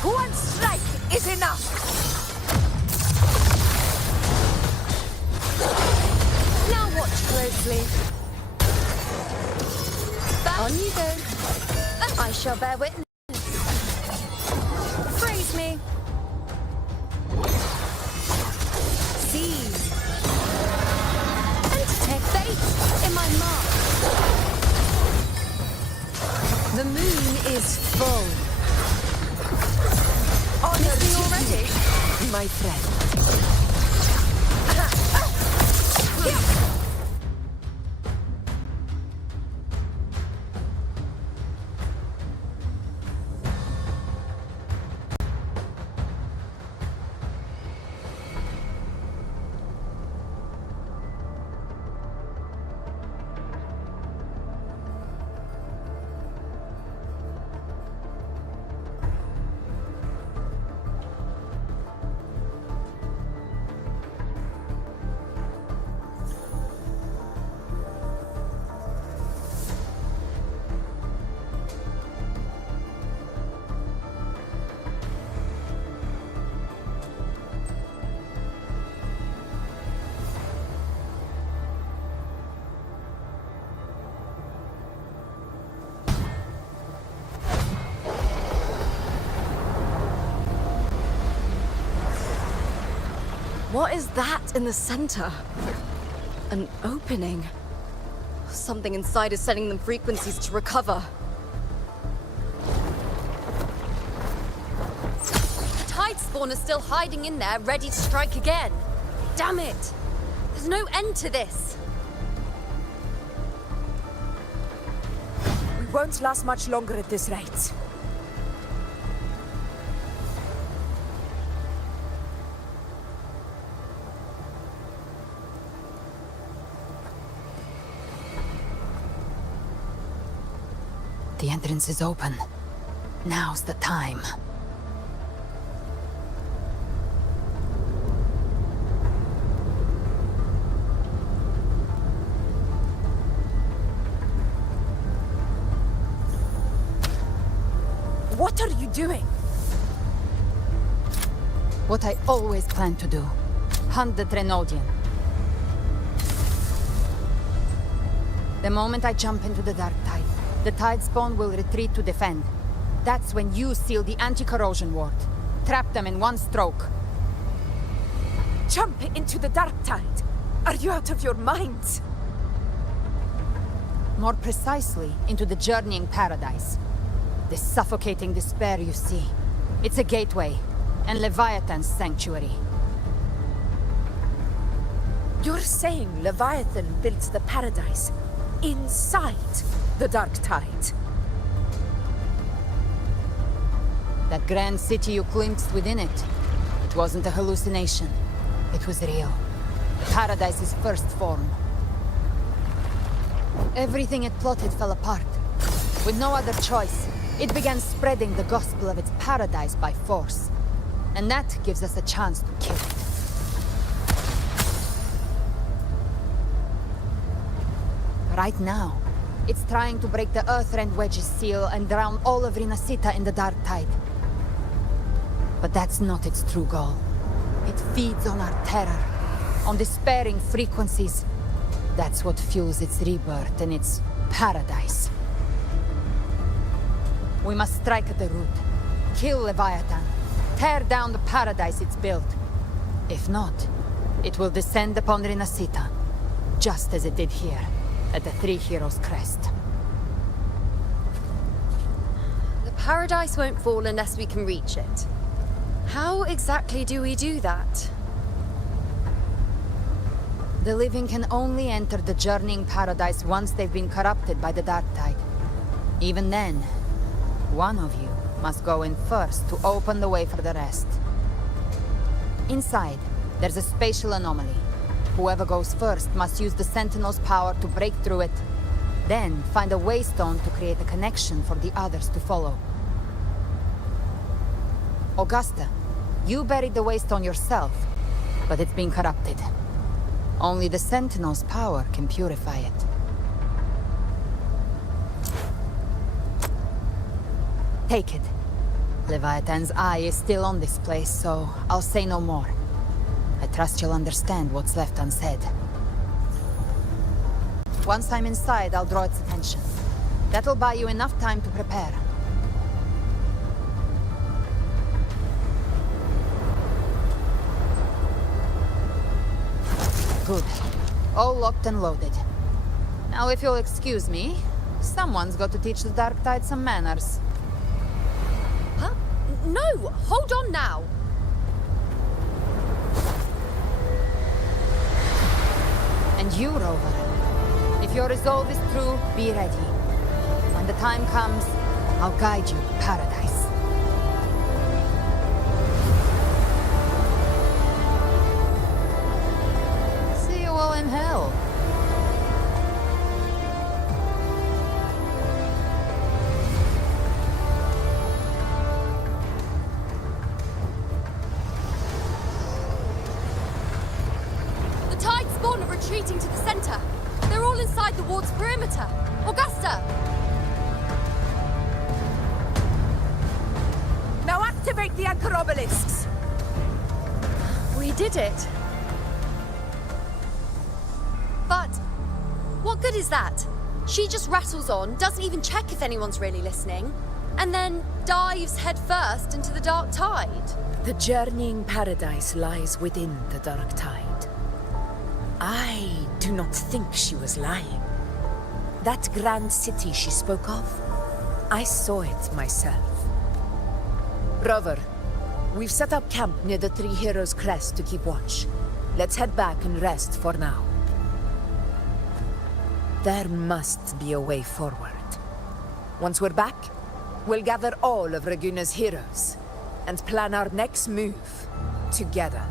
One strike is enough! Now watch closely. On you go. I shall bear witness. Praise me. Seize. And take fate in my mark. The moon is full. Honestly already? My friend. What is that in the center? An opening. Something inside is sending them frequencies to recover. The tide spawn is still hiding in there, ready to strike again. Damn it! There's no end to this. We won't last much longer at this rate. The entrance is open. Now's the time. What are you doing? What I always planned to do. Hunt the Trenodian. The moment I jump into the Dark Tide, the Tide Spawn will retreat to defend. That's when you seal the anti-corrosion ward. Trap them in one stroke. Jump into the Dark Tide? Are you out of your minds? More precisely, into the journeying paradise. The suffocating despair you see. It's a gateway, and Leviathan's sanctuary. You're saying Leviathan built the paradise inside the Dark Tide? That grand city you glimpsed within it, it wasn't a hallucination. It was real. Paradise's first form. Everything it plotted fell apart. With no other choice, it began spreading the gospel of its paradise by force. And that gives us a chance to kill it. Right now, it's trying to break the Earthrend Wedge's seal and drown all of Rinasita in the Dark Tide. But that's not its true goal. It feeds on our terror, on despairing frequencies. That's what fuels its rebirth and its paradise. We must strike at the root, kill Leviathan, tear down the paradise it's built. If not, it will descend upon Rinasita, just as it did here, at the Three Heroes' Crest. The paradise won't fall unless we can reach it. How exactly do we do that? The living can only enter the journeying paradise once they've been corrupted by the Dark Tide. Even then, one of you must go in first to open the way for the rest. Inside, there's a spatial anomaly. Whoever goes first must use the Sentinel's power to break through it, then find a waystone to create a connection for the others to follow. Augusta, you buried the waystone yourself, but it's been corrupted. Only the Sentinel's power can purify it. Take it. Leviathan's eye is still on this place, so I'll say no more. I trust you'll understand what's left unsaid. Once I'm inside, I'll draw its attention. That'll buy you enough time to prepare. Good. All locked and loaded. Now, if you'll excuse me, someone's got to teach the Dark Tide some manners. Huh? No! Hold on now! And you, Rover. If your resolve is true, be ready. When the time comes, I'll guide you to paradise. See you all in hell. The Tide Spawn are retreating to the center. They're all inside the ward's perimeter. Augusta! Now activate the anchor obelisks! We did it. But what good is that? She just rattles on, doesn't even check if anyone's really listening, and then dives headfirst into the Dark Tide. The journeying paradise lies within the Dark Tide. I do not think she was lying. That grand city she spoke of, I saw it myself. Rover, we've set up camp near the Three Heroes' Crest to keep watch. Let's head back and rest for now. There must be a way forward. Once we're back, we'll gather all of Raguna's heroes and plan our next move together.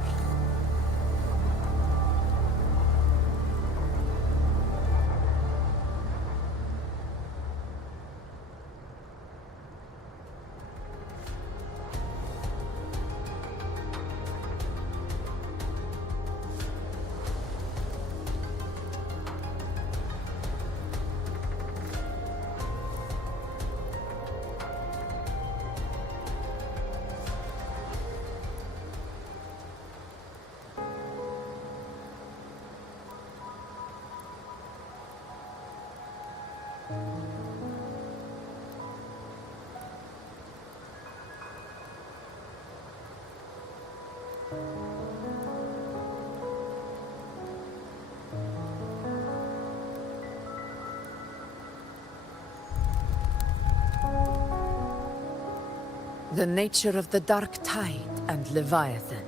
The nature of the Dark Tide and Leviathan.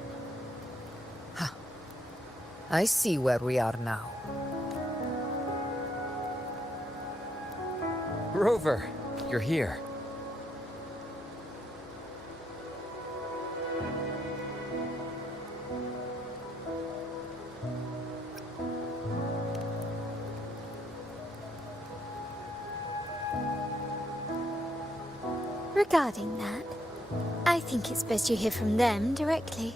Huh. I see where we are now. Rover, you're here. Regarding that, I think it's best you hear from them directly.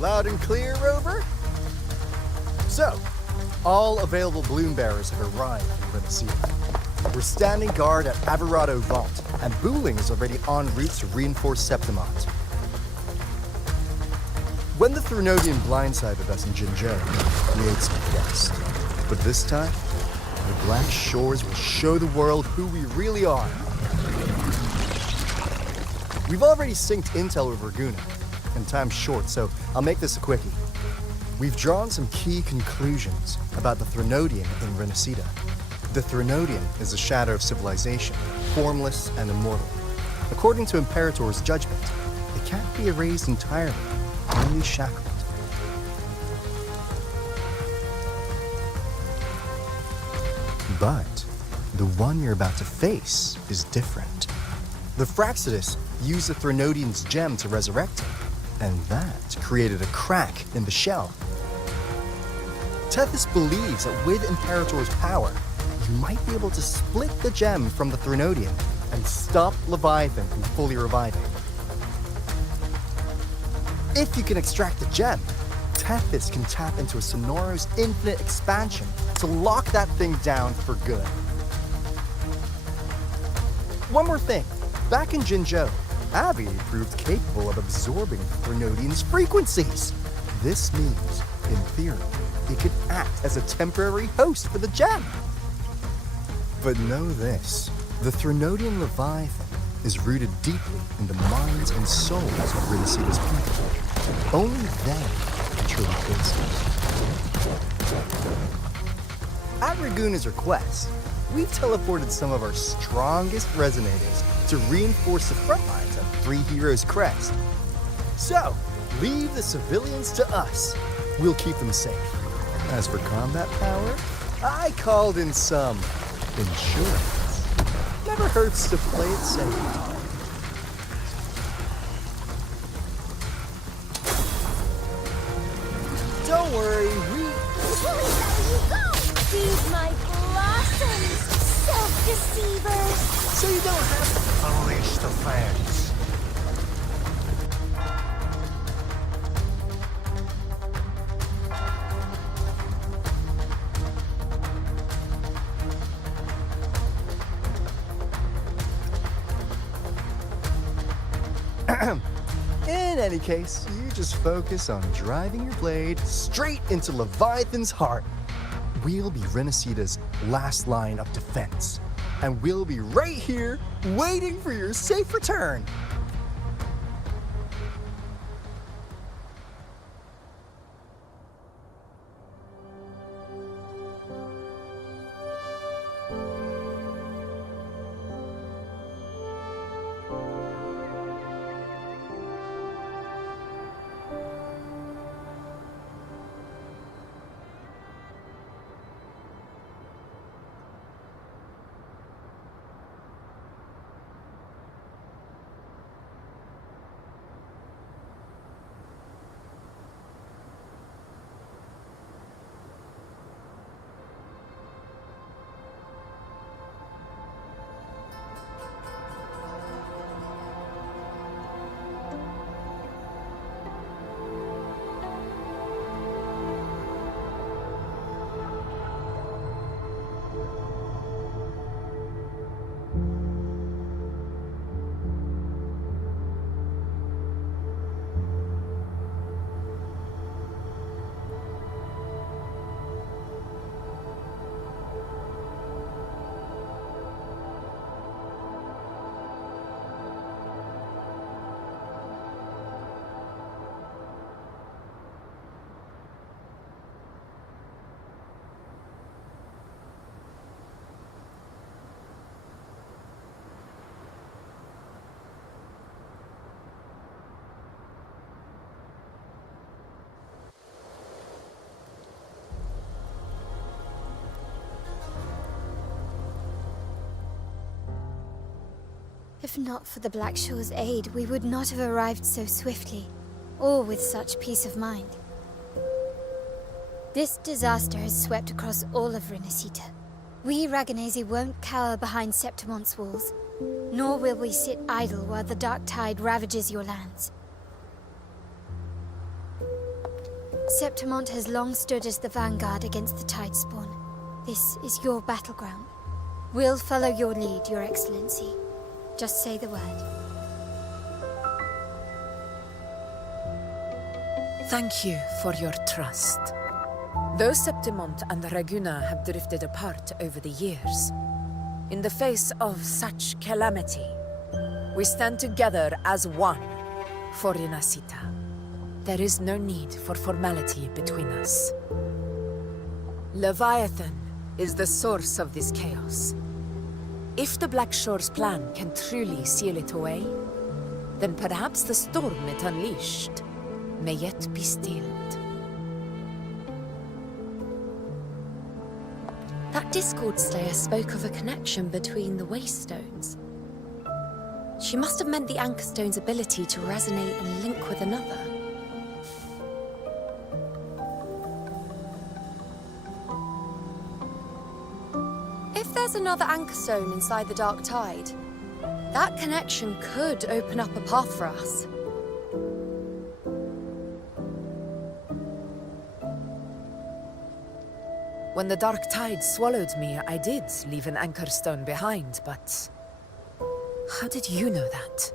Loud and clear, Rover? So, all available bloom bearers have arrived in Renacida. We're standing guard at Averado Vault, and Booling is already en route to reinforce Septimont. When the Threnodian blindsided us in Jinzhou, we ate some guests. But this time, the Black Shores will show the world who we really are. We've already synced intel with Raguna, and time's short, so I'll make this a quickie. We've drawn some key conclusions about the Threnodian in Renacida. The Threnodian is a shadow of civilization, formless and immortal. According to Imperator's judgment, it can't be erased entirely, only shackled. But the one you're about to face is different. The Fraxidus used the Threnodian's gem to resurrect him, and that created a crack in the shell. Tethys believes that with Imperator's power, you might be able to split the gem from the Threnodian and stop Leviathan from fully reviving. If you can extract the gem, Tethys can tap into a Sonoro's infinite expansion to lock that thing down for good. One more thing. Back in Jinzhou, Abby proved capable of absorbing Threnodian's frequencies. This means, in theory, it could act as a temporary host for the gem. But know this, the Threnodian Leviathan is rooted deeply in the minds and souls of Renacida's people. Only they can truly face it. At Raguna's request, we've teleported some of our strongest resonators to reinforce the front lines of Three Heroes Crest. So, leave the civilians to us. We'll keep them safe. As for combat power, I called in some insurance. Never hurts to play it safe. Don't worry, Please let you go! Feed my blossoms, self-deceiver! So you don't have to unleash the fans. In any case, you just focus on driving your blade straight into Leviathan's heart. We'll be Renacita's last line of defense, and we'll be right here waiting for your safe return. If not for the Black Shore's aid, we would not have arrived so swiftly, or with such peace of mind. This disaster has swept across all of Renacita. We Raganese won't cower behind Septimonte's walls, nor will we sit idle while the dark tide ravages your lands. Septimonte has long stood as the vanguard against the tide spawn. This is your battleground. We'll follow your lead, Your Excellency. Just say the word. Thank you for your trust. Though Septimont and Raguna have drifted apart over the years, in the face of such calamity, we stand together as one for Renacita. There is no need for formality between us. Leviathan is the source of this chaos. If the Black Shore's plan can truly seal it away, then perhaps the storm it unleashed may yet be stilled. That Discord Slayer spoke of a connection between the Waystones. She must have meant the Anchor Stone's ability to resonate and link with another. If there's another Anchor Stone inside the Dark Tide, that connection could open up a path for us. When the Dark Tide swallowed me, I did leave an Anchor Stone behind, but how did you know that?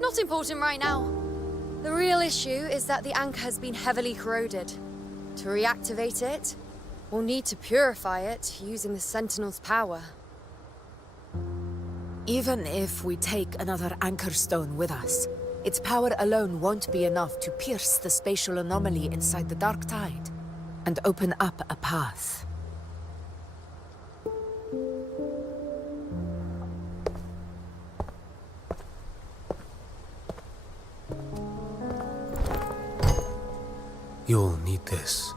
Not important right now. The real issue is that the anchor has been heavily corroded. To reactivate it, we'll need to purify it using the Sentinel's power. Even if we take another Anchor Stone with us, its power alone won't be enough to pierce the spatial anomaly inside the Dark Tide and open up a path. You'll need this.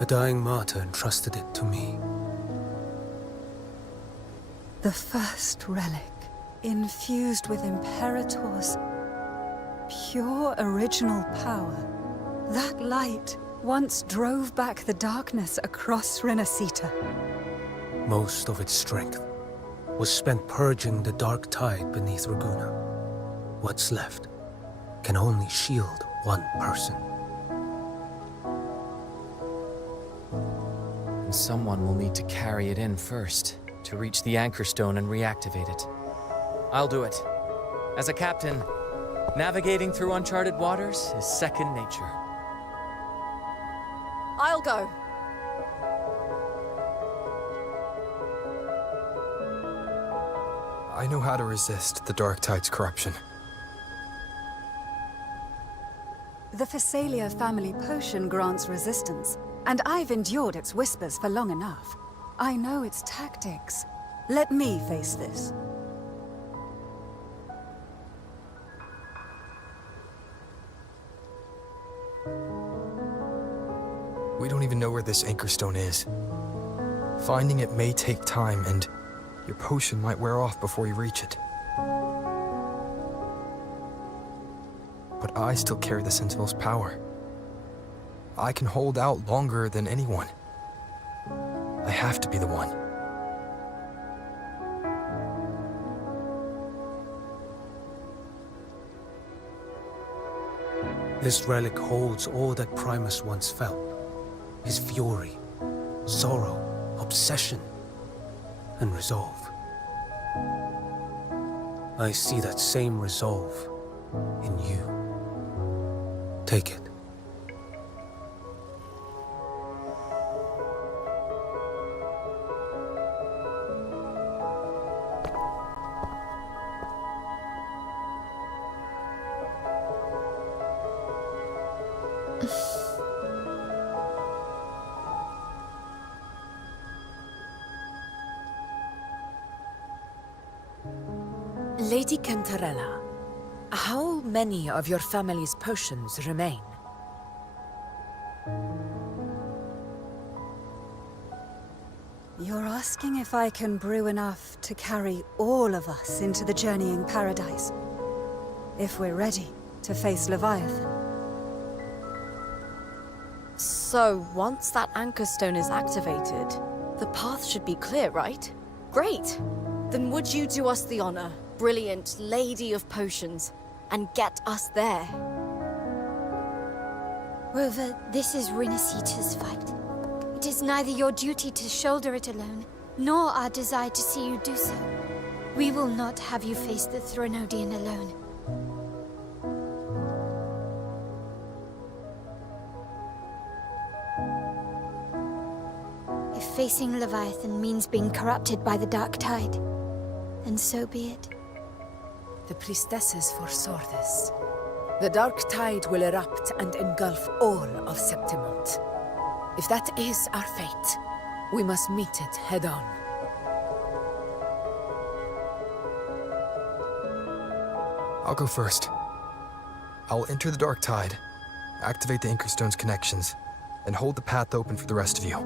A dying martyr entrusted it to me. The first relic, infused with Imperator's pure original power. That light once drove back the darkness across Renacita. Most of its strength was spent purging the dark tide beneath Raguna. What's left can only shield one person. And someone will need to carry it in first, to reach the anchor stone and reactivate it. I'll do it. As a captain, navigating through uncharted waters is second nature. I'll go. I know how to resist the Dark Tide's corruption. The Phasalia family potion grants resistance, and I've endured its whispers for long enough. I know its tactics. Let me face this. We don't even know where this anchor stone is. Finding it may take time, and your potion might wear off before you reach it. But I still carry the Sentinel's power. I can hold out longer than anyone. I have to be the one. This relic holds all that Primus once felt. His fury, sorrow, obsession, and resolve. I see that same resolve in you. Take it. Lady Cantarella, how many of your family's potions remain? You're asking if I can brew enough to carry all of us into the journeying paradise. If we're ready to face Leviathan. So, once that anchor stone is activated, the path should be clear, right? Great! Then would you do us the honor, brilliant Lady of Potions, and get us there? Rover, this is Renacita's fight. It is neither your duty to shoulder it alone, nor our desire to see you do so. We will not have you face the Threnodian alone. If facing Leviathan means being corrupted by the Dark Tide, then so be it. The priestesses foresaw this. The Dark Tide will erupt and engulf all of Septimont. If that is our fate, we must meet it head-on. I'll go first. I'll enter the Dark Tide, activate the Anchor Stone's connections, and hold the path open for the rest of you.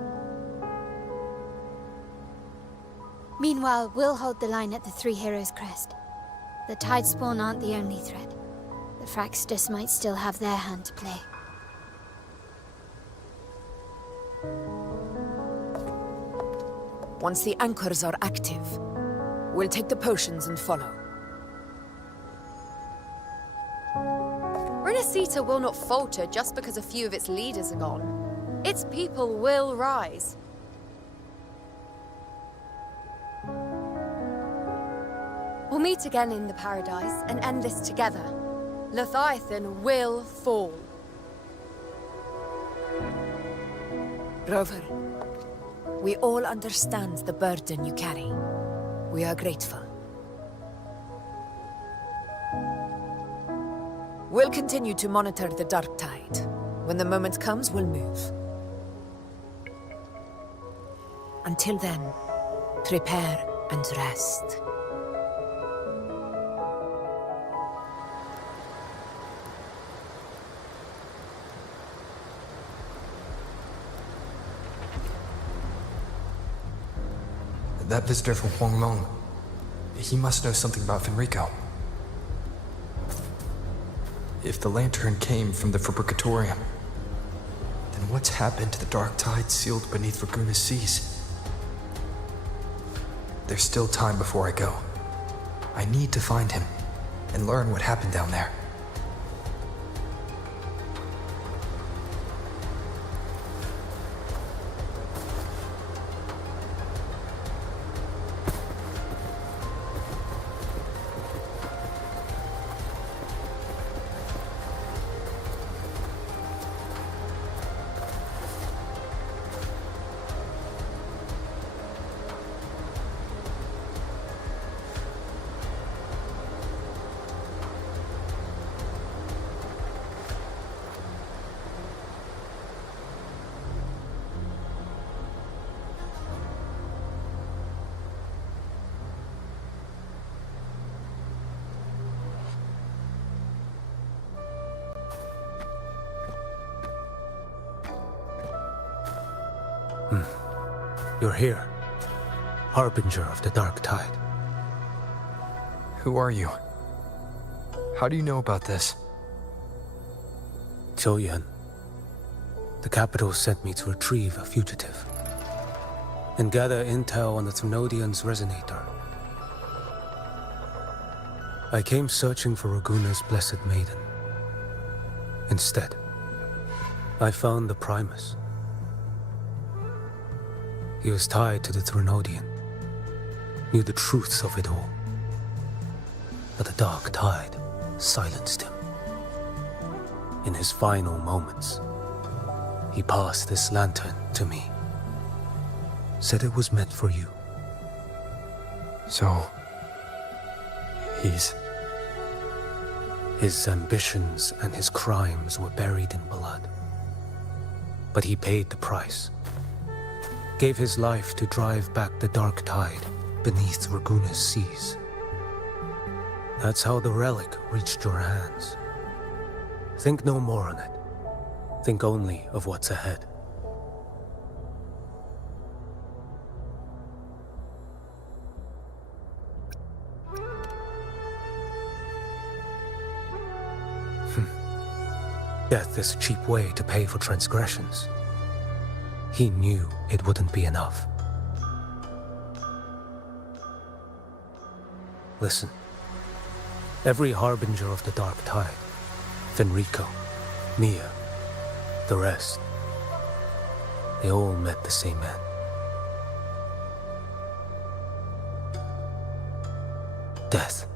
Meanwhile, we'll hold the line at the Three Heroes Crest. The Tidespawn aren't the only threat. The Fraxtus might still have their hand to play. Once the anchors are active, we'll take the potions and follow. Renacita will not falter just because a few of its leaders are gone. Its people will rise. We'll meet again in the paradise and end this together. Leviathan will fall. Rover, we all understand the burden you carry. We are grateful. We'll continue to monitor the dark tide. When the moment comes, we'll move. Until then, prepare and rest. That visitor from Huanglong, he must know something about Fenrico. If the lantern came from the Fabricatorium, then what's happened to the dark tide sealed beneath Raguna's seas? There's still time before I go. I need to find him and learn what happened down there. You're here, harbinger of the dark tide. Who are you? How do you know about this? Choyan. The capital sent me to retrieve a fugitive and gather intel on the Thrunodian's resonator. I came searching for Raguna's blessed maiden. Instead, I found the Primus. He was tied to the Thrunodian, knew the truths of it all. But the dark tide silenced him. In his final moments, he passed this lantern to me. Said it was meant for you. So, his ambitions and his crimes were buried in blood. But he paid the price. Gave his life to drive back the dark tide beneath Raguna's seas. That's how the relic reached your hands. Think no more on it. Think only of what's ahead. Death is a cheap way to pay for transgressions. He knew it wouldn't be enough. Listen. Every harbinger of the dark tide, Fenrico, Mia, the rest, they all met the same end. Death.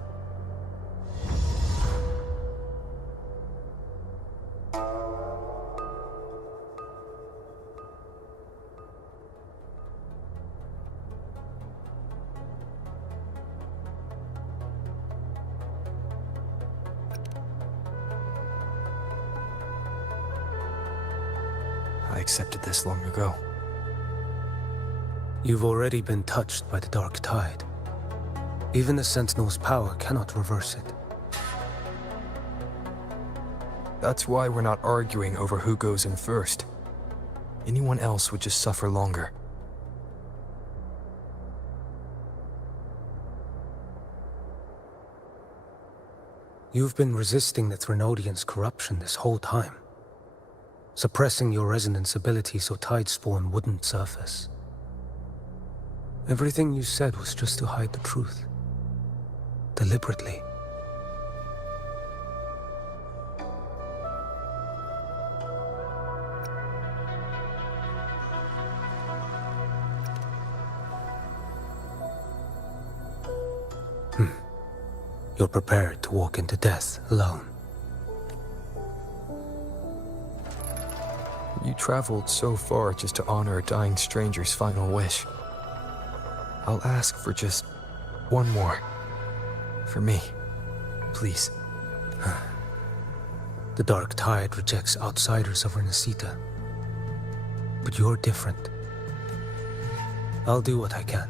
I accepted this long ago. You've already been touched by the dark tide. Even the Sentinel's power cannot reverse it. That's why we're not arguing over who goes in first. Anyone else would just suffer longer. You've been resisting the Thrunodian's corruption this whole time. Suppressing your resonance ability so Tidespawn wouldn't surface. Everything you said was just to hide the truth. Deliberately. You're prepared to walk into death alone. You traveled so far just to honor a dying stranger's final wish. I'll ask for just one more. For me. Please. The Dark Tide rejects outsiders of Renacita. But you're different. I'll do what I can.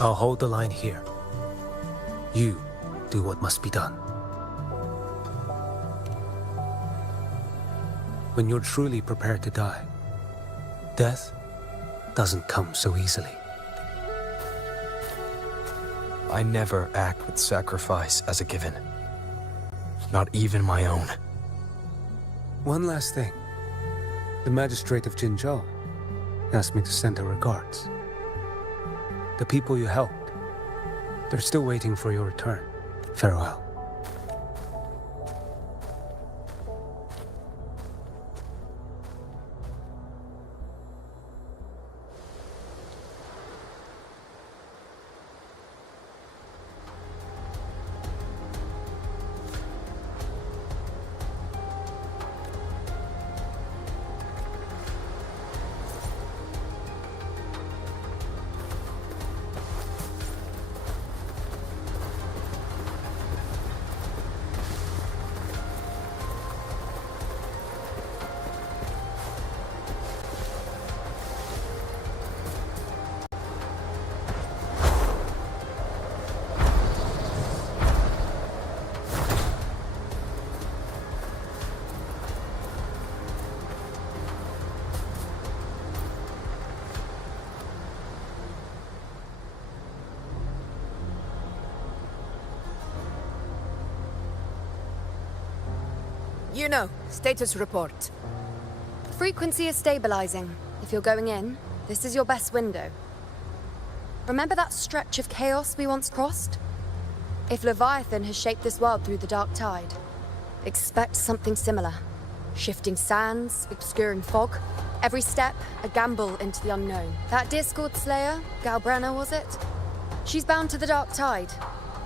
I'll hold the line here. You do what must be done. When you're truly prepared to die, death doesn't come so easily. I never act with sacrifice as a given. Not even my own. One last thing. The magistrate of Jinzhou asked me to send her regards. The people you helped, they're still waiting for your return. Farewell. You know, status report. Frequency is stabilizing. If you're going in, this is your best window. Remember that stretch of chaos we once crossed? If Leviathan has shaped this world through the Dark Tide, expect something similar. Shifting sands, obscuring fog. Every step, a gamble into the unknown. That Discord Slayer, Galbrenna was it? She's bound to the Dark Tide.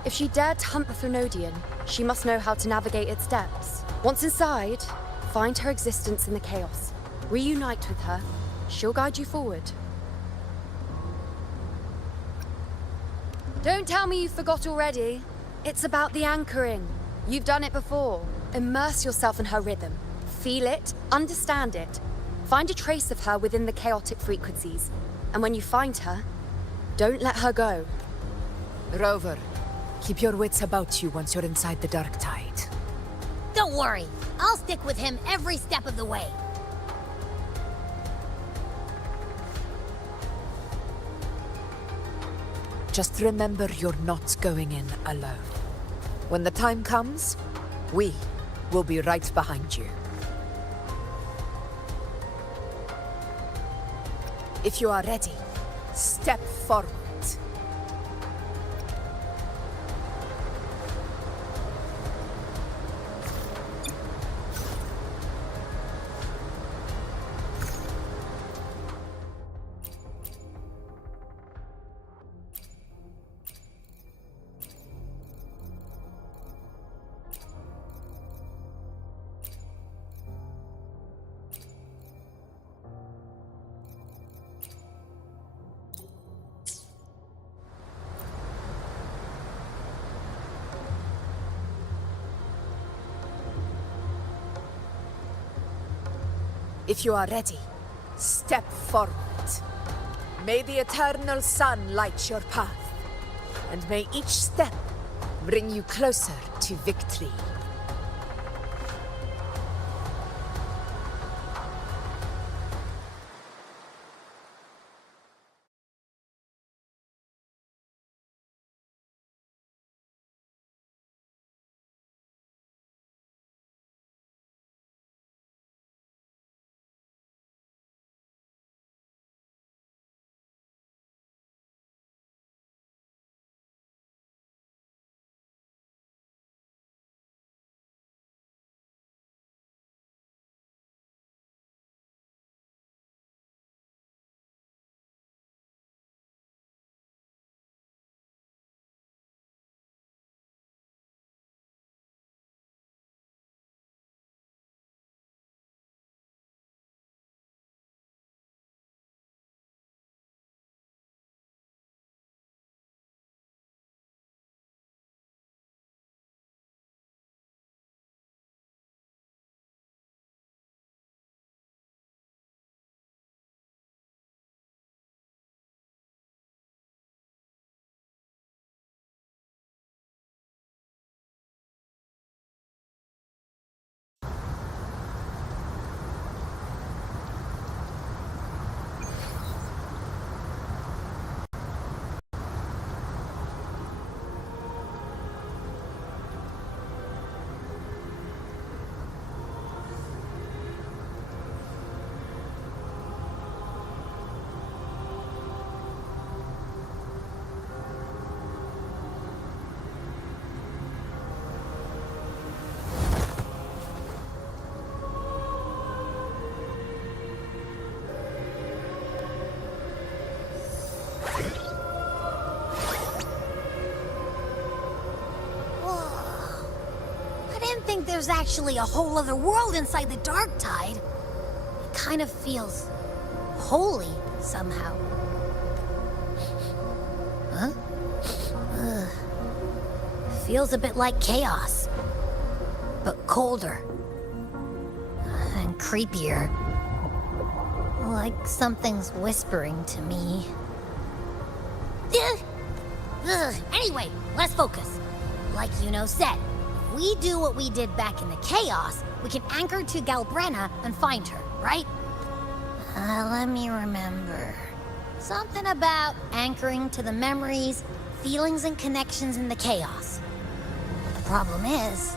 If she dared to hunt the Thrunodian, she must know how to navigate its depths. Once inside, find her existence in the chaos. Reunite with her. She'll guide you forward. Don't tell me you forgot already. It's about the anchoring. You've done it before. Immerse yourself in her rhythm. Feel it, understand it. Find a trace of her within the chaotic frequencies. And when you find her, don't let her go. Rover, keep your wits about you once you're inside the Dark Tide. Don't worry. I'll stick with him every step of the way. Just remember you're not going in alone. When the time comes, we will be right behind you. If you are ready, step forward. If you are ready, step forward. May the eternal sun light your path, and may each step bring you closer to victory. think there's actually a whole other world inside the Dark Tide. It kind of feels holy somehow. Huh? Ugh. Feels a bit like chaos, but colder and creepier. Like something's whispering to me. Anyway, let's focus. Like Yuno said, if we do what we did back in the chaos, we can anchor to Galbrenna and find her, right? Let me remember. Something about anchoring to the memories, feelings, and connections in the chaos. The problem is...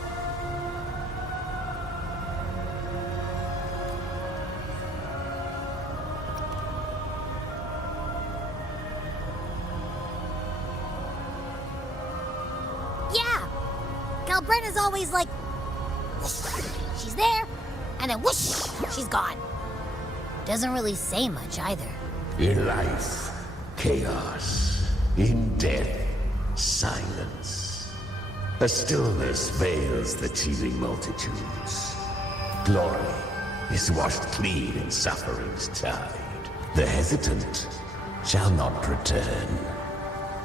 yeah! Galbrenna's always like... whoosh, she's there, and then whoosh, she's gone. Doesn't really say much either. In life, chaos. In death, silence. A stillness veils the teeming multitudes. Glory is washed clean in suffering's tide. The hesitant shall not return.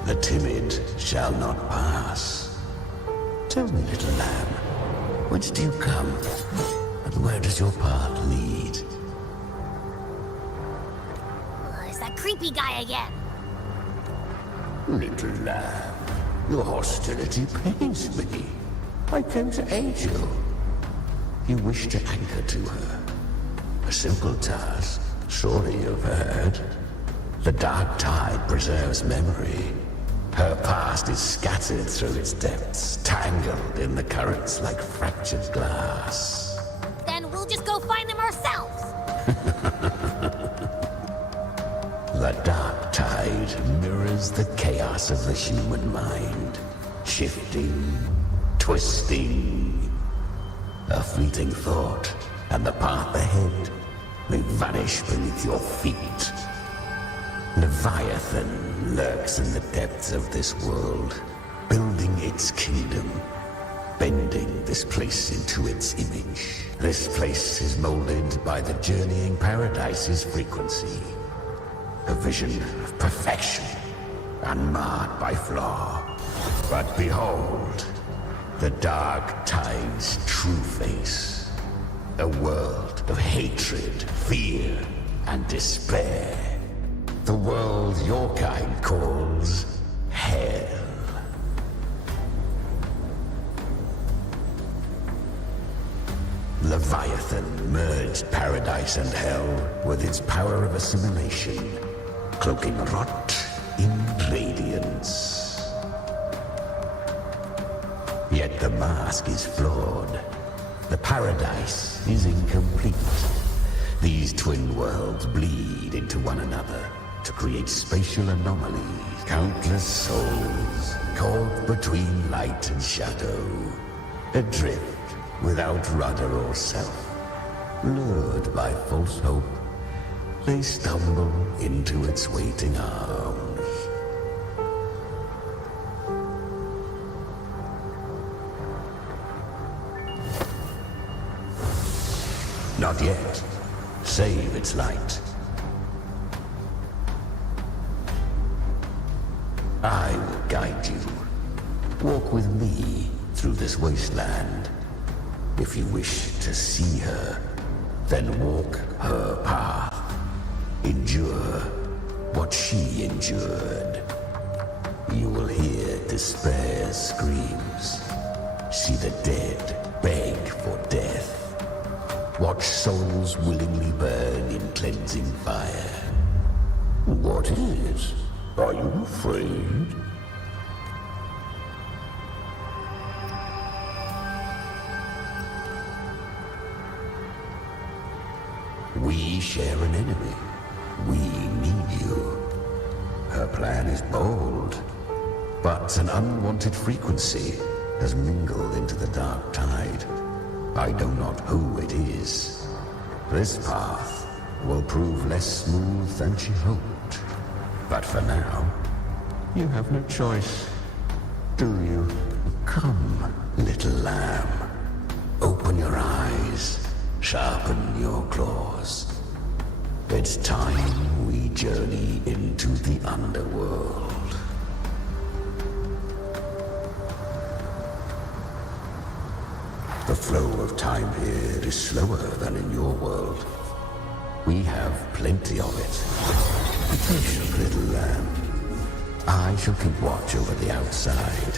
The timid shall not pass. Tell me, little lamb, whence do you come? And where does your path lead? It's that creepy guy again. Little lamb, your hostility pains me. I came to aid you. You wish to anchor to her. A simple task, surely you've heard. The dark tide preserves memory. Her past is scattered through its depths, tangled in the currents like fractured glass. Then we'll just go find them ourselves. The dark tide mirrors the chaos of the human mind. Shifting, twisting. A fleeting thought, and the path ahead may vanish beneath your feet. Leviathan lurks in the depths of this world, building its kingdom, bending this place into its image. This place is molded by the journeying paradise's frequency. A vision of perfection, unmarred by flaw. But behold, the dark tide's true face. A world of hatred, fear, and despair. The world your kind calls hell. Leviathan merged paradise and hell with its power of assimilation, cloaking rot in radiance. Yet the mask is flawed. The paradise is incomplete. These twin worlds bleed into one another to create spatial anomalies. Countless souls caught between light and shadow, adrift without rudder or self. Lured by false hope, they stumble into its waiting arms. Not yet. Save its light. I will guide you. Walk with me through this wasteland. If you wish to see her, then walk her path. Endure what she endured. You will hear despair's screams. See the dead beg for death. Watch souls willingly burn in cleansing fire. What is? Are you afraid? We share an enemy. We need you. Her plan is bold, but an unwanted frequency has mingled into the dark tide. I know not who it is. This path will prove less smooth than she hoped. But for now, you have no choice. Do you? Come, little lamb. Sharpen your claws. It's time we journey into the underworld. The flow of time here is slower than in your world. We have plenty of it. Be patient, little lamb. I shall keep watch over the outside.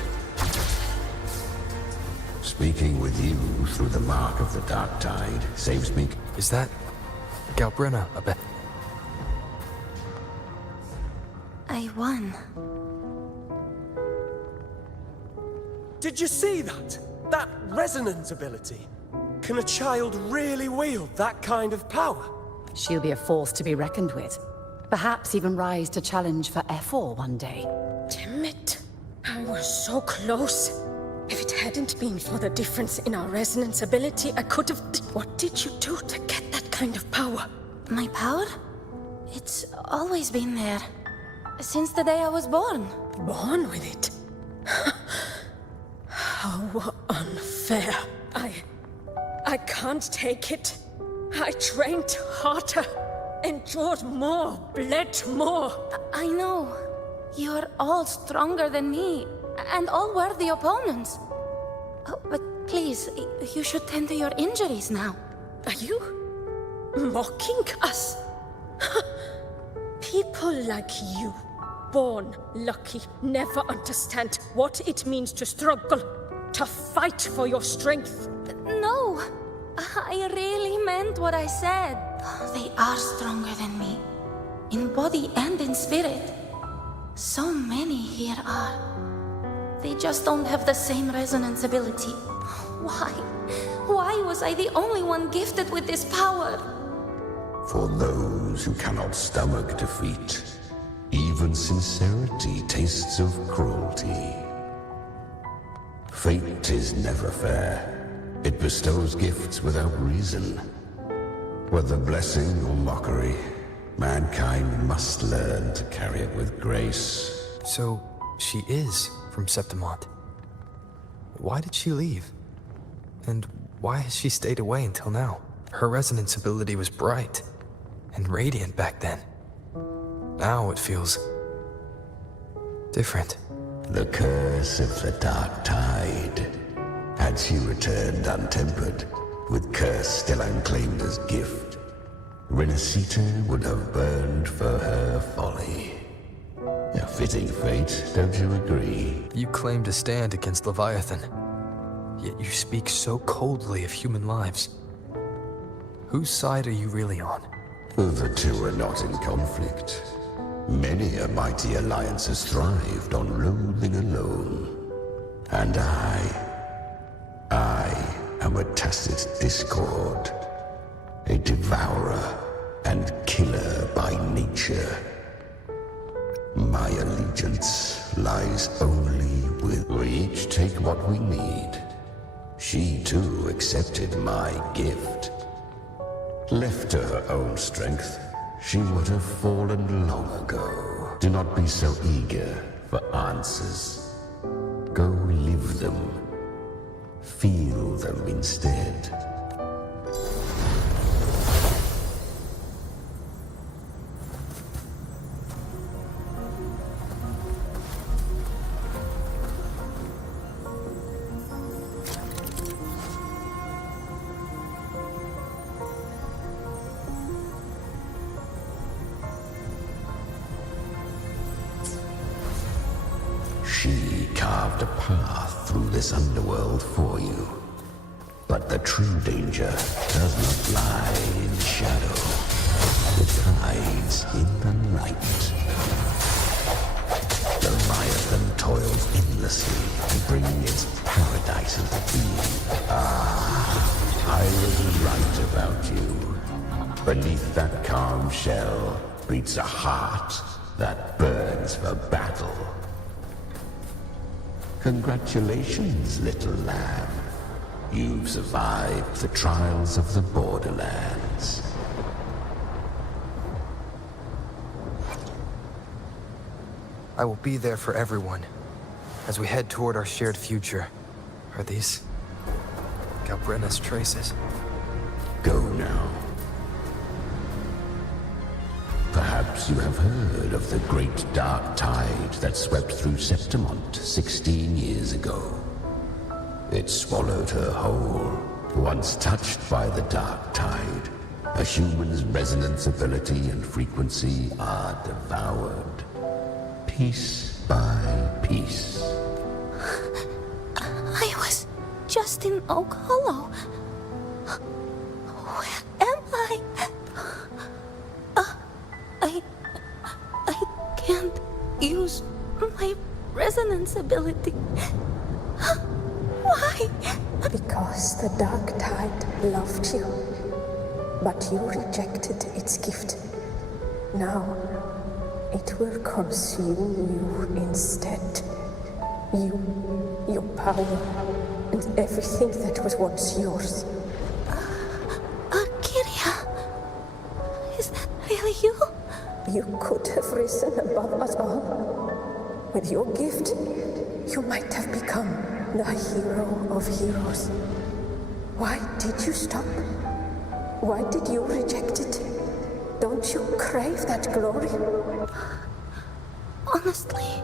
Speaking with you through the mark of the dark tide saves me. Is that Galbrenna a bit? I won. Did you see that? That resonance ability? Can a child really wield that kind of power? She'll be a force to be reckoned with. Perhaps even rise to challenge for Efor one day. Damn it. I was so close. If it hadn't been for the difference in our resonance ability, I could have... What did you do to get that kind of power? My power? It's always been there. Since the day I was born. Born with it? How unfair. I can't take it. I trained harder, endured more, bled more. I know. You're all stronger than me, and all worthy opponents. Oh, but please, you should tend to your injuries now. Are you mocking us? People like you, born lucky, never understand what it means to struggle, to fight for your strength. No, I really meant what I said. They are stronger than me, in body and in spirit. So many here are. They just don't have the same resonance ability. Why? Why was I the only one gifted with this power? For those who cannot stomach defeat, even sincerity tastes of cruelty. Fate is never fair. It bestows gifts without reason. Whether blessing or mockery, mankind must learn to carry it with grace. So, she is from Septimont. Why did she leave? And why has she stayed away until now? Her resonance ability was bright and radiant back then. Now it feels different. The curse of the dark tide. Had she returned untempered, with curse still unclaimed as gift, Renacita would have burned for her folly. A fitting fate, don't you agree? You claim to stand against Leviathan, yet you speak so coldly of human lives. Whose side are you really on? The two are not in conflict. Many a mighty alliance has thrived on loathing alone. And I am a tacit discord, a devourer and killer by nature. My allegiance lies only with... We each take what we need. She too accepted my gift. Left to her own strength, she would have fallen long ago. Do not be so eager for answers. Go live them. Feel them instead. She carved a path through this underworld for you. But the true danger does not lie in shadow. It hides in the light. Leviathan toils endlessly to bring its paradise into being. I was right about you. Beneath that calm shell beats a heart that burns for battle. Congratulations, little lamb. You've survived the trials of the Borderlands. I will be there for everyone as we head toward our shared future. Are these Galbrenna's traces? Go now. Perhaps you have heard of the great dark tide that swept through Septimont 16 years ago. It swallowed her whole. Once touched by the dark tide, a human's resonance ability and frequency are devoured, piece by piece. I was just in Oak Hollow. Where am I? I can't use my resonance ability. Why? Because the dark tide loved you, but you rejected its gift. Now, it will consume you instead. You, your power, and everything that was once yours. Kiria, is that really you? You could have risen above us all. With your gift, you might have become the hero of heroes. Why did you stop? Why did you reject it? Don't you crave that glory? Honestly,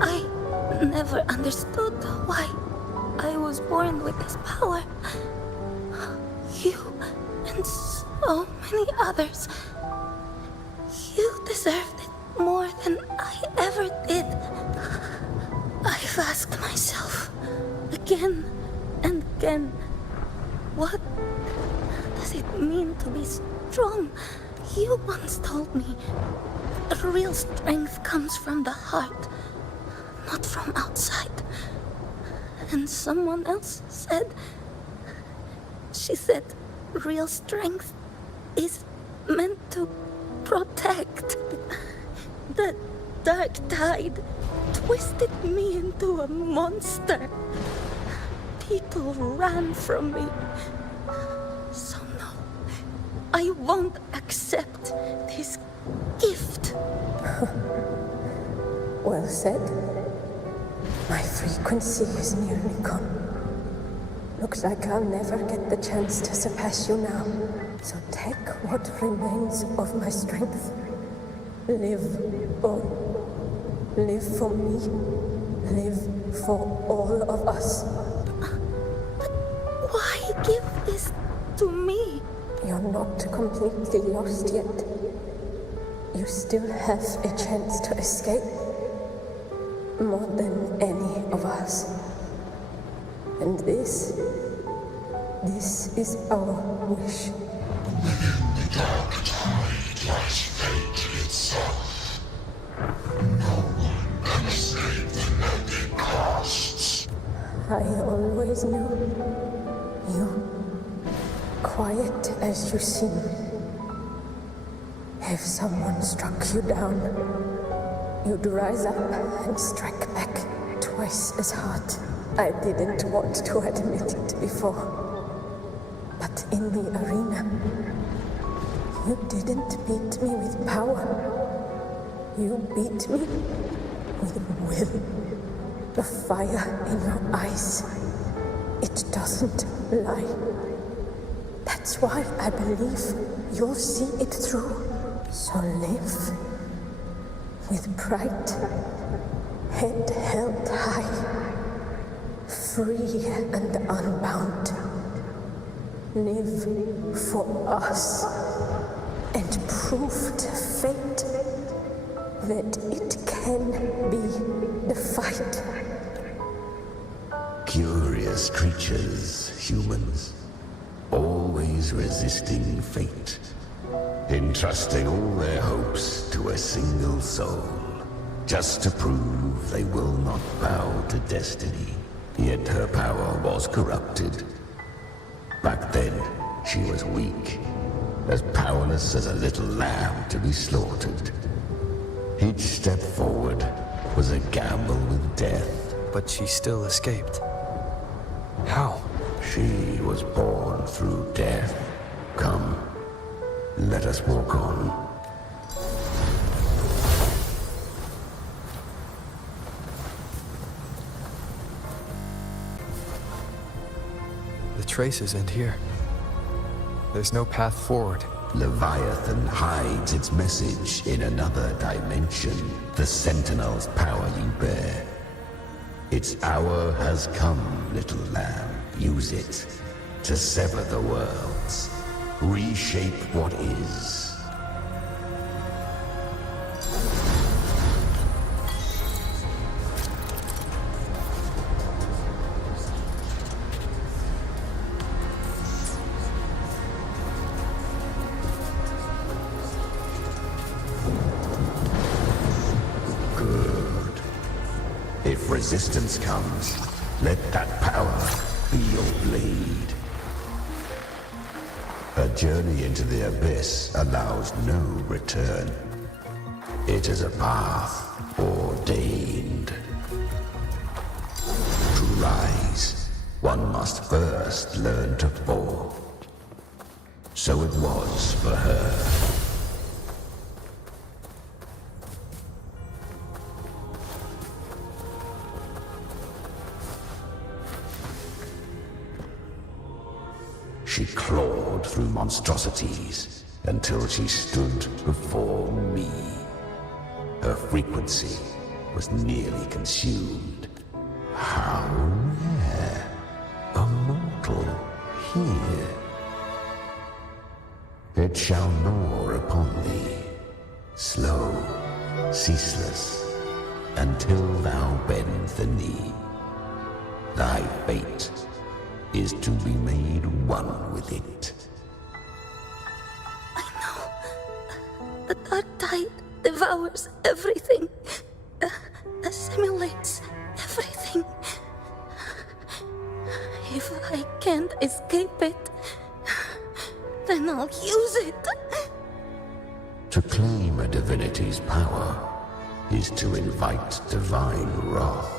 I never understood why I was born with this power. You and so many others. You deserved it more than I ever did. I've asked myself again and again, what does it mean to be strong? You once told me real strength comes from the heart, not from outside. And someone else said, she said, real strength is meant to protect. The dark tide twisted me into a monster. People ran from me. So no, I won't accept this gift. Well said. My frequency is nearly gone. Looks like I'll never get the chance to surpass you now. So take what remains of my strength. Live on. Live for me. Live for all of us. Why give this to me? You're not completely lost yet. You still have a chance to escape. More than any of us. And this is our wish. Within the dark tide lies fate itself. No one can escape the net it casts. I always knew you, quiet as you seem. If someone struck you down, you'd rise up and strike back twice as hard. I didn't want to admit it before, but in the arena, you didn't beat me with power. You beat me with will. The fire in your eyes, it doesn't lie. That's why I believe you'll see it through. So live with pride, head held high, free and unbound. Live for us and prove to fate that it can be defied. Curious creatures, humans, always resisting fate, entrusting all their hopes to a single soul, just to prove they will not bow to destiny. Yet her power was corrupted. Back then, she was weak, as powerless as a little lamb to be slaughtered. Each step forward was a gamble with death. But she still escaped. How? She was born through death. Come, let us walk on. The traces end here. There's no path forward. Leviathan hides its message in another dimension. The Sentinel's power you bear. Its hour has come, little lamb. Use it to sever the worlds. Reshape what is. If resistance comes, let that power be your blade. A journey into the abyss allows no return. It is a path ordained. To rise, one must first learn to fall. So it was for her. She clawed through monstrosities until she stood before me. Her frequency was nearly consumed. How rare. A mortal here. It shall gnaw upon thee, slow, ceaseless, until thou bend the knee. Thy fate is to be made one with it. I know. The dark tide devours everything. Assimilates everything. If I can't escape it, then I'll use it. To claim a divinity's power is to invite divine wrath.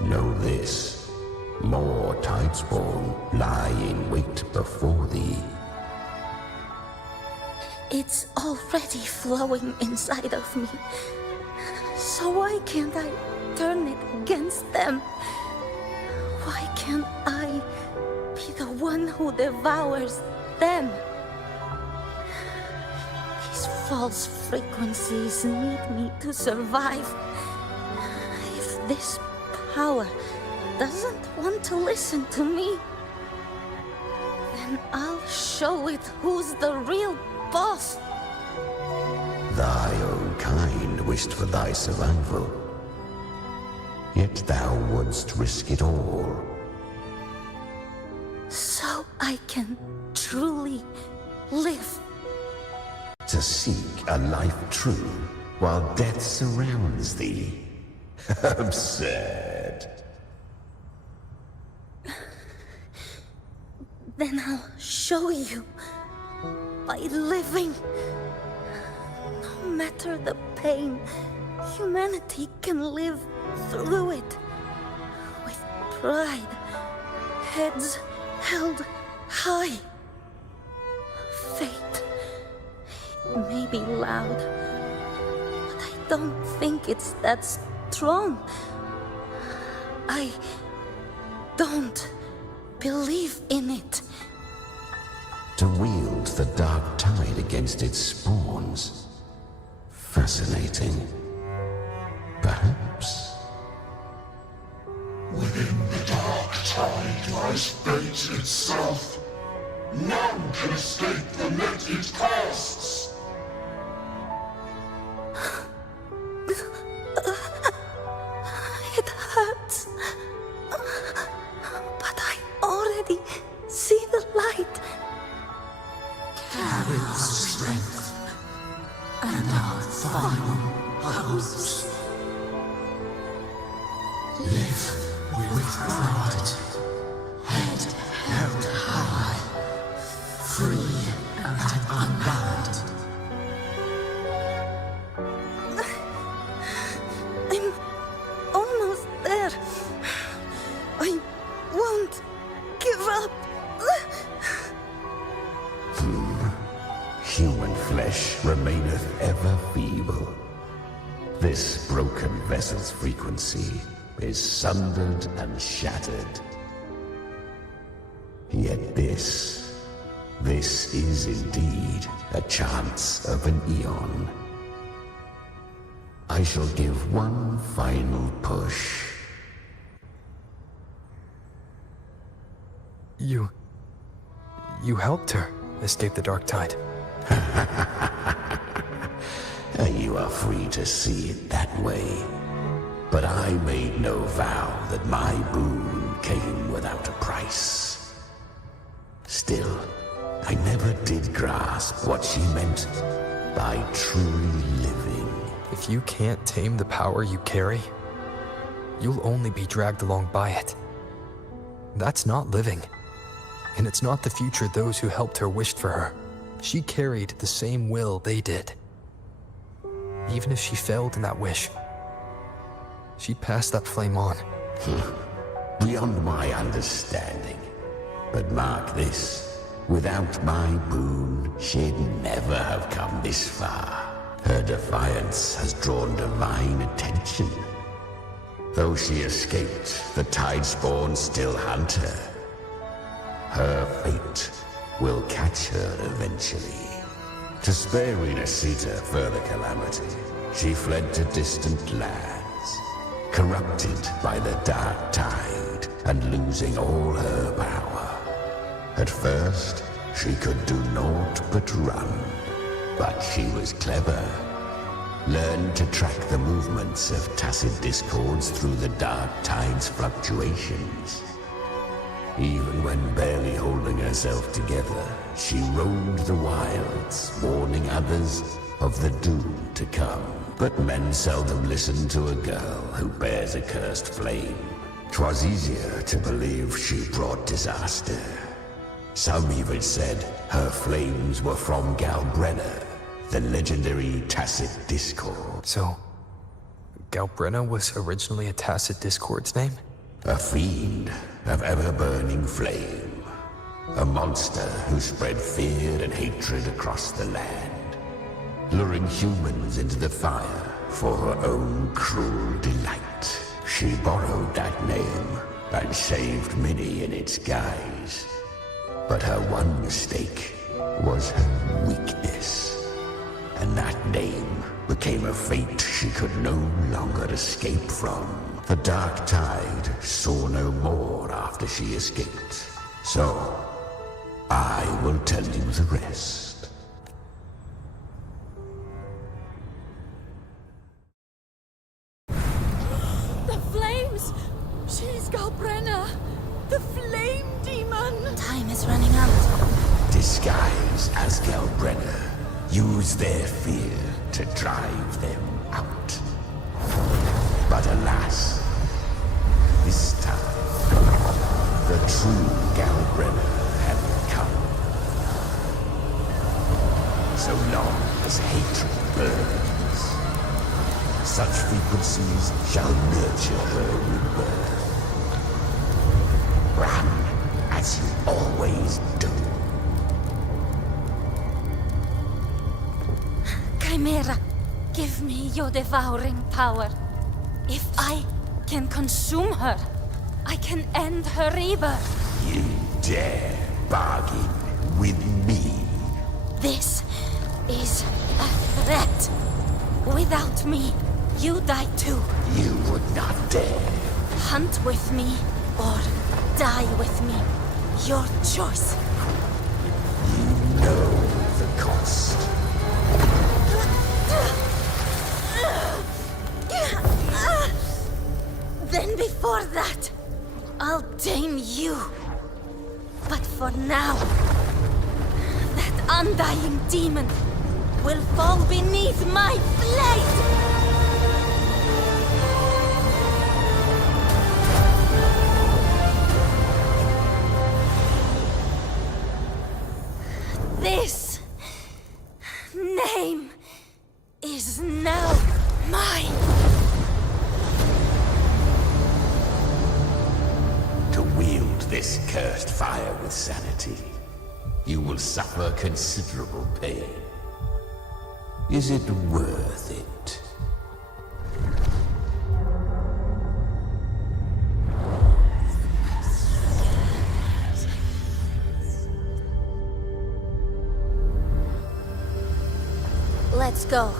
Know this. More Tidespawn lie in wait before thee. It's already flowing inside of me. So why can't I turn it against them? Why can't I be the one who devours them? These false frequencies need me to survive. If this power doesn't want to listen to me, then I'll show it who's the real boss. Thy own kind wished for thy survival, yet thou wouldst risk it all. So I can truly live. To seek a life true while death surrounds thee. Absurd. Then I'll show you by living. No matter the pain, humanity can live through it with pride, heads held high. Fate, it may be loud, but I don't think it's that strong. I don't believe in it. To wield the dark tide against its spawns. Fascinating. Perhaps. Within the dark tide lies fate itself. None can escape the net it casts. It hurts. But I already see the light. Carry the strength and our final hopes. Live with pride, head held high, free and unbound. I'm almost there. I won't give up. Human flesh remaineth ever feeble. This broken vessel's frequency is sundered and shattered. Yet this This is indeed a chance of an eon. I shall give one final push. You helped her escape the dark tide. You are free to see it that way. But I made no vow that my boon came without a price. Still, I never did grasp what she meant by truly living. If you can't tame the power you carry, you'll only be dragged along by it. That's not living. And it's not the future those who helped her wished for her. She carried the same will they did. Even if she failed in that wish, she passed that flame on. Beyond my understanding. But mark this, without my boon, she'd never have come this far. Her defiance has drawn divine attention. Though she escaped, the Tidespawn still hunt her. Her fate will catch her eventually. To spare Renasita further calamity, she fled to distant lands, corrupted by the dark tide and losing all her power. At first, she could do naught but run, but she was clever. Learned to track the movements of tacit discords through the dark tide's fluctuations. Even when barely holding herself together, she roamed the wilds, warning others of the doom to come. But men seldom listen to a girl who bears a cursed flame. 'Twas easier to believe she brought disaster. Some even said her flames were from Galbrenna, the legendary tacit discord. So, Galbrenna was originally a tacit discord's name? A fiend of ever-burning flame. A monster who spread fear and hatred across the land, luring humans into the fire for her own cruel delight. She borrowed that name and saved many in its guise. But her one mistake was her weakness. And that name became a fate she could no longer escape from. The dark tide saw no more after she escaped. So, I will tell you the rest. The flames! She's Galbrenna! The flame demon! Time is running out. Disguise as Galbrenna. Use their fear to drive them out. But alas, this time, the true Galbrenna had come. So long as hatred burns, such frequencies shall nurture her rebirth. Run as you always do. Chimera, give me your devouring power. If I can consume her, I can end her rebirth. You dare bargain with me? This is a threat. Without me, you die too. You would not dare. Hunt with me or die with me. Your choice. You know the cost. Then before that, I'll tame you. But for now, that undying demon will fall beneath my blade! This name is now mine. To wield this cursed fire with sanity, you will suffer considerable pain. Is it worth it? Let's go.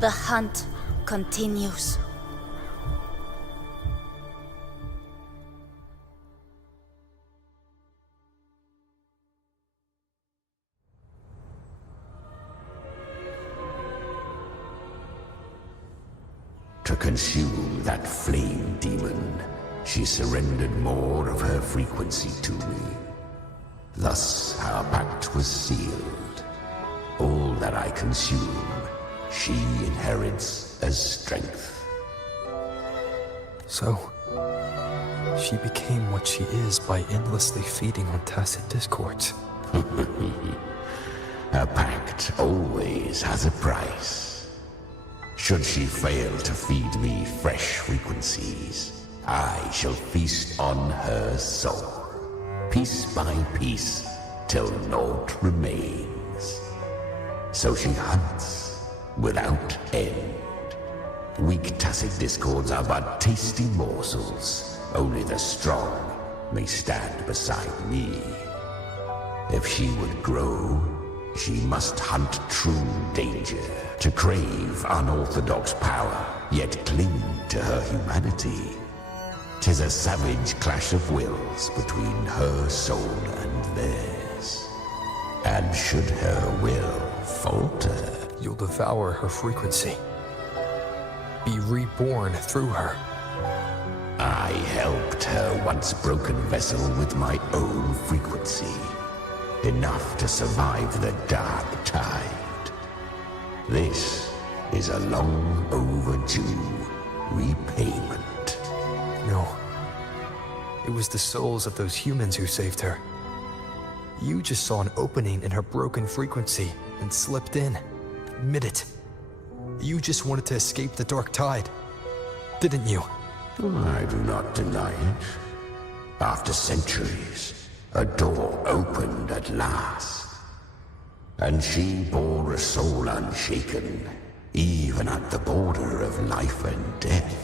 The hunt continues. To consume that flame demon, she surrendered more of her frequency to me. Thus, our pact was sealed. All that I consume, she inherits as strength. So, she became what she is by endlessly feeding on tacit discords. A pact always has a price. Should she fail to feed me fresh frequencies, I shall feast on her soul, piece by piece, till naught remains. So she hunts without end. Weak tacit discords are but tasty morsels. Only the strong may stand beside me. If she would grow, she must hunt true danger, to crave unorthodox power, yet cling to her humanity. 'Tis a savage clash of wills between her soul and theirs. And should her will falter, you'll devour her frequency. Be reborn through her. I helped her once broken vessel with my own frequency. Enough to survive the dark tide. This is a long overdue repayment. No. It was the souls of those humans who saved her. You just saw an opening in her broken frequency and slipped in. Admit it. You just wanted to escape the dark tide, didn't you? I do not deny it. After centuries, a door opened at last. And she bore a soul unshaken, even at the border of life and death.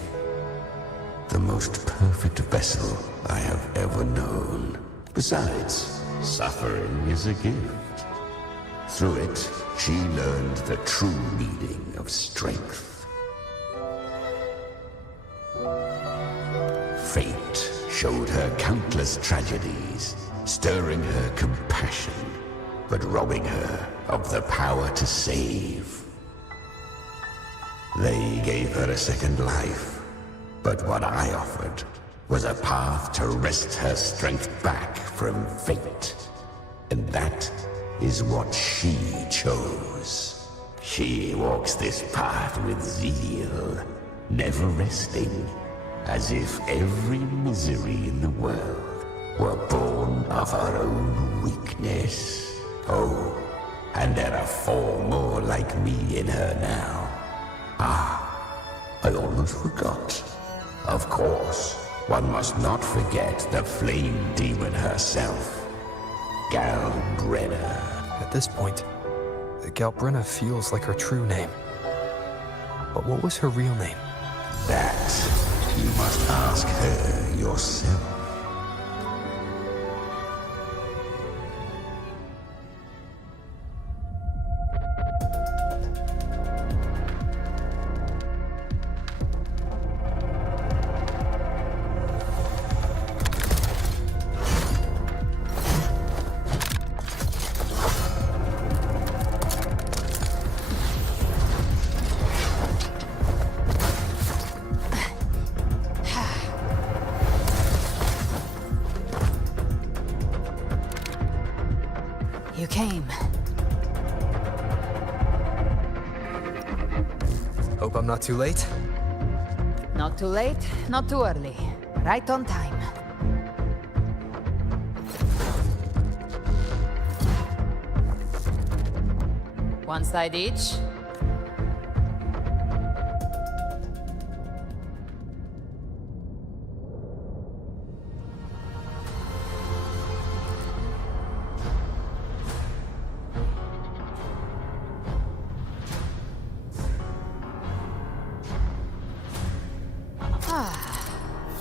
The most perfect vessel I have ever known. Besides, suffering is a gift. Through it, she learned the true meaning of strength. Fate showed her countless tragedies, stirring her compassion, but robbing her of the power to save. They gave her a second life, but what I offered was a path to wrest her strength back from fate. And that is what she chose. She walks this path with zeal, never resting, as if every misery in the world were born of her own weakness. Oh, and there are 4 more like me in her now. I almost forgot. Of course, one must not forget the flame demon herself, Galbrenna. At this point, Galbrenna feels like her true name. But what was her real name? That you must ask her yourself. You came. Hope I'm not too late. Not too late, not too early. Right on time. One side each.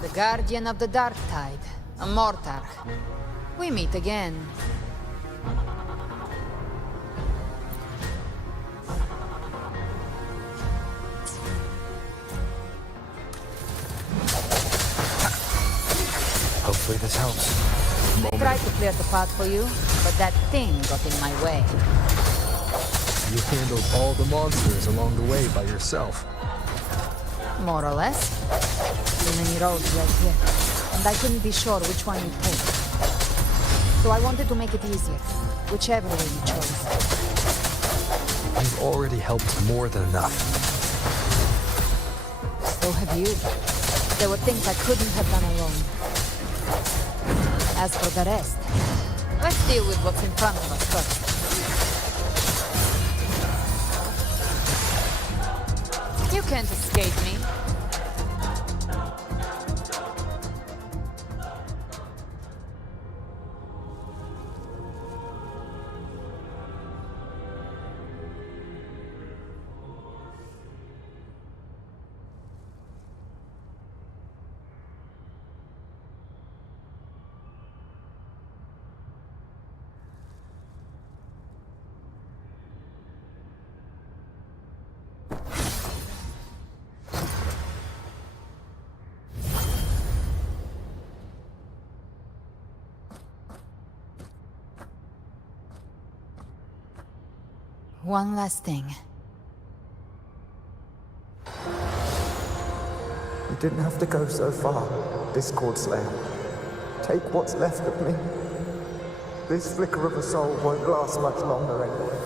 The Guardian of the Dark Tide, a Mortar. We meet again. Hopefully this helps. I tried to clear the path for you, but that thing got in my way. You handled all the monsters along the way by yourself. More or less. Too many roads right here, and I couldn't be sure which one you'd take. So I wanted to make it easier, whichever way you chose. You've already helped more than enough. So have you. There were things I couldn't have done alone. As for the rest, let's deal with what's in front of us first. You can't escape me. One last thing. You didn't have to go so far, Discord Slayer. Take what's left of me. This flicker of a soul won't last much longer anyway.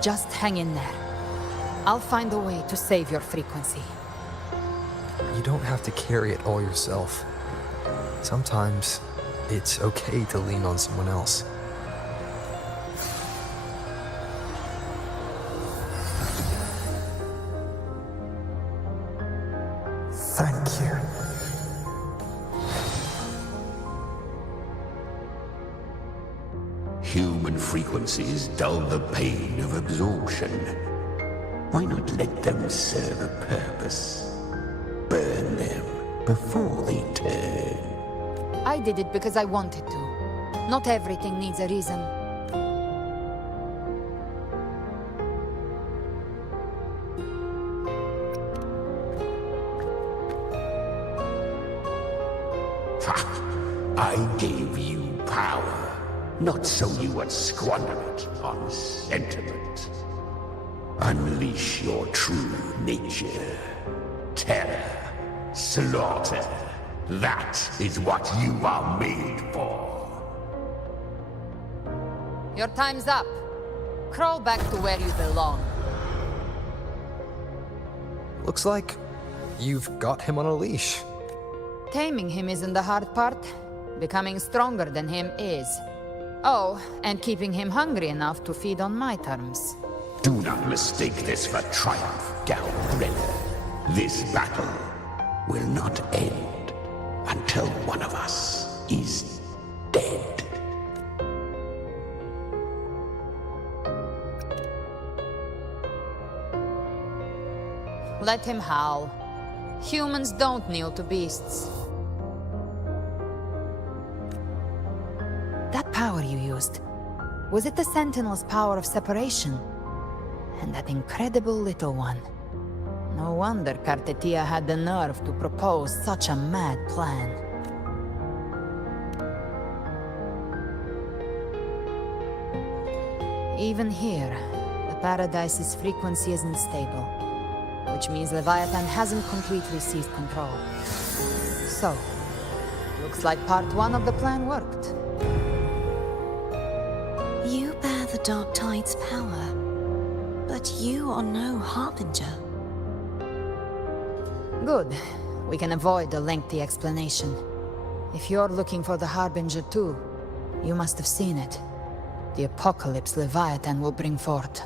Just hang in there. I'll find a way to save your frequency. You don't have to carry it all yourself. Sometimes it's okay to lean on someone else. Thank you. Human frequencies dull the pain of absorption. Why not let them serve a purpose? Burn them before they turn. I did it because I wanted to. Not everything needs a reason. Ha! I gave you power, not so you would squander it on sentiment. Unleash your true nature. Terror, slaughter. That is what you are made for. Your time's up. Crawl back to where you belong. Looks like you've got him on a leash. Taming him isn't the hard part. Becoming stronger than him is. Oh, and keeping him hungry enough to feed on my terms. Do not mistake this for triumph, Galbrella. This battle will not end until one of us is dead. Let him howl. Humans don't kneel to beasts. That power you used, was it the Sentinel's power of separation? And that incredible little one. No wonder Kartetia had the nerve to propose such a mad plan. Even here, the Paradise's frequency isn't stable, which means Leviathan hasn't completely seized control. So, looks like part one of the plan worked. You bear the Dark Tide's power, but you are no Harbinger. Good. We can avoid a lengthy explanation. If you're looking for the Harbinger too, you must have seen it. The apocalypse Leviathan will bring forth.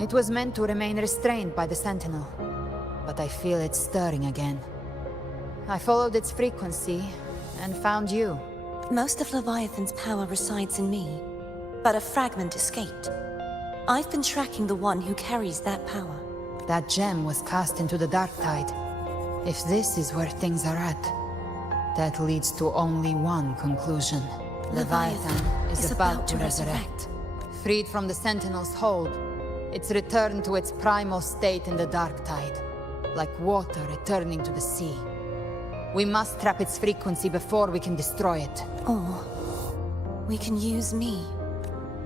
It was meant to remain restrained by the Sentinel, but I feel it stirring again. I followed its frequency, and found you. Most of Leviathan's power resides in me, but a fragment escaped. I've been tracking the one who carries that power. That gem was cast into the Dark Tide. If this is where things are at, that leads to only one conclusion. Leviathan is about to resurrect. Freed from the Sentinel's hold, It's returned to its primal state in the dark tide, like water returning to the sea. We must trap its frequency before we can destroy it. Or we can use me.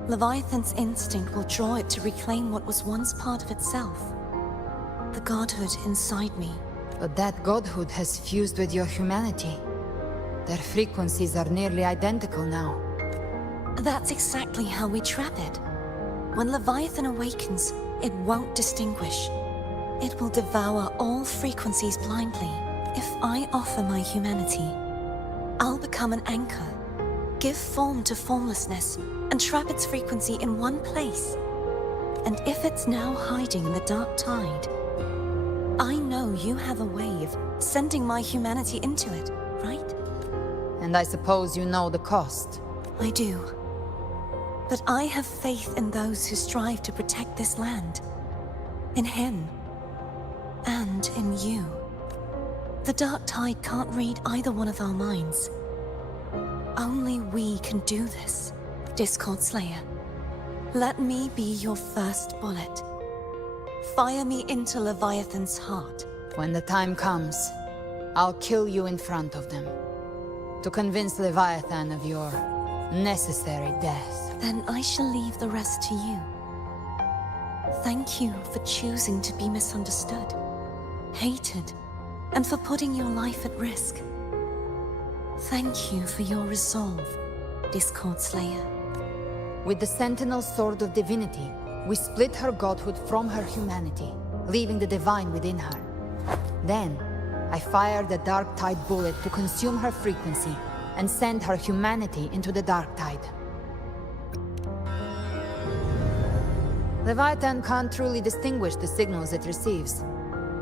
Leviathan's instinct will draw it to reclaim what was once part of itself. The godhood inside me. But that godhood has fused with your humanity. Their frequencies are nearly identical now. That's exactly how we trap it. When Leviathan awakens, it won't distinguish. It will devour all frequencies blindly. If I offer my humanity, I'll become an anchor, give form to formlessness, and trap its frequency in one place. And if it's now hiding in the dark tide, I know you have a way of sending my humanity into it, right? And I suppose you know the cost. I do. But I have faith in those who strive to protect this land. In him. And in you. The dark tide can't read either one of our minds. Only we can do this, Discord Slayer. Let me be your first bullet. Fire me into Leviathan's heart. When the time comes, I'll kill you in front of them. To convince Leviathan of your necessary death. Then I shall leave the rest to you. Thank you for choosing to be misunderstood, hated, and for putting your life at risk. Thank you for your resolve, Discord Slayer. With the Sentinel Sword of Divinity, we split her godhood from her humanity, leaving the divine within her. Then, I fired the Dark Tide bullet to consume her frequency and send her humanity into the Dark Tide. Leviathan can't truly distinguish the signals it receives.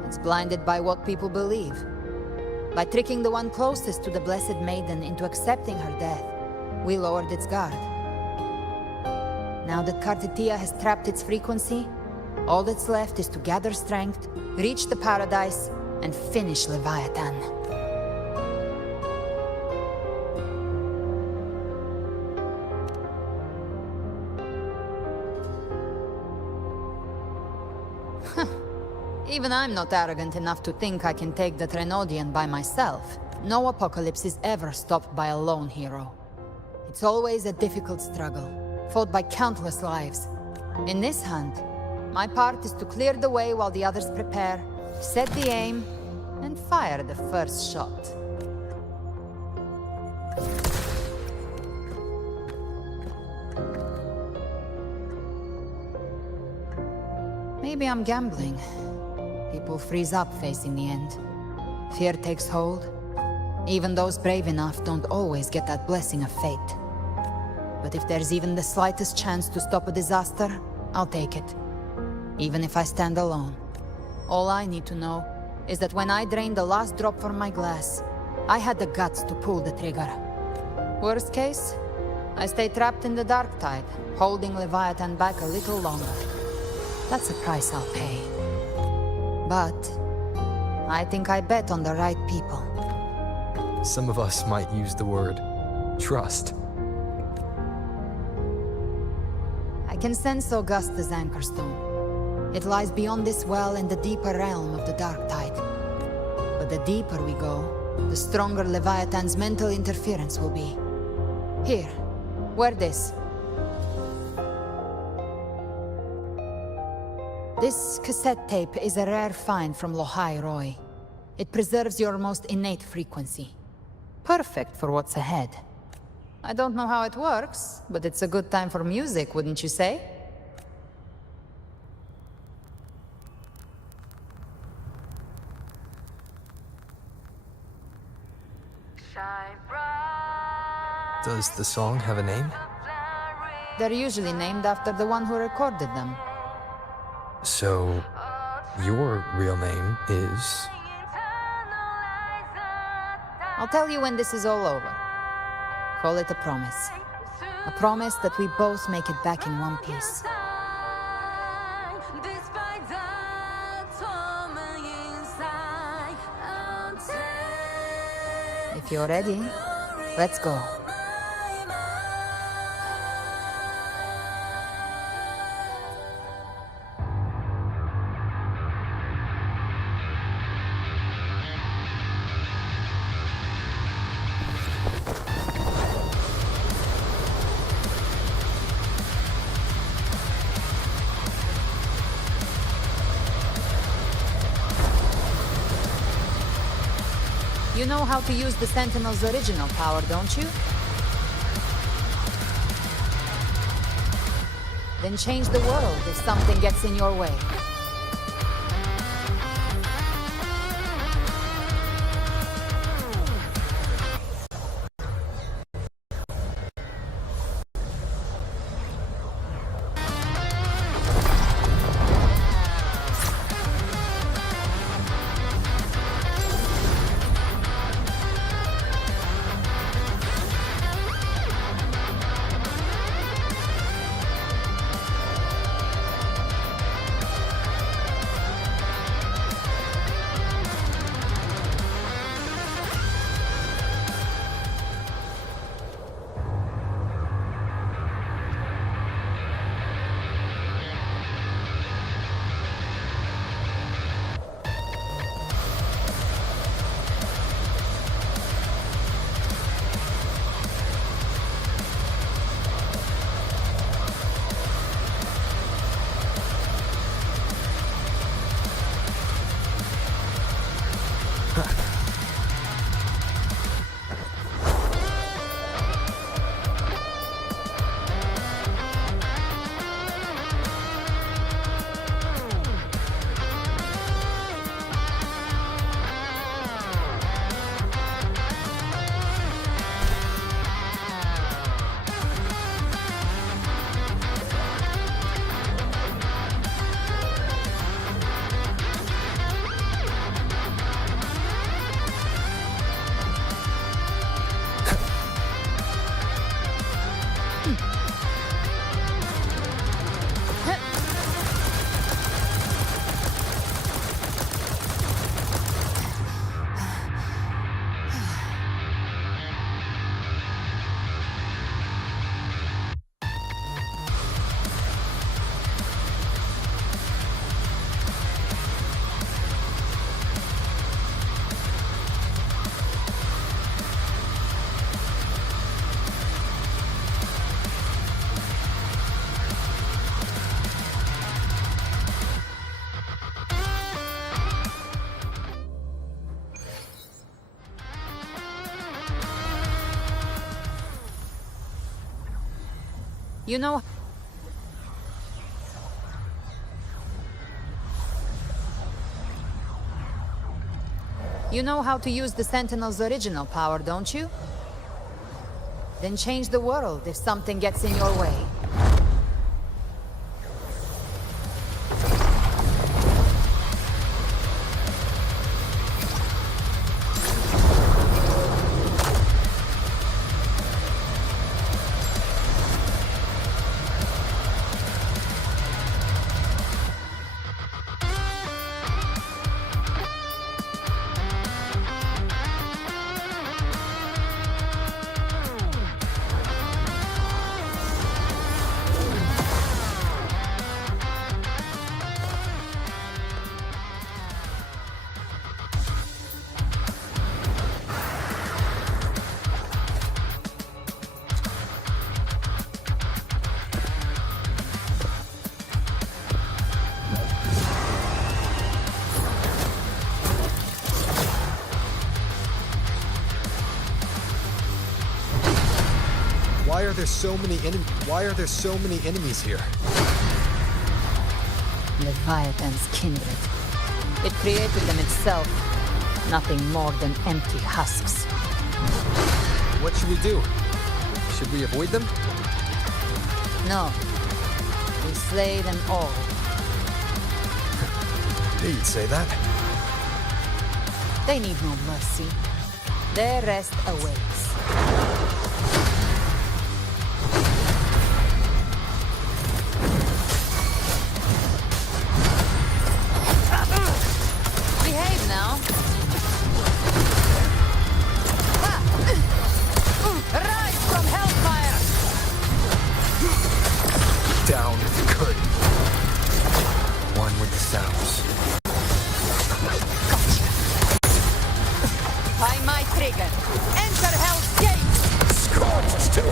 It's blinded by what people believe. By tricking the one closest to the Blessed Maiden into accepting her death, we lowered its guard. Now that Kartitia has trapped its frequency, all that's left is to gather strength, reach the paradise, and finish Leviathan. Even I'm not arrogant enough to think I can take the Trenodian by myself. No apocalypse is ever stopped by a lone hero. It's always a difficult struggle, fought by countless lives. In this hunt, my part is to clear the way while the others prepare, set the aim, and fire the first shot. Maybe I'm gambling. People freeze up facing the end. Fear takes hold. Even those brave enough don't always get that blessing of fate. But if there's even the slightest chance to stop a disaster, I'll take it. Even if I stand alone. All I need to know is that when I drained the last drop from my glass, I had the guts to pull the trigger. Worst case, I stay trapped in the dark tide, holding Leviathan back a little longer. That's a price I'll pay. But I think I bet on the right people. Some of us might use the word trust. I can sense Augusta's anchorstone. It lies beyond this well in the deeper realm of the dark tide. But the deeper we go, the stronger Leviathan's mental interference will be. Here, wear this. This cassette tape is a rare find from Lohai Roy. It preserves your most innate frequency. Perfect for what's ahead. I don't know how it works, but it's a good time for music, wouldn't you say? Does the song have a name? They're usually named after the one who recorded them. So, your real name is... I'll tell you when this is all over. Call it a promise. A promise that we both make it back in one piece. If you're ready, let's go. You know how to use the Sentinel's original power, don't you? Then change the world if something gets in your way. You know... You know how to use the Sentinel's original power, don't you? Then change the world if something gets in your way. Why are there so many enemies here? Leviathan's kindred. It created them itself. Nothing more than empty husks. What should we do? Should we avoid them? No. We slay them all. Knew you'd say that. They need no mercy. Their rest awaits. Behave now. Rise from hellfire! Down if you could. One with the sounds. By my trigger. Enter Hell's Gate! Scorched to